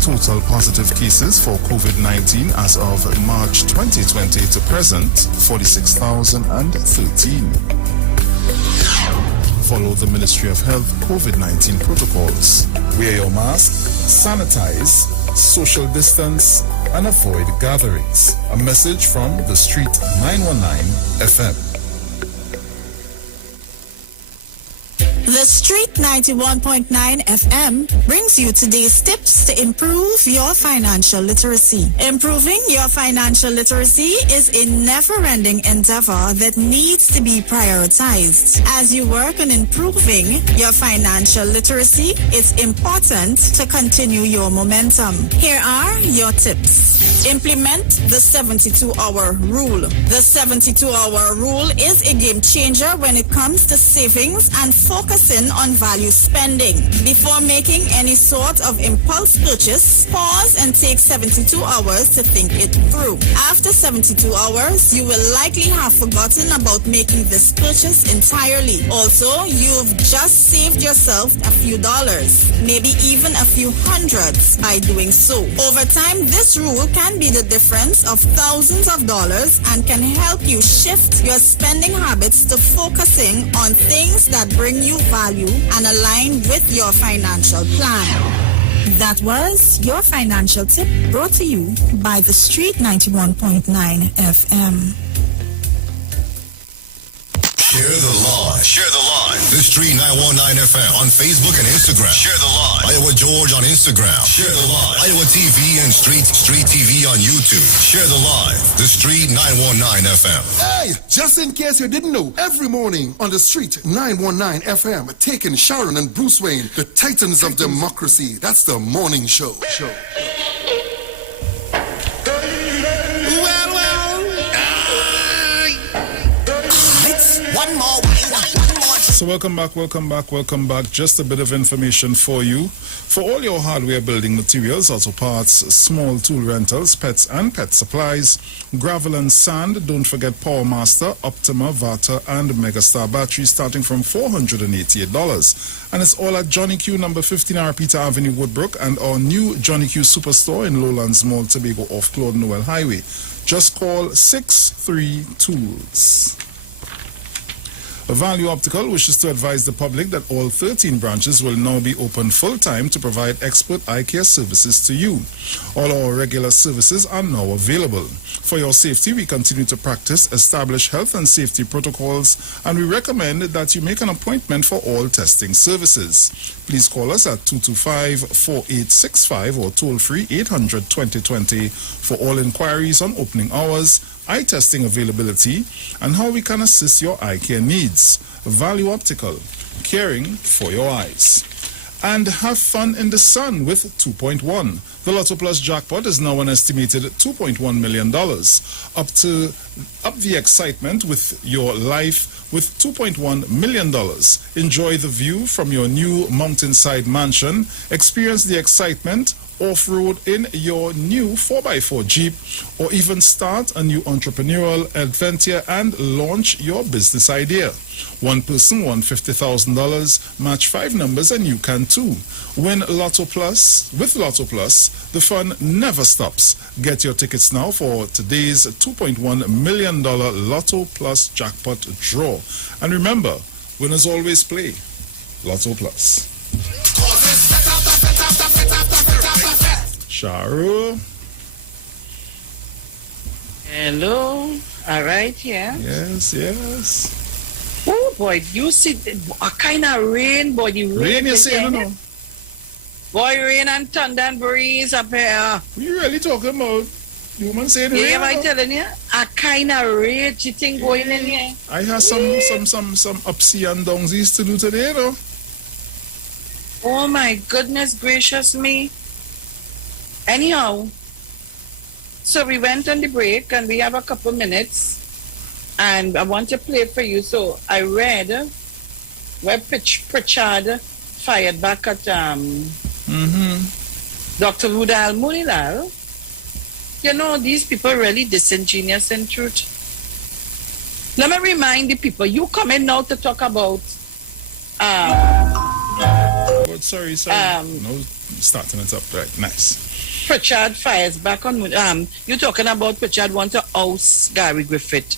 Total positive cases for COVID-19 as of March 2020 to present 46,013. Follow the Ministry of Health COVID-19 protocols. Wear your mask, sanitize, social distance, and avoid gatherings. A message from the Street 919 FM. The Street 91.9 FM brings you today's tips to improve your financial literacy. Improving your financial literacy is a never-ending endeavor that needs to be prioritized. As you work on improving your financial literacy, it's important to continue your momentum. Here are your tips. Implement the 72-hour rule. The 72-hour rule is a game changer when it comes to savings and focusing on value spending. Before making any sort of impulse purchase, pause and take 72 hours to think it through. After 72 hours, you will likely have forgotten about making this purchase entirely. Also, you've just saved yourself a few dollars, maybe even a few hundreds by doing so. Over time, this rule can be the difference of thousands of dollars and can help you shift your spending habits to focusing on things that bring you value and align with your financial plan. That was your financial tip brought to you by the Street 91.9 FM. Share the line. Share the line. The Street 919 FM on Facebook and Instagram. Share the line. Iowa George on Instagram. Share the line. Iowa TV and Street TV on YouTube. Share the line. The Street 919 FM. Hey, just in case you didn't know, every morning on the Street 919 FM, taking Sharon and Bruce Wayne, the titans of democracy. That's the morning show. One more. So welcome back. Just a bit of information for you. For all your hardware building materials, auto parts, small tool rentals, pets and pet supplies, gravel and sand, don't forget Power Master, Optima, Vata and Megastar batteries starting from $488. And it's all at Johnny Q, number 15 Arpita Avenue, Woodbrook, and our new Johnny Q Superstore in Lowlands Mall, Tobago off Claude Noel Highway. Just call 63 Tools. Value Optical wishes to advise the public that all 13 branches will now be open full-time to provide expert eye care services to you. All our regular services are now available. For your safety, we continue to practice established health and safety protocols, and we recommend that you make an appointment for all testing services. Please call us at 225-4865 or toll-free 800-2020 for all inquiries on opening hours, eye testing availability, and how we can assist your eye care needs. Value Optical, caring for your eyes. And have fun in the sun with 2.1, The Lotto Plus jackpot is now an estimated $2.1 million. Up the excitement with your life with $2.1 million. Enjoy the view from your new mountainside mansion. Experience the excitement off-road in your new 4x4 Jeep, or even start a new entrepreneurial adventure and launch your business idea. One person won $50,000, match 5 numbers and you can too. Win Lotto Plus. With Lotto Plus, the fun never stops. Get your tickets now for today's $2.1 million Lotto Plus jackpot draw. And remember, winners always play Lotto Plus. Sharu. Hello. All right, yeah. Yes. Oh boy, you see a kind of rain, boy. The Rain, you say, no, no. Boy, rain and thunder and breeze up here. What you really talking about? You woman saying rain? Yeah, I'm telling you, a kind of ragey thing going in here. I have some upsy and downsies to do today, though. Oh my goodness gracious me. Anyhow, so we went on the break and we have a couple minutes and I want to play for you. So I read where Pritchard fired back at Dr. Rudal Munilal. You know, these people really disingenuous in truth. Let me remind the people, you coming now to talk about sorry. No, starting it up right. Nice. Pritchard fires back on. You're talking about Pritchard want to oust Gary Griffith.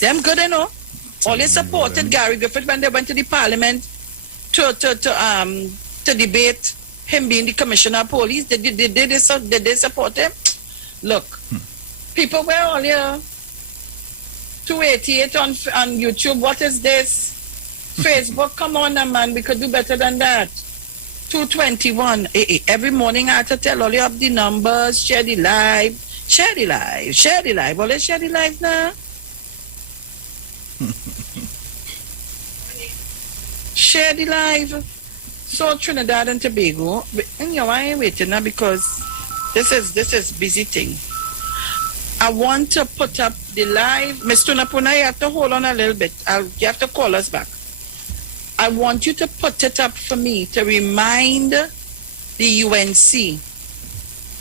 Them good, you know. All they supported Gary Griffith when they went to the parliament to debate him being the commissioner of police. Did they support him? Look, people were all here. 288 on YouTube. What is this? Facebook, come on, man. We could do better than that. 221. Every morning I have to tell all you of the numbers, share the live. Well, let's share the live now. Share the live. So Trinidad and Tobago, and you know, I ain't waiting now because this is busy thing. I want to put up the live. Mr. Napuna, you have to hold on a little bit. You have to call us back. I want you to put it up for me to remind the UNC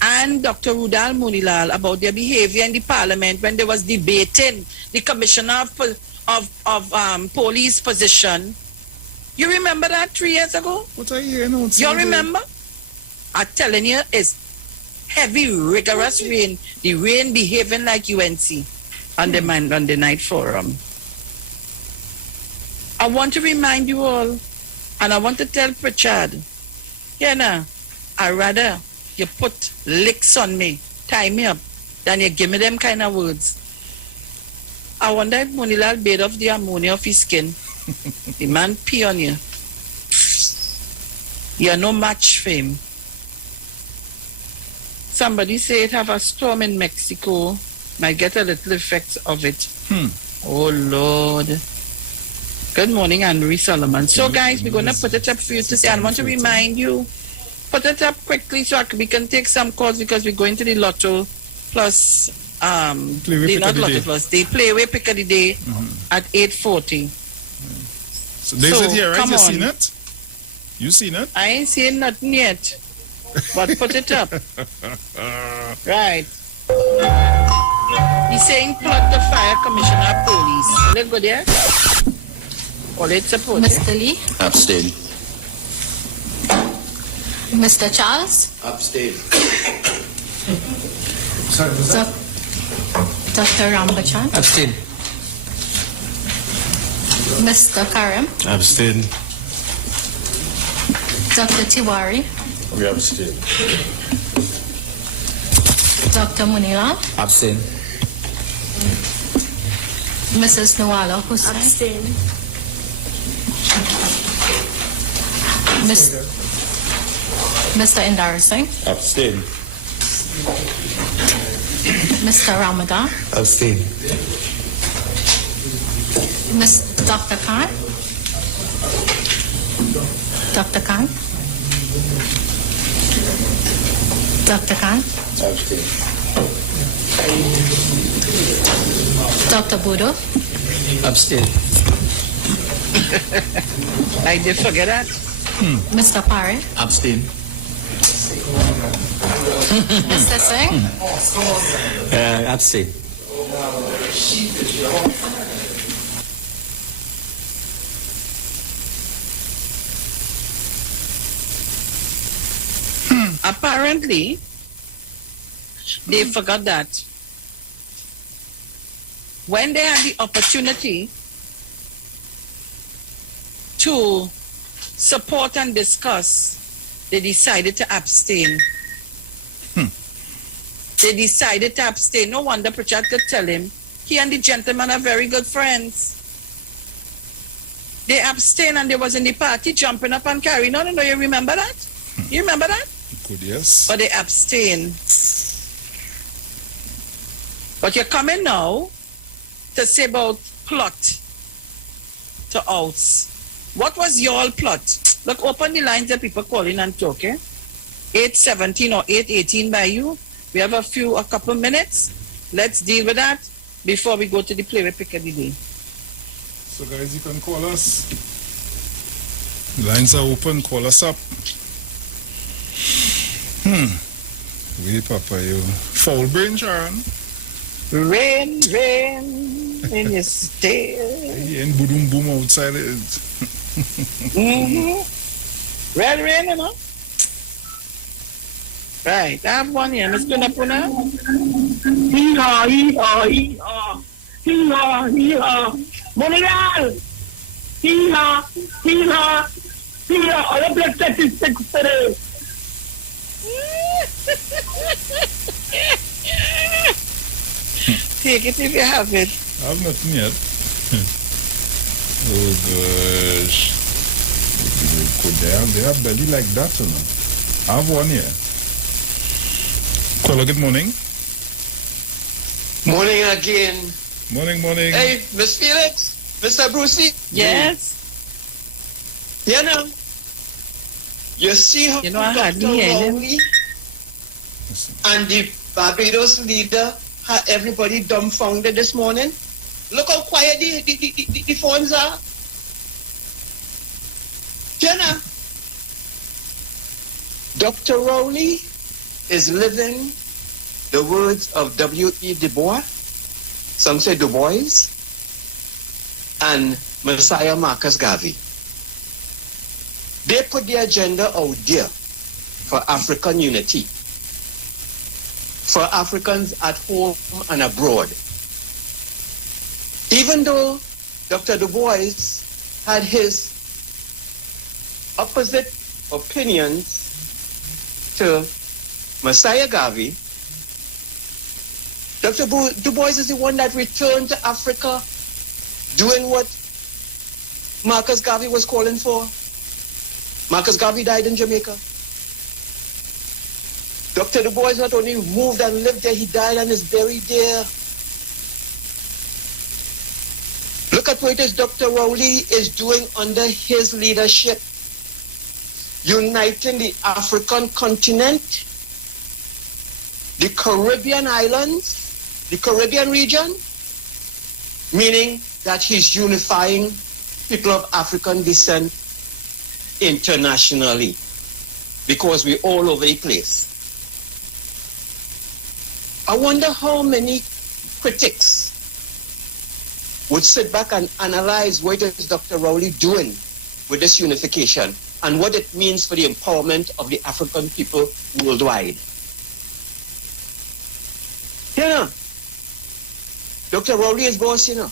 and Dr. Rudal Munilal about their behavior in the parliament when they was debating the commissioner of police position. You remember that 3 years ago? What are you? You remember? I'm telling you, it's heavy, rigorous rain. The rain behaving like UNC on the night forum. I want to remind you all, and I want to tell Pritchard, I'd rather you put licks on me, tie me up, than you give me them kind of words. I wonder if Munilal bathed off the ammonia of his skin. The man pee on you. You're no match for him. Somebody say it have a storm in Mexico. Might get a little effect of it. Oh, Lord. Good morning, Anne-Marie Solomon. So, guys, we're going to put it up for you to say. I want to remind you, put it up quickly so we can take some calls because we're going to the Lotto Plus, not Lotto Plus, they play away pick of the day at 8:40. So, they said here, right? You seen it? You seen it? I ain't seen nothing yet, but put it up. Right. He's saying plot the fire commissioner of police. Let's go there. All it supported. Mr. Lee? Abstain. Mr. Charles? Abstain. Sorry, was that? Dr. Rambachan? Abstain. Mr. Karam? Abstain. Dr. Tiwari? We abstain. Dr. Munila? Abstain. Mrs. Nawala Hussain? Abstain. Mr. Indar Singh? Abstain. Mr. Ramadan? Abstain. Dr. Khan? Dr. Khan? Dr. Khan? Abstain. Dr. Budo? Abstain. I did forget that. Mr. Parry? Abstain. Mr. Singh? Abstain. Apparently, they forgot that when they had the opportunity to support and discuss, they decided to abstain. They decided to abstain. No wonder Pritchard could tell him he and the gentleman are very good friends. They abstained and they was in the party jumping up and carrying on. You remember that? You remember that? Good, yes. But they abstain. But you're coming now to say about plot to oust. What was your plot? Look, open the lines that people calling and talking. 8:17 or 8:18 by you. We have a couple minutes. Let's deal with that before we go to the play with Piccadilly. So guys, you can call us. Lines are open, call us up. We Papa, you foul brain, Sharon. Rain, in your stare. And boom boom outside it. Red rain, you know? Right, I have one here. Mr. Napuna. Hee-haw, hee-haw, hee-haw. Hee-haw, hee-haw. Monegal! Hee-haw, hee-haw. Hee-haw. All the blood statistics today. Take it if you have it. I have nothing yet. Oh gosh. They have belly like that, you know. I have one here. Caller, good morning. Morning again. Morning. Hey, Miss Felix, Mr. Brucey. Yes. You know, you see how Dr. Rowley and the Barbados leader had everybody dumbfounded this morning? Look how quiet the phones are. You know, Dr. Rowley is living the words of W.E. Du Bois, some say Du Bois, and Messiah Marcus Garvey. They put the agenda out there for African unity, for Africans at home and abroad. Even though Dr. Du Bois had his opposite opinions to Messiah Garvey, Dr. Du Bois is the one that returned to Africa doing what Marcus Garvey was calling for. Marcus Garvey died in Jamaica. Dr. Du Bois not only moved and lived there, he died and is buried there. Look at what it is Dr. Rowley is doing under his leadership. Uniting the African continent, the Caribbean islands, the Caribbean region, meaning that he's unifying people of African descent internationally, because we're all over the place. I wonder how many critics would sit back and analyze what is Dr. Rowley doing with this unification and what it means for the empowerment of the African people worldwide. Yeah. Dr. Rowley is boss, you know.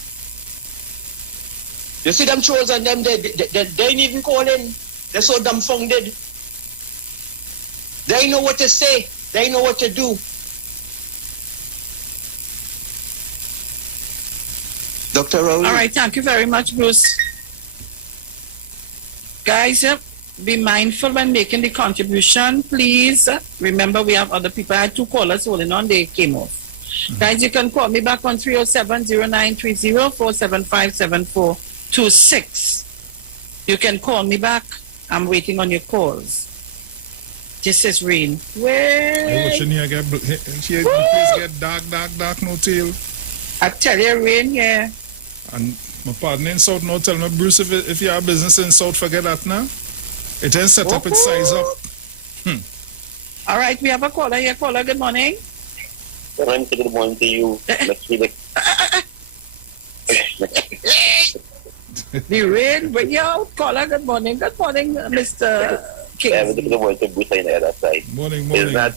You see them trolls and them, they ain't even calling. They're so dumbfounded. They know what to say. They know what to do. Dr. Rowley. All right, thank you very much, Bruce. Guys, be mindful when making the contribution, please. Remember, we have other people. I had two callers holding on. They came off. Guys, you can call me back on 307-0930-475-7426. You can call me back. I'm waiting on your calls. This is rain. I Where? watching here get the place get dark, no tail. I tell you, rain here. And my partner in South now tell me, Bruce, if you have business in South, forget that now. It ain't set up, it's size up. All right, we have a caller here. Caller, good morning. Good morning to you. Let's see The rain, bring you out. Caller, good morning. Good morning, Mr. King. Good morning to Bruce on the other side. Morning. It's not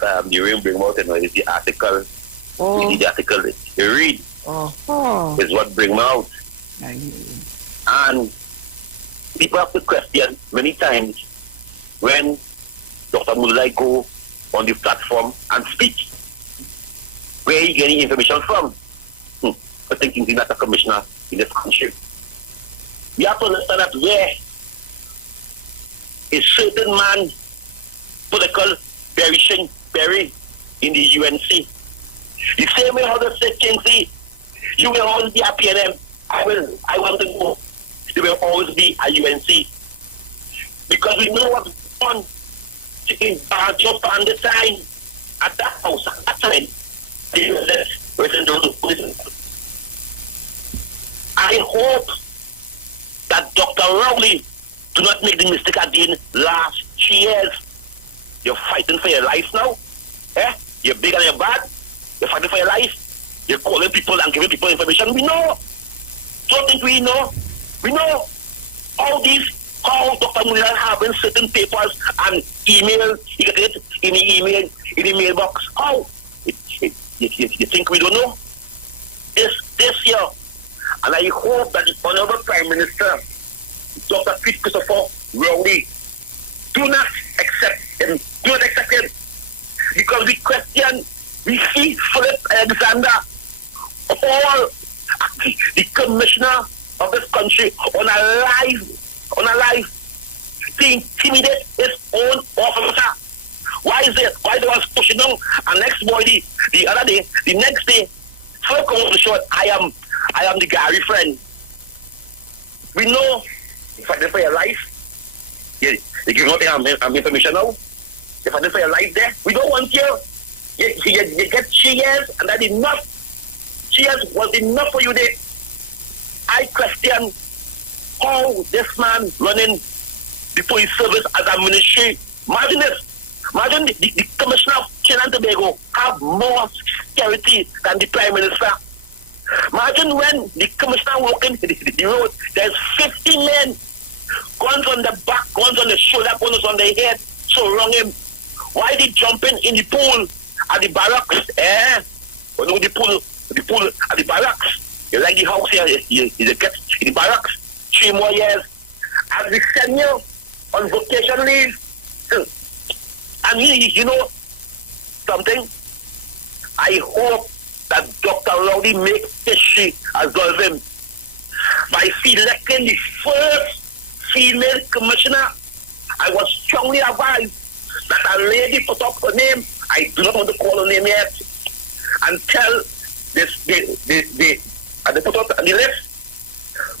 the rain bring out, it's the article. Oh. The article you read is what bring them out. And people have to question many times when Dr. Mulai go on the platform and speak. Where he getting information from? I think he's not a commissioner in this country. We have to understand that where a certain man, political buried in the UNC. The same way how they say, Kingsley, you will always be a PNM. I want to go. You will always be a UNC. Because we know what's going on in Barjo on the time at that house at that time. I hope that Dr. Rowley do not make the mistake again last 3 years. You're fighting for your life now. You're big and you're bad. You're fighting for your life. You're calling people and giving people information. We know. Don't think we know. We know all these, how Dr. Mulai having certain papers and email. You get it in the mailbox. How? You think we don't know? This year. And I hope that the Honorable Prime Minister, Dr. Christopher Rowley, do not accept him. Do not accept him. Because we see Philip Alexander, all the commissioner of this country on a live, to intimidate his own officer. Why is it? Why they was pushing on? And next morning, the next day, so come to short, I am the Gary friend. We know if I did for your life, you give out information now. If I did for your life there, we don't want you. You get 3 years and that's enough. 3 years was enough for you there. I question how this man running the police service as a ministry. Imagine this. Imagine the commissioner of Trinidad and Tobago have more security than the Prime Minister. Imagine when the commissioner walking the road, there's 50 men, guns on the back, guns on the shoulder, guns on the head, surround him. Why they jumping in the pool at the barracks? The pool at the barracks. You like the house here, you get in the barracks 3 more years. As we send you on vacation leave. And you know something? I hope that Dr. Rowley makes history as well as him by selecting the first female commissioner. I was strongly advised that a lady put up her name. I do not want to call her name yet until they put up on the list.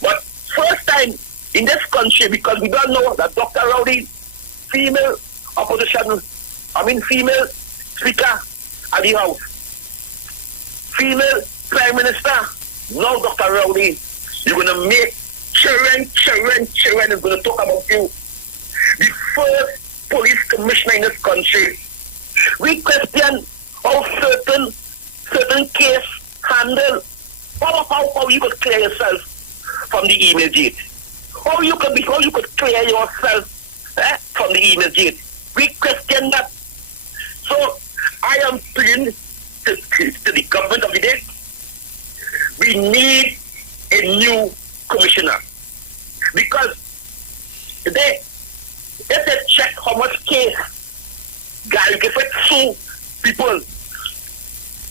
But first time in this country, because we don't know that Dr. Rowley, female female speaker at the house, female prime minister. Now, Dr. Rowley, you're going to make children is going to talk about you. The first police commissioner in this country. We question how certain case handle. How you could clear yourself from the email gate. How you could clear yourself from the email gate. We question that. So I am pleading to the government of the day. We need a new commissioner. Because today, if they check how much case Gary Gifford sue people,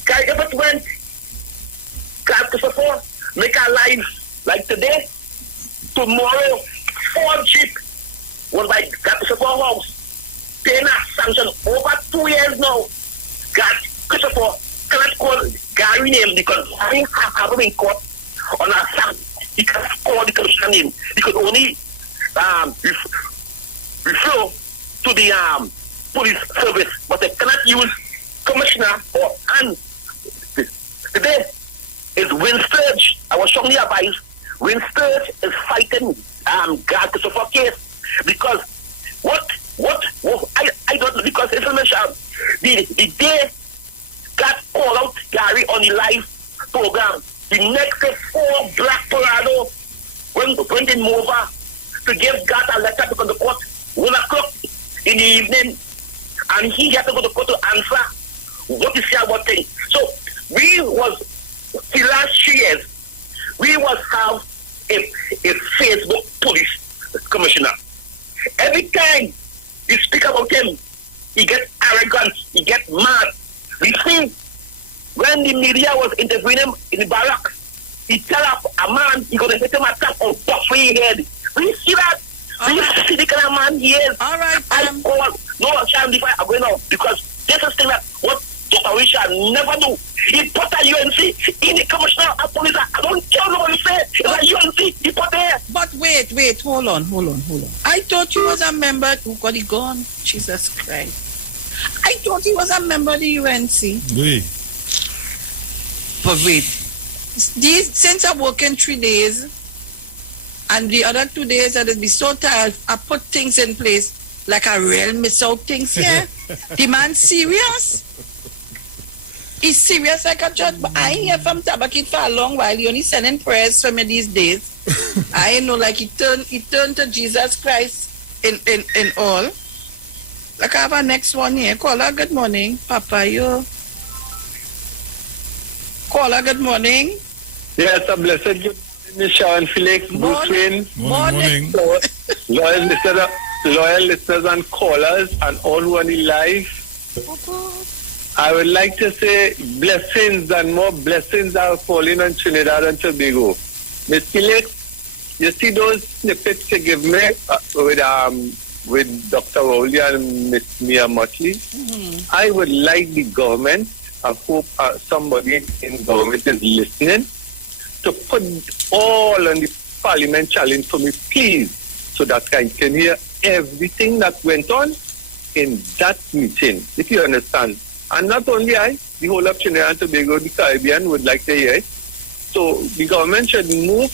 Gary Gifford went, Christopher make our lives like today, tomorrow, 4 jeep was by Christopher house. Paying a sanction over 2 years now. Christopher cannot call Gary name because Gary have him in court on a sanction. He cannot call the commissioner name. He could only refer to the police service, but they cannot use commissioner or and today is Winsturge. I was strongly advised Winsturge is fighting God Christopher case because what I don't know because information the day God called out Gary on the live program, the next day 4 black Colorado went in over to give God a letter to go to court 1 o'clock in the evening, and he had to go to court to answer what is here about things. So we was the last 3 years we was have a Facebook police commissioner. Every time you speak about him, he get arrogant, he get mad. We see when the media was interviewing him in the barrack, he tell a man he gonna hit him a tap or box for his head. We see that. We see the kind of man he is. All right. I call no chance if I'm going on because this is thing that what Dr. Richard never do. He put a UNC in the commissioner of police. I don't care what you say. It's a UNC. He put there. But wait, hold on. I thought you was a member who got it gone. Jesus Christ. I thought he was a member of the UNC. Wait. But wait. Since I'm working 3 days, and the other 2 days I just be so tired, I put things in place like a real miss out things here. The man serious. He's serious like a judge, but I ain't hear from Tabakit for a long while. He only sending prayers for me these days. I ain't know like he turned to Jesus Christ in all. Like I have a next one here. Caller, good morning. Papa, you. Caller, good morning. Yes, a blessed good morning, Miss Sharon Felix, Bruce Wayne. Morning. Loyal listeners and callers and all who are in live. I would like to say blessings and more blessings are falling on Trinidad and Tobago. Miss Felix, you see those snippets you give me with Dr. Rowley and Miss Mia Motley? Mm-hmm. I would like the government, I hope somebody in government is listening, to put all on the parliament challenge for me, please, so that I can hear everything that went on in that meeting, if you understand. And not only I, the whole of Trinidad and Tobago, the Caribbean would like to hear it. So the government should move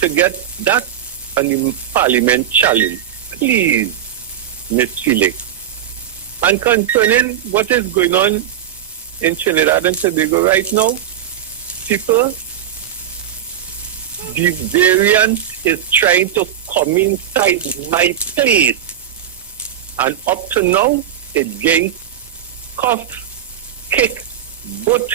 to get that on the parliament challenge. Please, Ms. Felix. And concerning what is going on in Trinidad and Tobago right now, people, the variant is trying to come inside my place. And up to now, it gains cuff, kick, boot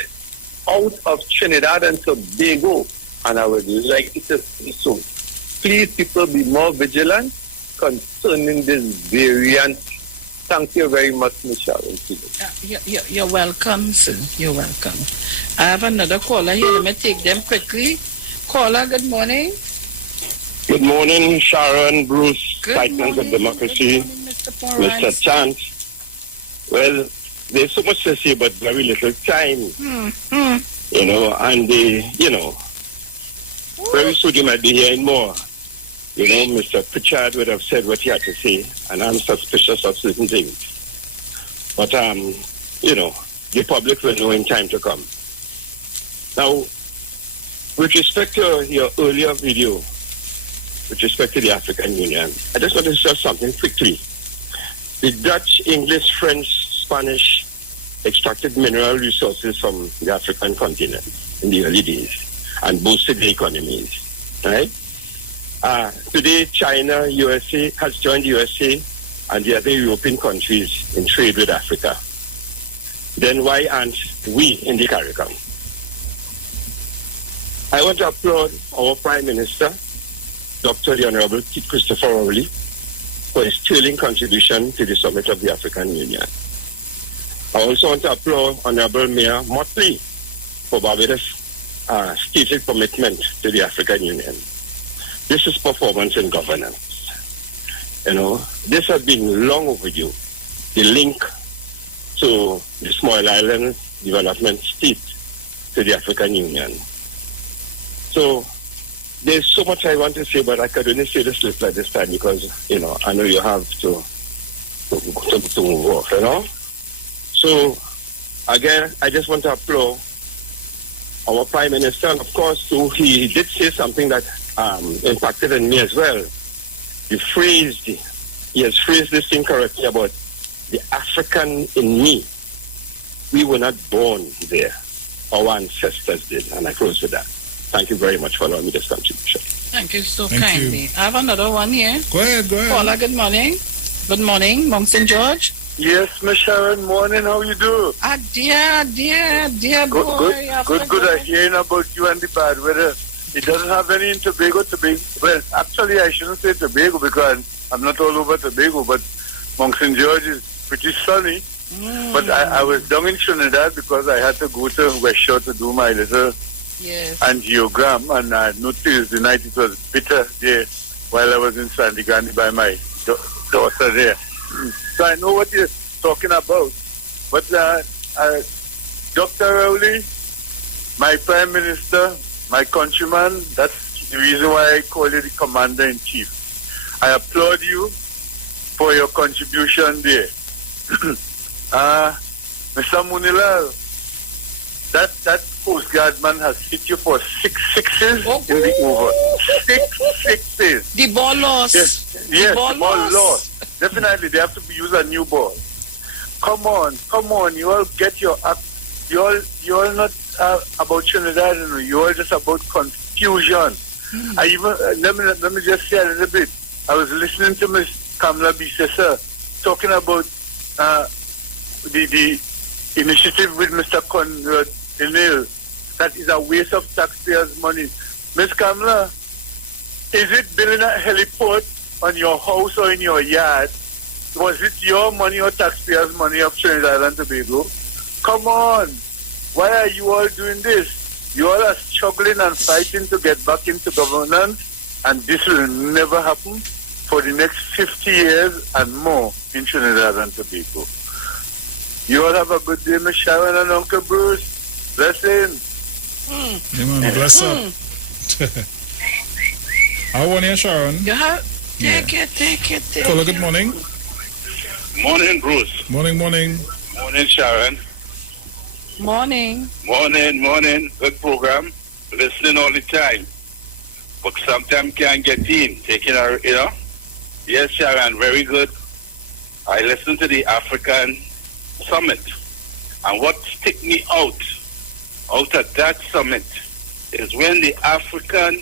out of Trinidad and Tobago. And I would like to see so. Please, people, be more vigilant concerning this variant. Thank you very much, Ms. Sharon. You're welcome, sir. You're welcome. I have another caller here. Let me take them quickly. Caller, good morning. Good morning, Sharon, Bruce, Good Titans morning. of Democracy, Mr. Chance. Well, there's so much to say, but very little time. You know, and very soon you might be hearing more. You know, Mr. Pritchard would have said what he had to say, and I'm suspicious of certain things. But, the public will know in time to come. Now, with respect to your earlier video, with respect to the African Union, I just want to say something quickly. The Dutch, English, French, Spanish extracted mineral resources from the African continent in the early days and boosted the economies, right? Today, China, USA has joined the USA and the other European countries in trade with Africa. Then why aren't we in the CARICOM? I want to applaud our Prime Minister, Dr. the Honorable Christopher Rowley, for his sterling contribution to the summit of the African Union. I also want to applaud Honorable Mayor Motley for Barbados' stated commitment to the African Union. This is performance in governance. You know, this has been long overdue. The link to the small islands development state to the African Union. So there's so much I want to say, but I could only say this little at this time because, I know you have to to move off, you know. So, again, I just want to applaud our Prime Minister, and of course, too, he did say something that impacted on me as well. He has phrased this thing correctly about the African in me. We were not born there. Our ancestors did, and I close with that. Thank you very much for allowing me this contribution. Thank you so Thank kindly. you. I have another one here. Go ahead. Paula, good morning. Good morning, Mount St. George. Yes, Miss Sharon, morning, how you do? Dear Good, boy. good. I'm hearing about you and the bad weather. It doesn't have any in Tobago. Well, actually, I shouldn't say Tobago because I'm not all over Tobago, but Mount St. George is pretty sunny. But I was down in Trinidad because I had to go to West Shore to do my little angiogram, and I noticed the night it was bitter there while I was in Sandy Grande by my daughter there. So I know what you're talking about. But Dr. Rowley, my Prime Minister, my countryman, that's the reason why I call you the Commander-in-Chief. I applaud you for your contribution there. Mr. Munilal, that Coast Guard man has hit you for 6 sixes in the over. 6 sixes. The ball lost. Yes, the ball lost. Definitely, they have to use a new ball. Come on. You all get your act. You all not about Trinidad. You all just about confusion. I even let me just say a little bit. I was listening to Miss Kamala Bisesa talking about the initiative with Mr. Conrad Emil. That is a waste of taxpayers' money. Miss Kamala, is it building a heliport on your house or in your yard? Was it your money or taxpayers' money of Trinidad and Tobago? Come on. Why are you all doing this? You all are struggling and fighting to get back into governance, and this will never happen for the next 50 years and more in Trinidad and Tobago. You all have a good day, Miss Sharon and Uncle Bruce. Blessings. Yeah, man, bless up. How are you, Sharon? Take it. Caller, good morning. Morning, Bruce. Morning. Morning, Sharon. Morning. Good program. Listening all the time. But sometimes can't get in. Taking our, Yes, Sharon, very good. I listened to the African Summit. And what stick me out of that summit is when the African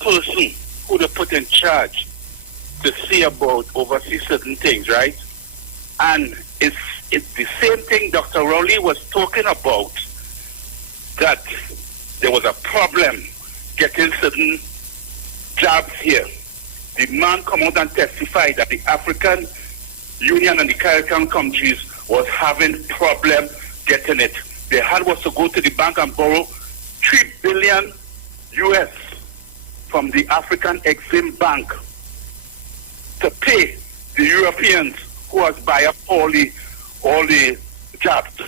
person who they put in charge to see about oversee certain things, right? And it's the same thing Dr. Rowley was talking about, that there was a problem getting certain jobs here. The man come out and testified that the African Union and the Caribbean countries was having problem getting it. They had was to go to the bank and borrow $3 billion US from the African Exim Bank to pay the Europeans who was buy up all the jobs.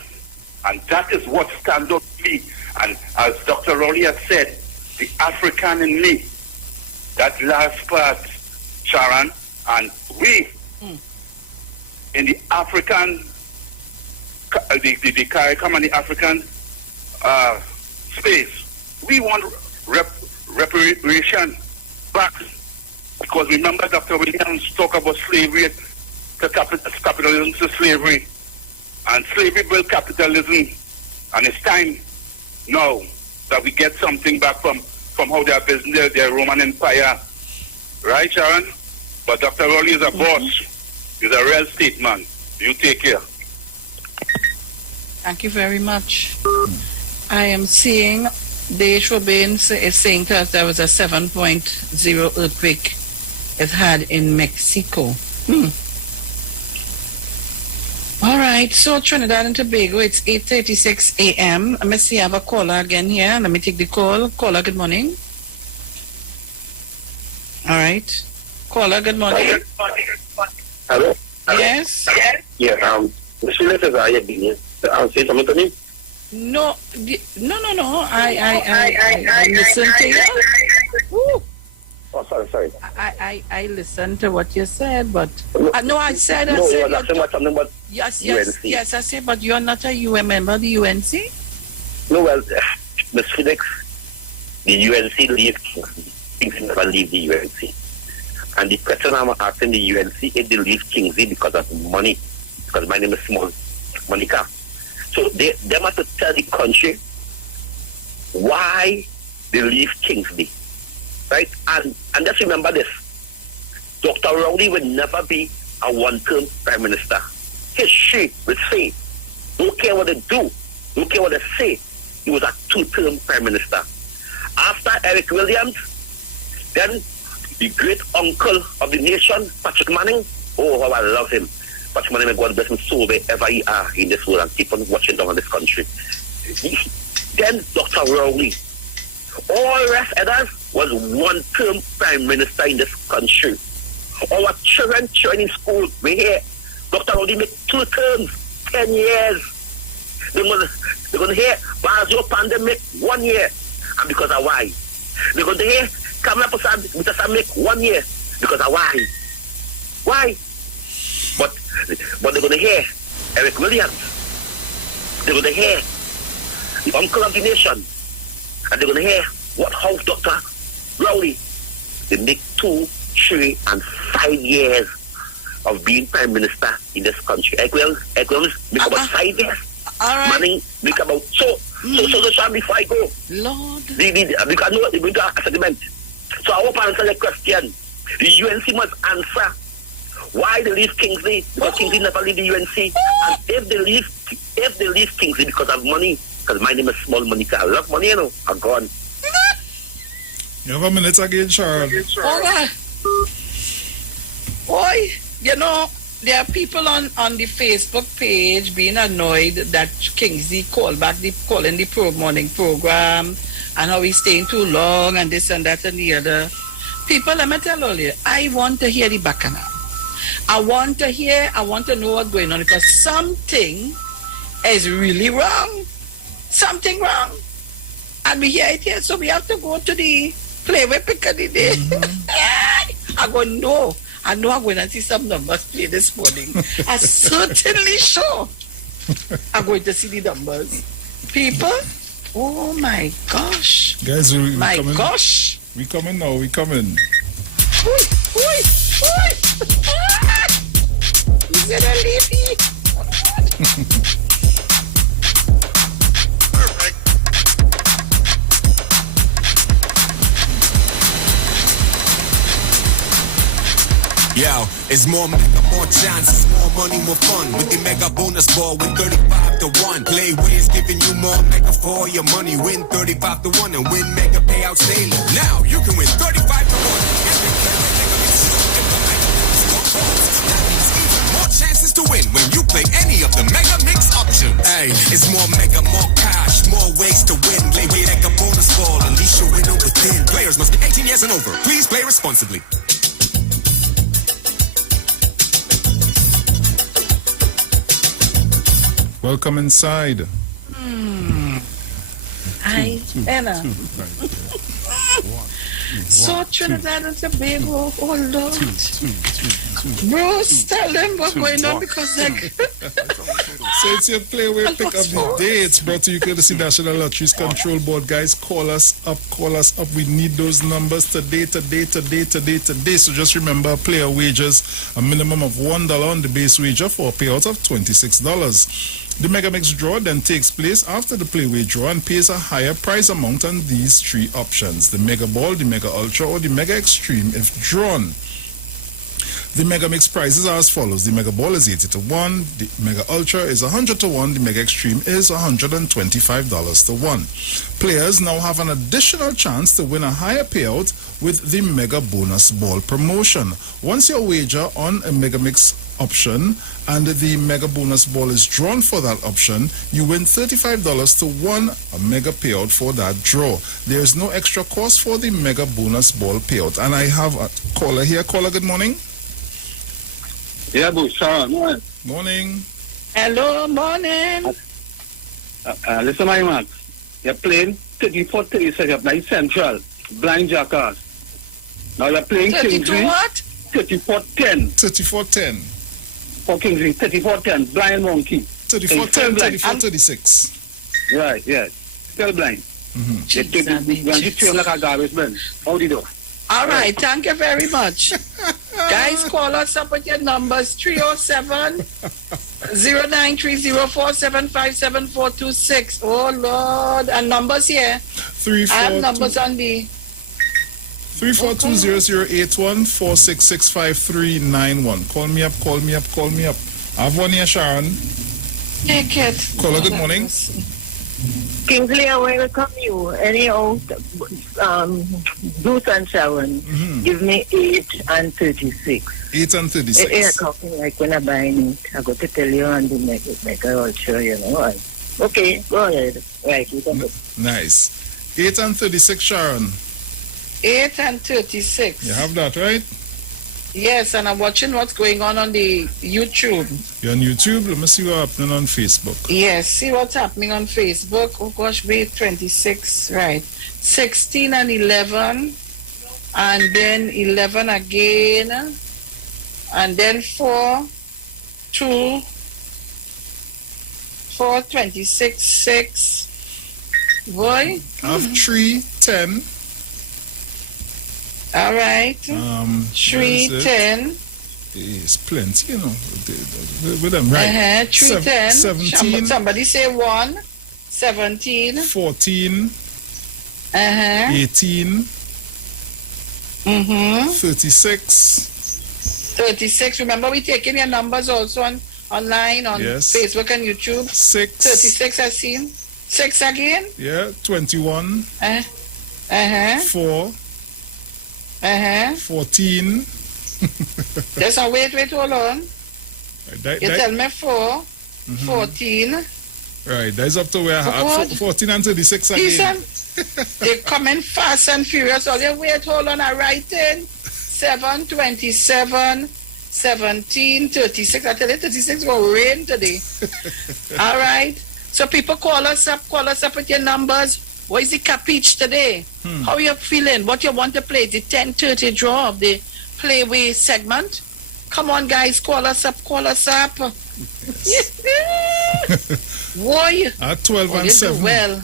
And that is what stands up to me. And as Dr. Rowley has said, the African in me, that last part, Sharon, and we in the African, the CARICOM and the African space, we want reparation back. Because remember Dr. Williams talk about slavery to capitalism to slavery. And slavery built capitalism. And it's time now that we get something back from how they are building their Roman Empire. Right, Sharon? But Dr. Rowley is a boss. He's a real estate man. You take care. Thank you very much. I am seeing Dave Robin is saying to us there was a 7.0 earthquake it had in Mexico. All right, so Trinidad and Tobago, it's 8:36 a.m. Let me see, I have a caller again here. Let me take the call. Caller, good morning. All right. Caller, good morning. Hello? Yes? Yeah, Mr. Letters, are you say something to me? No. I listen to you. Woo. Oh, sorry. I listened to what you said, but no, I said you were asking about something about yes, UNC. I said, but you're not a member of the UNC. No, well, Ms. Felix, the UNC Kingsley never leave the UNC. And the question I'm asking the UNC is they leave Kingsley because of money, because my name is Small Monica. So they must tell the country why they leave Kingsley, right? And just remember this: Dr. Rowley will never be a one-term prime minister. History will say, don't care what they do, don't care what they say, he was a two-term prime minister. After Eric Williams, then the great uncle of the nation, Patrick Manning. Oh, how I love him. Patrick Manning, may God bless him so wherever he are in this world and keep on watching down on this country. Then Dr. Rowley. All rest others was one-term prime minister in this country. Our children in school, we hear Dr. Rowley make 2 terms, 10 years. They're going to hear Bazo pandemic 1 year. And because of why? They're going to hear Kamala Prasad make 1 year. Because of why? Why? But they're going to hear Eric Williams. They're going to hear the uncle of the nation. And they're going to hear how Dr. Rowley, they make 2, 3, and 5 years of being prime minister in this country. Eric Williams make about 5 years. All right. Manning make about so before I go. Lord. We got a settlement. So I hope I answer the question. The UNC must answer why they leave Kingsley, because Kingsley never leave the UNC. And if they leave Kingsley because of money, because my name is Small Monica, I love money, I'm gone. You have a minute again, Sharon. All right. Boy, there are people on the Facebook page being annoyed that Kingsley calling the morning program and how he's staying too long and this and that and the other. People, let me tell all you, I want to hear the bacchanal. I want to know what's going on, because something is really wrong. Something wrong. And we hear it here, so we have to go to the play with Piccadilly. I know I'm going to see some numbers play this morning. I'm certainly sure I'm going to see the numbers. People, oh my gosh. Guys, we coming. Gosh. We coming now, we coming. Is it a leafy? Yo, it's more mega, more chances, more money, more fun. With the mega bonus ball with 35 to 1. Play ways giving you more mega for your money. Win 35 to 1 and win mega payouts daily. Now you can win 35 to 1. More chances to win when you play any of the mega mix options. Hey, it's more mega, more cash, more ways to win. Play with mega bonus ball, unleash your winner within. Players must be 18 years and over. Please play responsibly. Welcome inside. Hi, Anna. So Trinidad and Tobago, oh Lord. Bruce, tell them what's going on, because like... So it's your play where pick up the dates brought to you courtesy National Lotteries Control Board. Guys, call us up. We need those numbers today. So just remember, player wages, a minimum of $1 on the base wager for a payout of $26. The Mega Mix draw then takes place after the playway draw and pays a higher prize amount on these 3 options: the Mega Ball, the Mega Ultra, or the Mega Extreme if drawn. The Mega Mix prizes are as follows: the Mega Ball is 80 to 1, the Mega Ultra is 100 to 1, the Mega Extreme is $125 to 1. Players now have an additional chance to win a higher payout with the Mega Bonus Ball promotion. Once your wager on a Mega Mix option and the Mega Bonus Ball is drawn for that option, you win $35 to 1, a mega payout for that draw. There is no extra cost for the Mega Bonus Ball payout. And I have a caller here. Caller, good morning. Yeah, Bush. Morning. Hello, morning. Listen, my Max. You're playing 34-36 at Night Central. Blind Jackass. Now you're playing 32 Kingsley. what? 34-10. 34-10. For Kingsley, 34-10. Blind monkey. 34-10, 34-36. Right, yes. Still blind. When you feel like a garbage bin. How do you do? All right, thank you very much. Guys, call us up with your numbers 307-09304757-426. Oh, Lord. And numbers here. I have numbers on the 342-0081-4665-391. Call me up. I have one here, Sharon. Take it. Caller, good morning. Kingsley, I welcome you. Anyhow, Bruce and Sharon, give me 8 and 36. 8 and 36. You're talking like when I buy it, I got to tell you and make a ultra, you know. Okay, go ahead. Right, you can go. Nice. 8 and 36, Sharon. 8 and 36. You have that, right? Yes, and I'm watching what's going on the YouTube. You're on YouTube? Let me see what's happening on Facebook. Yes, see what's happening on Facebook. Oh gosh, wait, 26, right. 16 and 11, and then 11 again, and then 4, 2, 4, 26, 6. Boy. I have 3, 10. All right. 3, 10. It's plenty, you know. With them, right? 3, 10. 17. Somebody say 1. 17. 14. 18. 36. 36. Remember, we're taking your numbers also online on Facebook and YouTube. 6. 36, I've seen. 6 again? Yeah, 21. 4. 14. Just wait, hold on. You tell me 4, 14. Right, that's up to where I have 14 and 36 again. Listen, they're coming fast and furious. All you wait, hold on, I write in 7, 27, 17, 36. I tell you, 36 will rain today. All right. So people call us up with your numbers. What is the capiche today? How you feeling? What you want to play? The 10:30 draw of the Playway segment? Come on, guys, call us up. Boy. At 12 and 7. Well,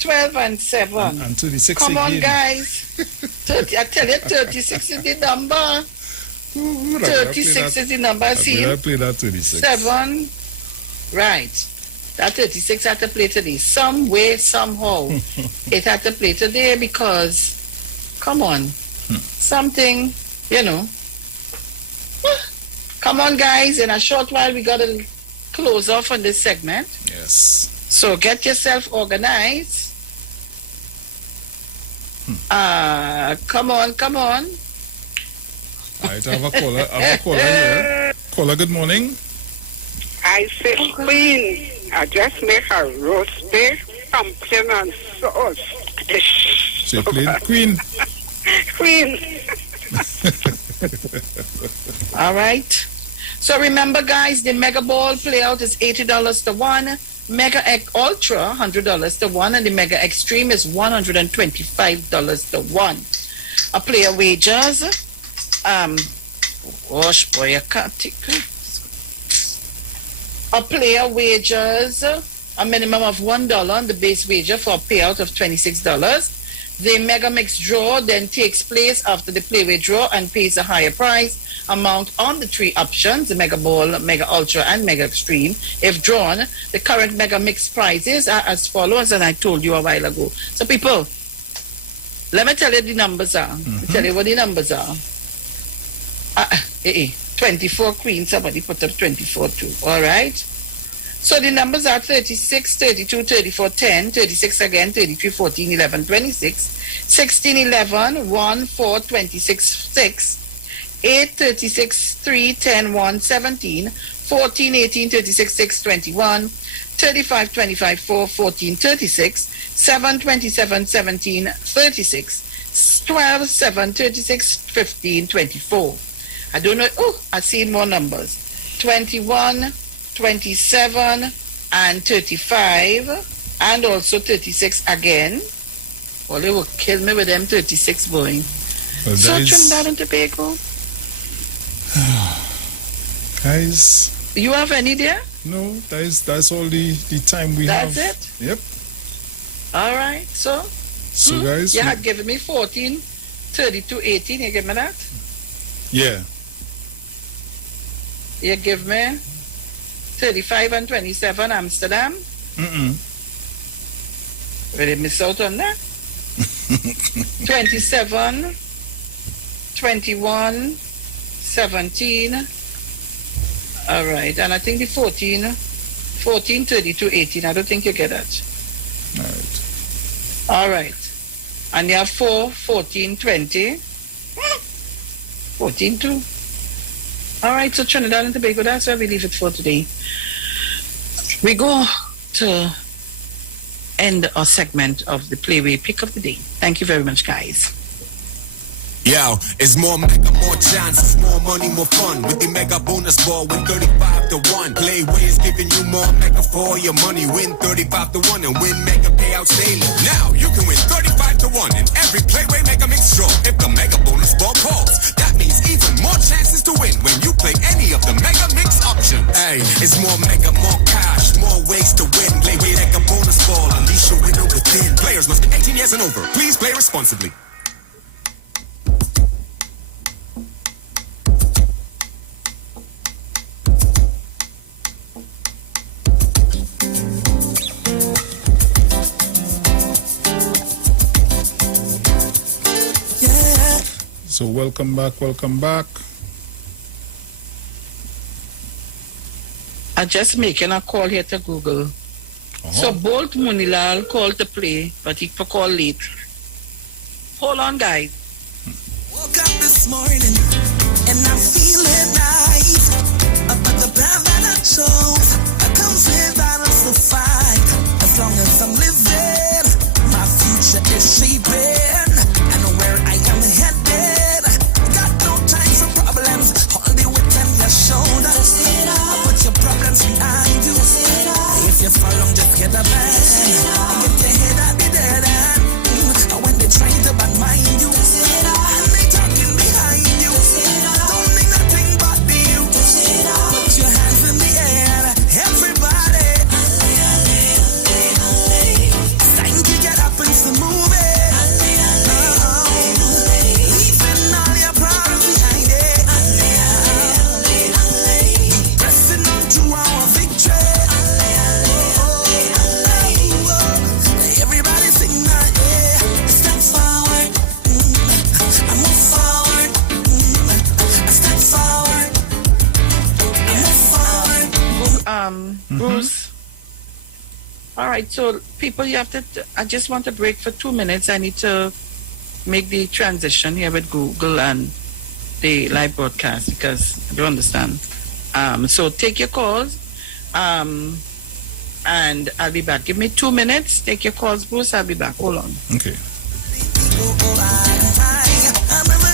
12 and 7. And 36 Come again. on, guys. 30, I tell you, 36 is the number. 36 is the number. See? I play that 36. 7. Right. That 36 had to play today. Some way, somehow, it had to play today because, come on, something, you know. Come on, guys. In a short while, we got to close off on this segment. Yes. So get yourself organized. Come on. All right, I have a caller here. Caller, good morning. I say, Queen, I just make a roast beef, pumpkin and sauce. So you played Queen. Queen. All right. So remember, guys, the Mega Ball playout is $80 to 1. Mega X Ultra, $100 to 1. And the Mega Extreme is $125 to 1. A player wagers. Gosh, boy, I can't take it. A player wagers a minimum of $1 on the base wager for a payout of $26. The Mega Mix draw then takes place after the Playway draw and pays a higher prize amount on the 3 options, the Mega Ball, Mega Ultra, and Mega Extreme. If drawn, the current Mega Mix prizes are as follows, and I told you a while ago. So people, let me tell you the numbers are. Let me tell you what the numbers are. 24 Queen, somebody put up 24 too. All right. So the numbers are 36, 32, 34, 10, 36 again, 33, 14, 11, 26, 16, 11, 1, 4, 26, 6, 8, 36, 3, 10, 1, 17, 14, 18, 36, 6, 21, 35, 25, 4, 14, 36, 7, 27, 17, 36, 12, 7, 36, 15, 24. I don't know. Oh, I've seen more numbers. 21, 27, and 35, and also 36 again. Well, they will kill me with them 36 boy. Well, So that is- Trinidad and Tobago. Guys, You have any there? no, that's all the time we That's have. it? Yep. All right. So Guys, you had given me 14, 32, 18. You give me that? yeah. You give me 35 and 27 Amsterdam. Will you miss out on that? 27, 21, 17. All right. And I think the 14, 32, 18. I don't think you get that. All right. All right. And you have 4, 14, 20. 14, 2. All right. So Trinidad and Tobago, that's where we leave it for today. We go to end our segment of the Playway Pick of the Day. Thank you very much, guys. Yo, it's more mega, more chances, more money, more fun. With the mega bonus ball, win 35 to 1. Playway is giving you more mega for your money. Win 35 to 1 and win mega payouts daily. Now you can win 35 to 1 in every Playway Mega Mix draw. If the mega bonus ball calls, that means even more chances to win when you play any of the mega mix options. Hey, it's more mega, more cash, more ways to win. Playway Mega Bonus Ball, unleash your winner within. Players must be 18 years and over. Please play responsibly. So welcome back. I'm just making a call here to Google. So Bolt Munilal called to play, but he called late. Hold on, guys. Woke up this morning and I'm feeling nice. But the path that I chose, I comes with battles to fight. As long as I'm living, my future is shaping. I know where I am headed. Got no time for problems. Hold the weight on your shoulders. Put your problems behind you. If you fall on, just get up and get your head out the dead end. When they try to undermine you, and they talking behind you, don't mean nothing but you. Put your hands in the air, everybody. Time to get up and to move it. Leaving all your problems behind it. Pressing on to our victory. Everybody sing that, yeah. Step forward, I move forward, I step forward, I move forward. Bruce. All right, so people, you have to. I just want to break for 2 minutes. I need to make the transition here with Google and the live broadcast because I don't understand. So take your calls, and I'll be back. Give me 2 minutes. Take your calls, Bruce. I'll be back. Hold on. Okay.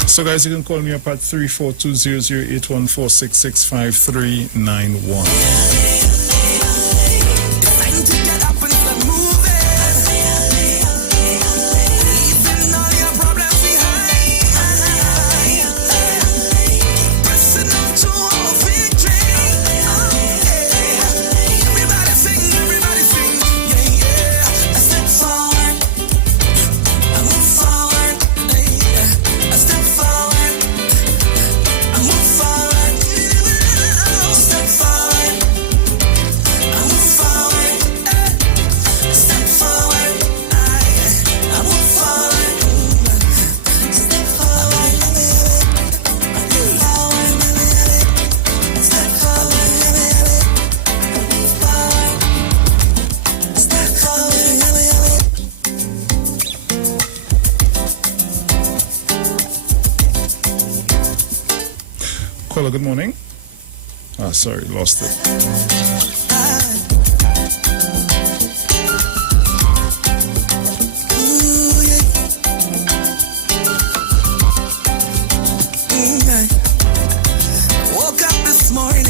So guys, you can call me up at 342-00814665391. Caller, good morning. Sorry, lost it. Woke up this morning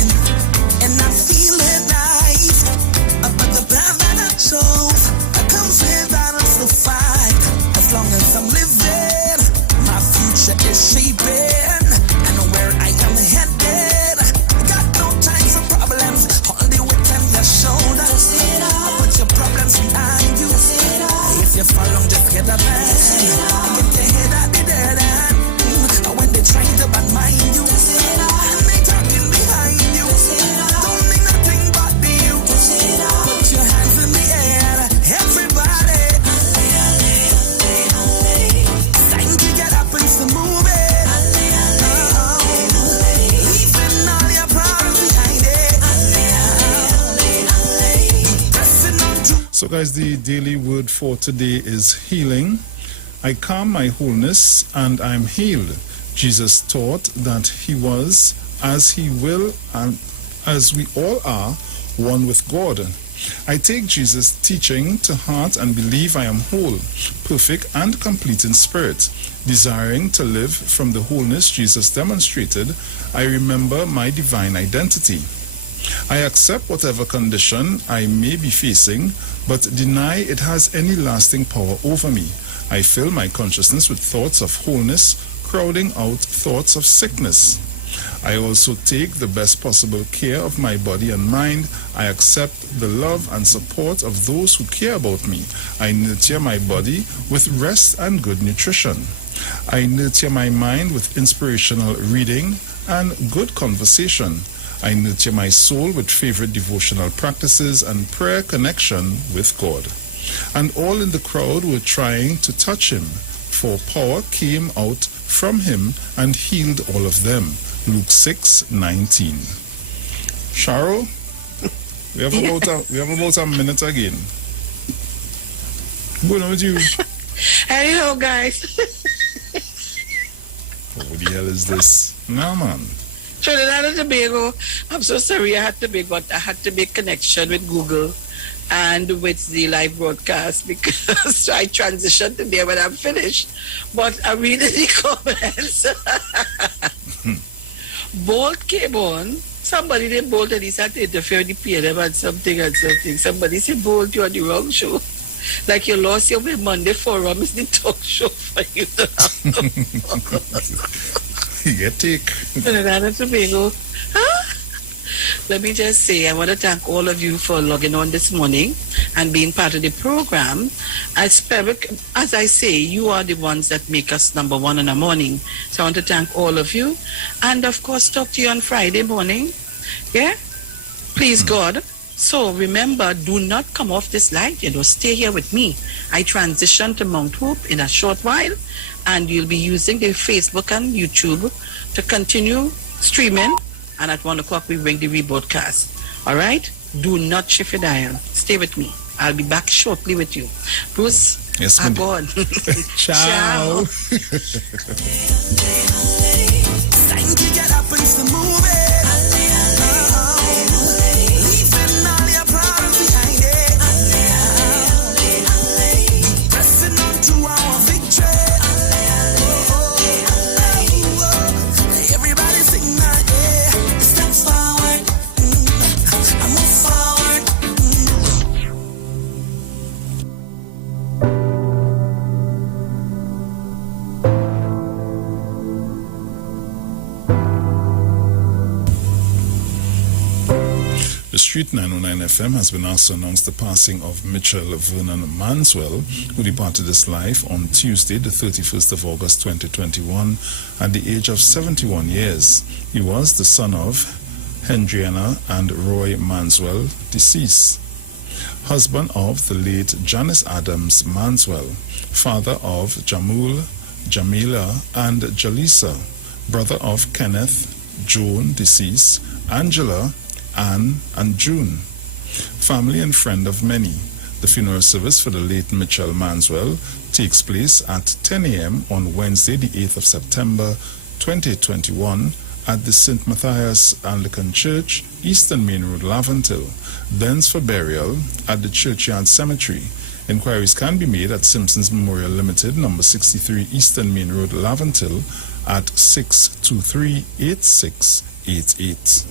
and I'm feeling nice. But the path that I chose, I comes with battles to fight. As long as I'm living, my future is So guys, the daily word for today is healing. I calm my wholeness and I'm healed. Jesus taught that he was, as he will, and as we all are, one with God. I take Jesus' teaching to heart and believe I am whole, perfect and complete in spirit. Desiring to live from the wholeness Jesus demonstrated, I remember my divine identity. I accept whatever condition I may be facing, but deny it has any lasting power over me. I fill my consciousness with thoughts of wholeness, crowding out thoughts of sickness. I also take the best possible care of my body and mind. I accept the love and support of those who care about me. I nurture my body with rest and good nutrition. I nurture my mind with inspirational reading and good conversation. I nurture my soul with favorite devotional practices and prayer connection with God. And all in the crowd were trying to touch him, for power came out from him and healed all of them. Luke 6:19. Cheryl, we have about a minute again. Going on with you? Hello, guys. What the hell is this? No, man. Trinidad and Tobago. I'm so sorry I had to make connection with Google and with the live broadcast because I transitioned to there when I'm finished. But I'm reading the comments. Bolt came on. Somebody named Bolt and he started to interfere with the PLM and something. Somebody said, Bolt, you're on the wrong show. Like you lost your Monday forum is the talk show for you. You get take. Trinidad and Tobago. Let me just say, I want to thank all of you for logging on this morning and being part of the program. As I say, you are the ones that make us number one in the morning. So I want to thank all of you. And of course, talk to you on Friday morning. Yeah? Please, God. So remember, do not come off this live. Stay here with me. I transition to Mount Hope in a short while. And you'll be using the Facebook and YouTube to continue streaming. And at 1 o'clock, we bring the rebroadcast. All right? Do not shift your dial. Stay with me. I'll be back shortly with you. Bruce, yes, I'm gone. Ciao. Time to get up and to move it. Leaving all your problems behind it. Pressing on to our victory. Everybody sing that. Step forward. I move forward. The Street 909 FM has been asked to announce the passing of Mitchell Vernon Manswell, who departed this life on Tuesday, the 31st of August 2021, at the age of 71 years. He was the son of Hendriana and Roy Manswell, deceased, husband of the late Janice Adams Manswell, father of Jamul, Jamila, and Jalisa, brother of Kenneth, Joan, deceased, Angela, Anne, and June, family and friend of many. The funeral service for the late Mitchell Manswell takes place at 10 a.m. on Wednesday, the 8th of September 2021 at the St. Matthias Anglican Church, Eastern Main Road, Laventille, thence for burial at the Churchyard Cemetery. Inquiries can be made at Simpsons Memorial Limited, number 63 Eastern Main Road, Laventille, at 623-8688.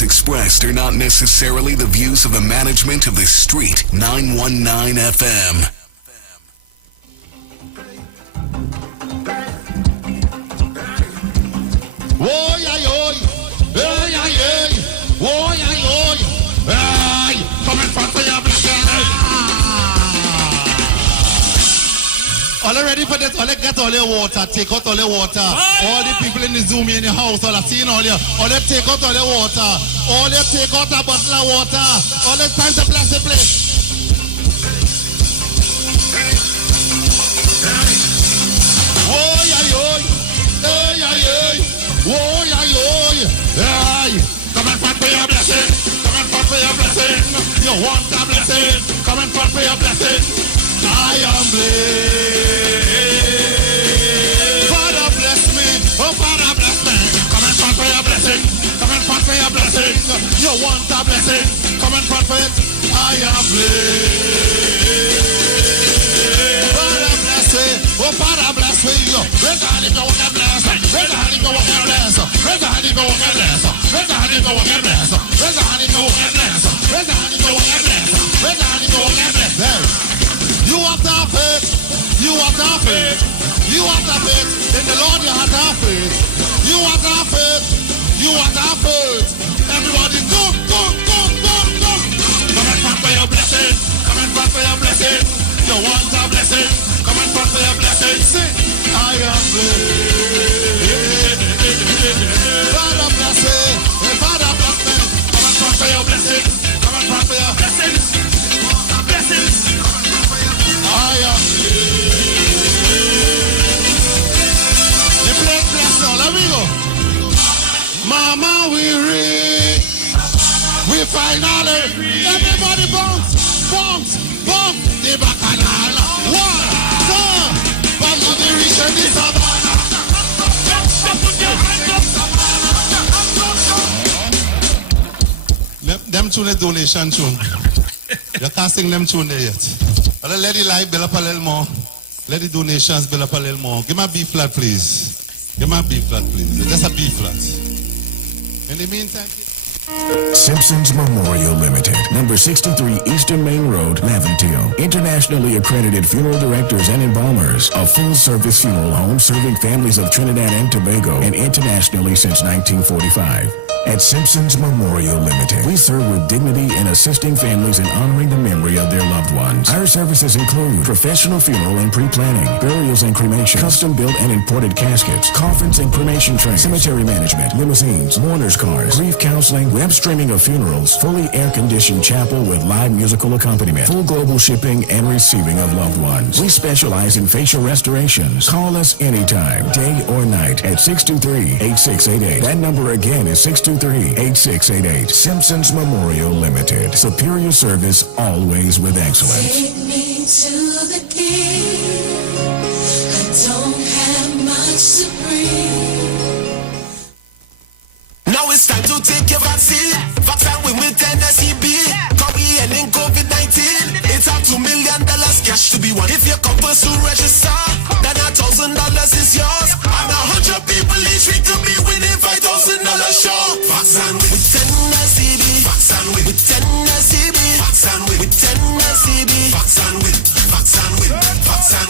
Expressed are not necessarily the views of the management of the Street 919 FM. All ready for this? Let's get all your water. Take out all your water. All the people in the Zoom in the house, all are seeing all your. All let's take out all your water. All let's take out a bottle of water. All it's time to bless the place. Oh yeah, oh yeah, oh yeah, hey. Come and fight for your blessing. Come and fight for your blessing. You want a blessing? Come and fight for your blessing. I am blessed. Father bless me. Oh Father bless me. Come and fight for your blessing. Come and fight for your blessing. You want a blessing? Come and fight for it. I am blessed. Father bless me. Oh Father bless me. Raise your hand if you want to bless. Raise your hand if you want to bless. Raise your hand if you want to bless. Raise your hand if you want to bless. Raise your hand if you want to bless. Raise your hand if you want to bless. Raise your hand if you want to bless. There. You have to have faith. You have to have faith. You have to have faith. In the Lord you have to have faith. You have to have faith. You have to have faith. Everybody go. Come and fight for your blessing. Come and fight for your blessing. You want a blessing. Come and fight for your blessing. Sing. I am blessed. Father bless me. Father bless me. Come and fight for your blessing. Come and fight for your blessings. Blessings. I am the place bless now. Let me go. Mama, we read. We finally. Everybody bounce. The bacchanal. 1, 2. Back to the region. This Havana. Them tune a donation tune. You can't sing them tune there yet. But let the live build up a little more. Let the donations build up a little more. Give me a B flat, please. Give me a B flat, please. Just a B flat. In the meantime. Simpsons Memorial Limited, number 63 Eastern Main Road, Laventille. Internationally accredited funeral directors and embalmers. A full-service funeral home serving families of Trinidad and Tobago and internationally since 1945. At Simpsons Memorial Limited, we serve with dignity in assisting families in honoring the memory of their loved ones. Our services include professional funeral and pre-planning, burials and cremation, custom-built and imported caskets, coffins and cremation trays, cemetery management, limousines, mourners cars, grief counseling, web streaming of funerals, fully air-conditioned chapel with live musical accompaniment, full global shipping and receiving of loved ones. We specialize in facial restorations. Call us anytime, day or night, at 623-8688. That number again is 623-8688. Simpsons Memorial Limited. Superior service, always with excellence. Take me to the king. I don't have much to bring. Now it's time to take your vaccine. Vaccine win with NSCB. Cause we ending COVID-19. It's up $2 million cash to be won. If you come first to register, then $1,000 is yours. And 100 people each week to be winning $5,000 sure. Vaccine with NSCB. Vaccine with NSCB. Vaccine with NSCB. Vaccine with.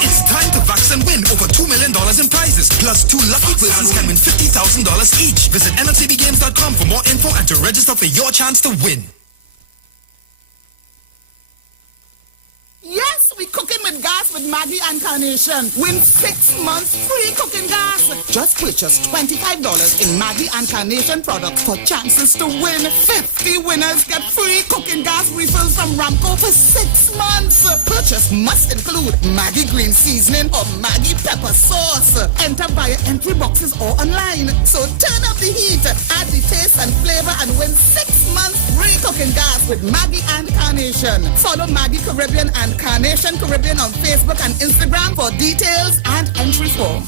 It's time to vaccine win over $2 million in prizes. Plus 2 lucky persons can win $50,000 each. Visit MLTBgames.com for more info and to register for your chance to win. Yes, we cooking with gas with Maggie and Carnation. Win 6 months free cooking gas. Just purchase $25 in Maggie and Carnation products for chances to win. 50 winners get free cooking gas refills from Ramco for 6 months. Purchase must include Maggie green seasoning or Maggie pepper sauce. Enter via entry boxes or online. So turn up the heat, add the taste and flavor and win 6 months free cooking gas with Maggie and Carnation. Follow Maggie Caribbean and Carnation Caribbean on Facebook and Instagram for details and entry form.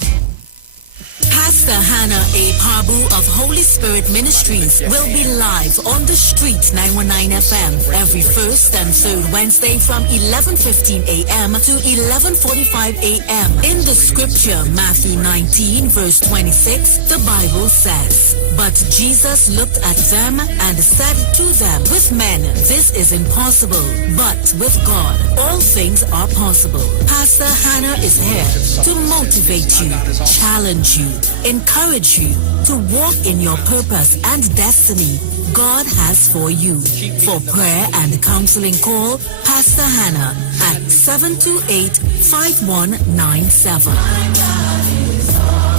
Pastor Hannah A. Pabu of Holy Spirit Ministries will be live on the street 919 FM every first and third Wednesday from 11:15 a.m. to 11:45 a.m. In the scripture, Matthew 19 verse 26, the Bible says, "But Jesus looked at them and said to them, with men this is impossible, but with God all things are possible." Pastor Hannah is here to motivate you, challenge you, encourage you to walk in your purpose and destiny God has for you. For prayer and counseling, call Pastor Pastor Hannah at 728-5197.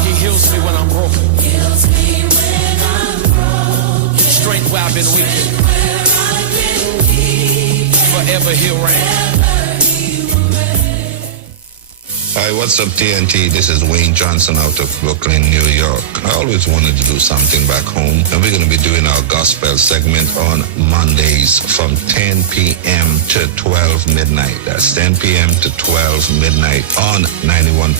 He heals me when I'm broken. Strength where I've been weak. Forever he'll reign. Hi, what's up, TNT? This is Wayne Johnson out of Brooklyn, New York. I always wanted to do something back home, and we're going to be doing our gospel segment on Mondays from 10 p.m. to 12 midnight. That's 10 p.m. to 12 midnight on 91.9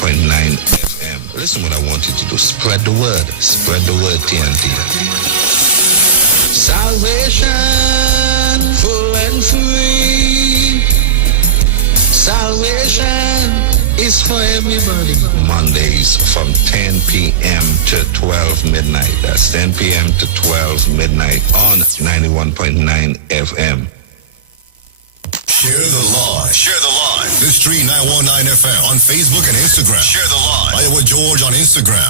FM. Listen what I want you to do. Spread the word. Spread the word, TNT. Salvation, full and free. Salvation is for everybody. Mondays from 10 p.m. to 12 midnight. That's 10 p.m. to 12 midnight on 91.9 FM. Share the live. Share the live. The Street 919 FM on Facebook and Instagram. Share the live. Iowa George on Instagram.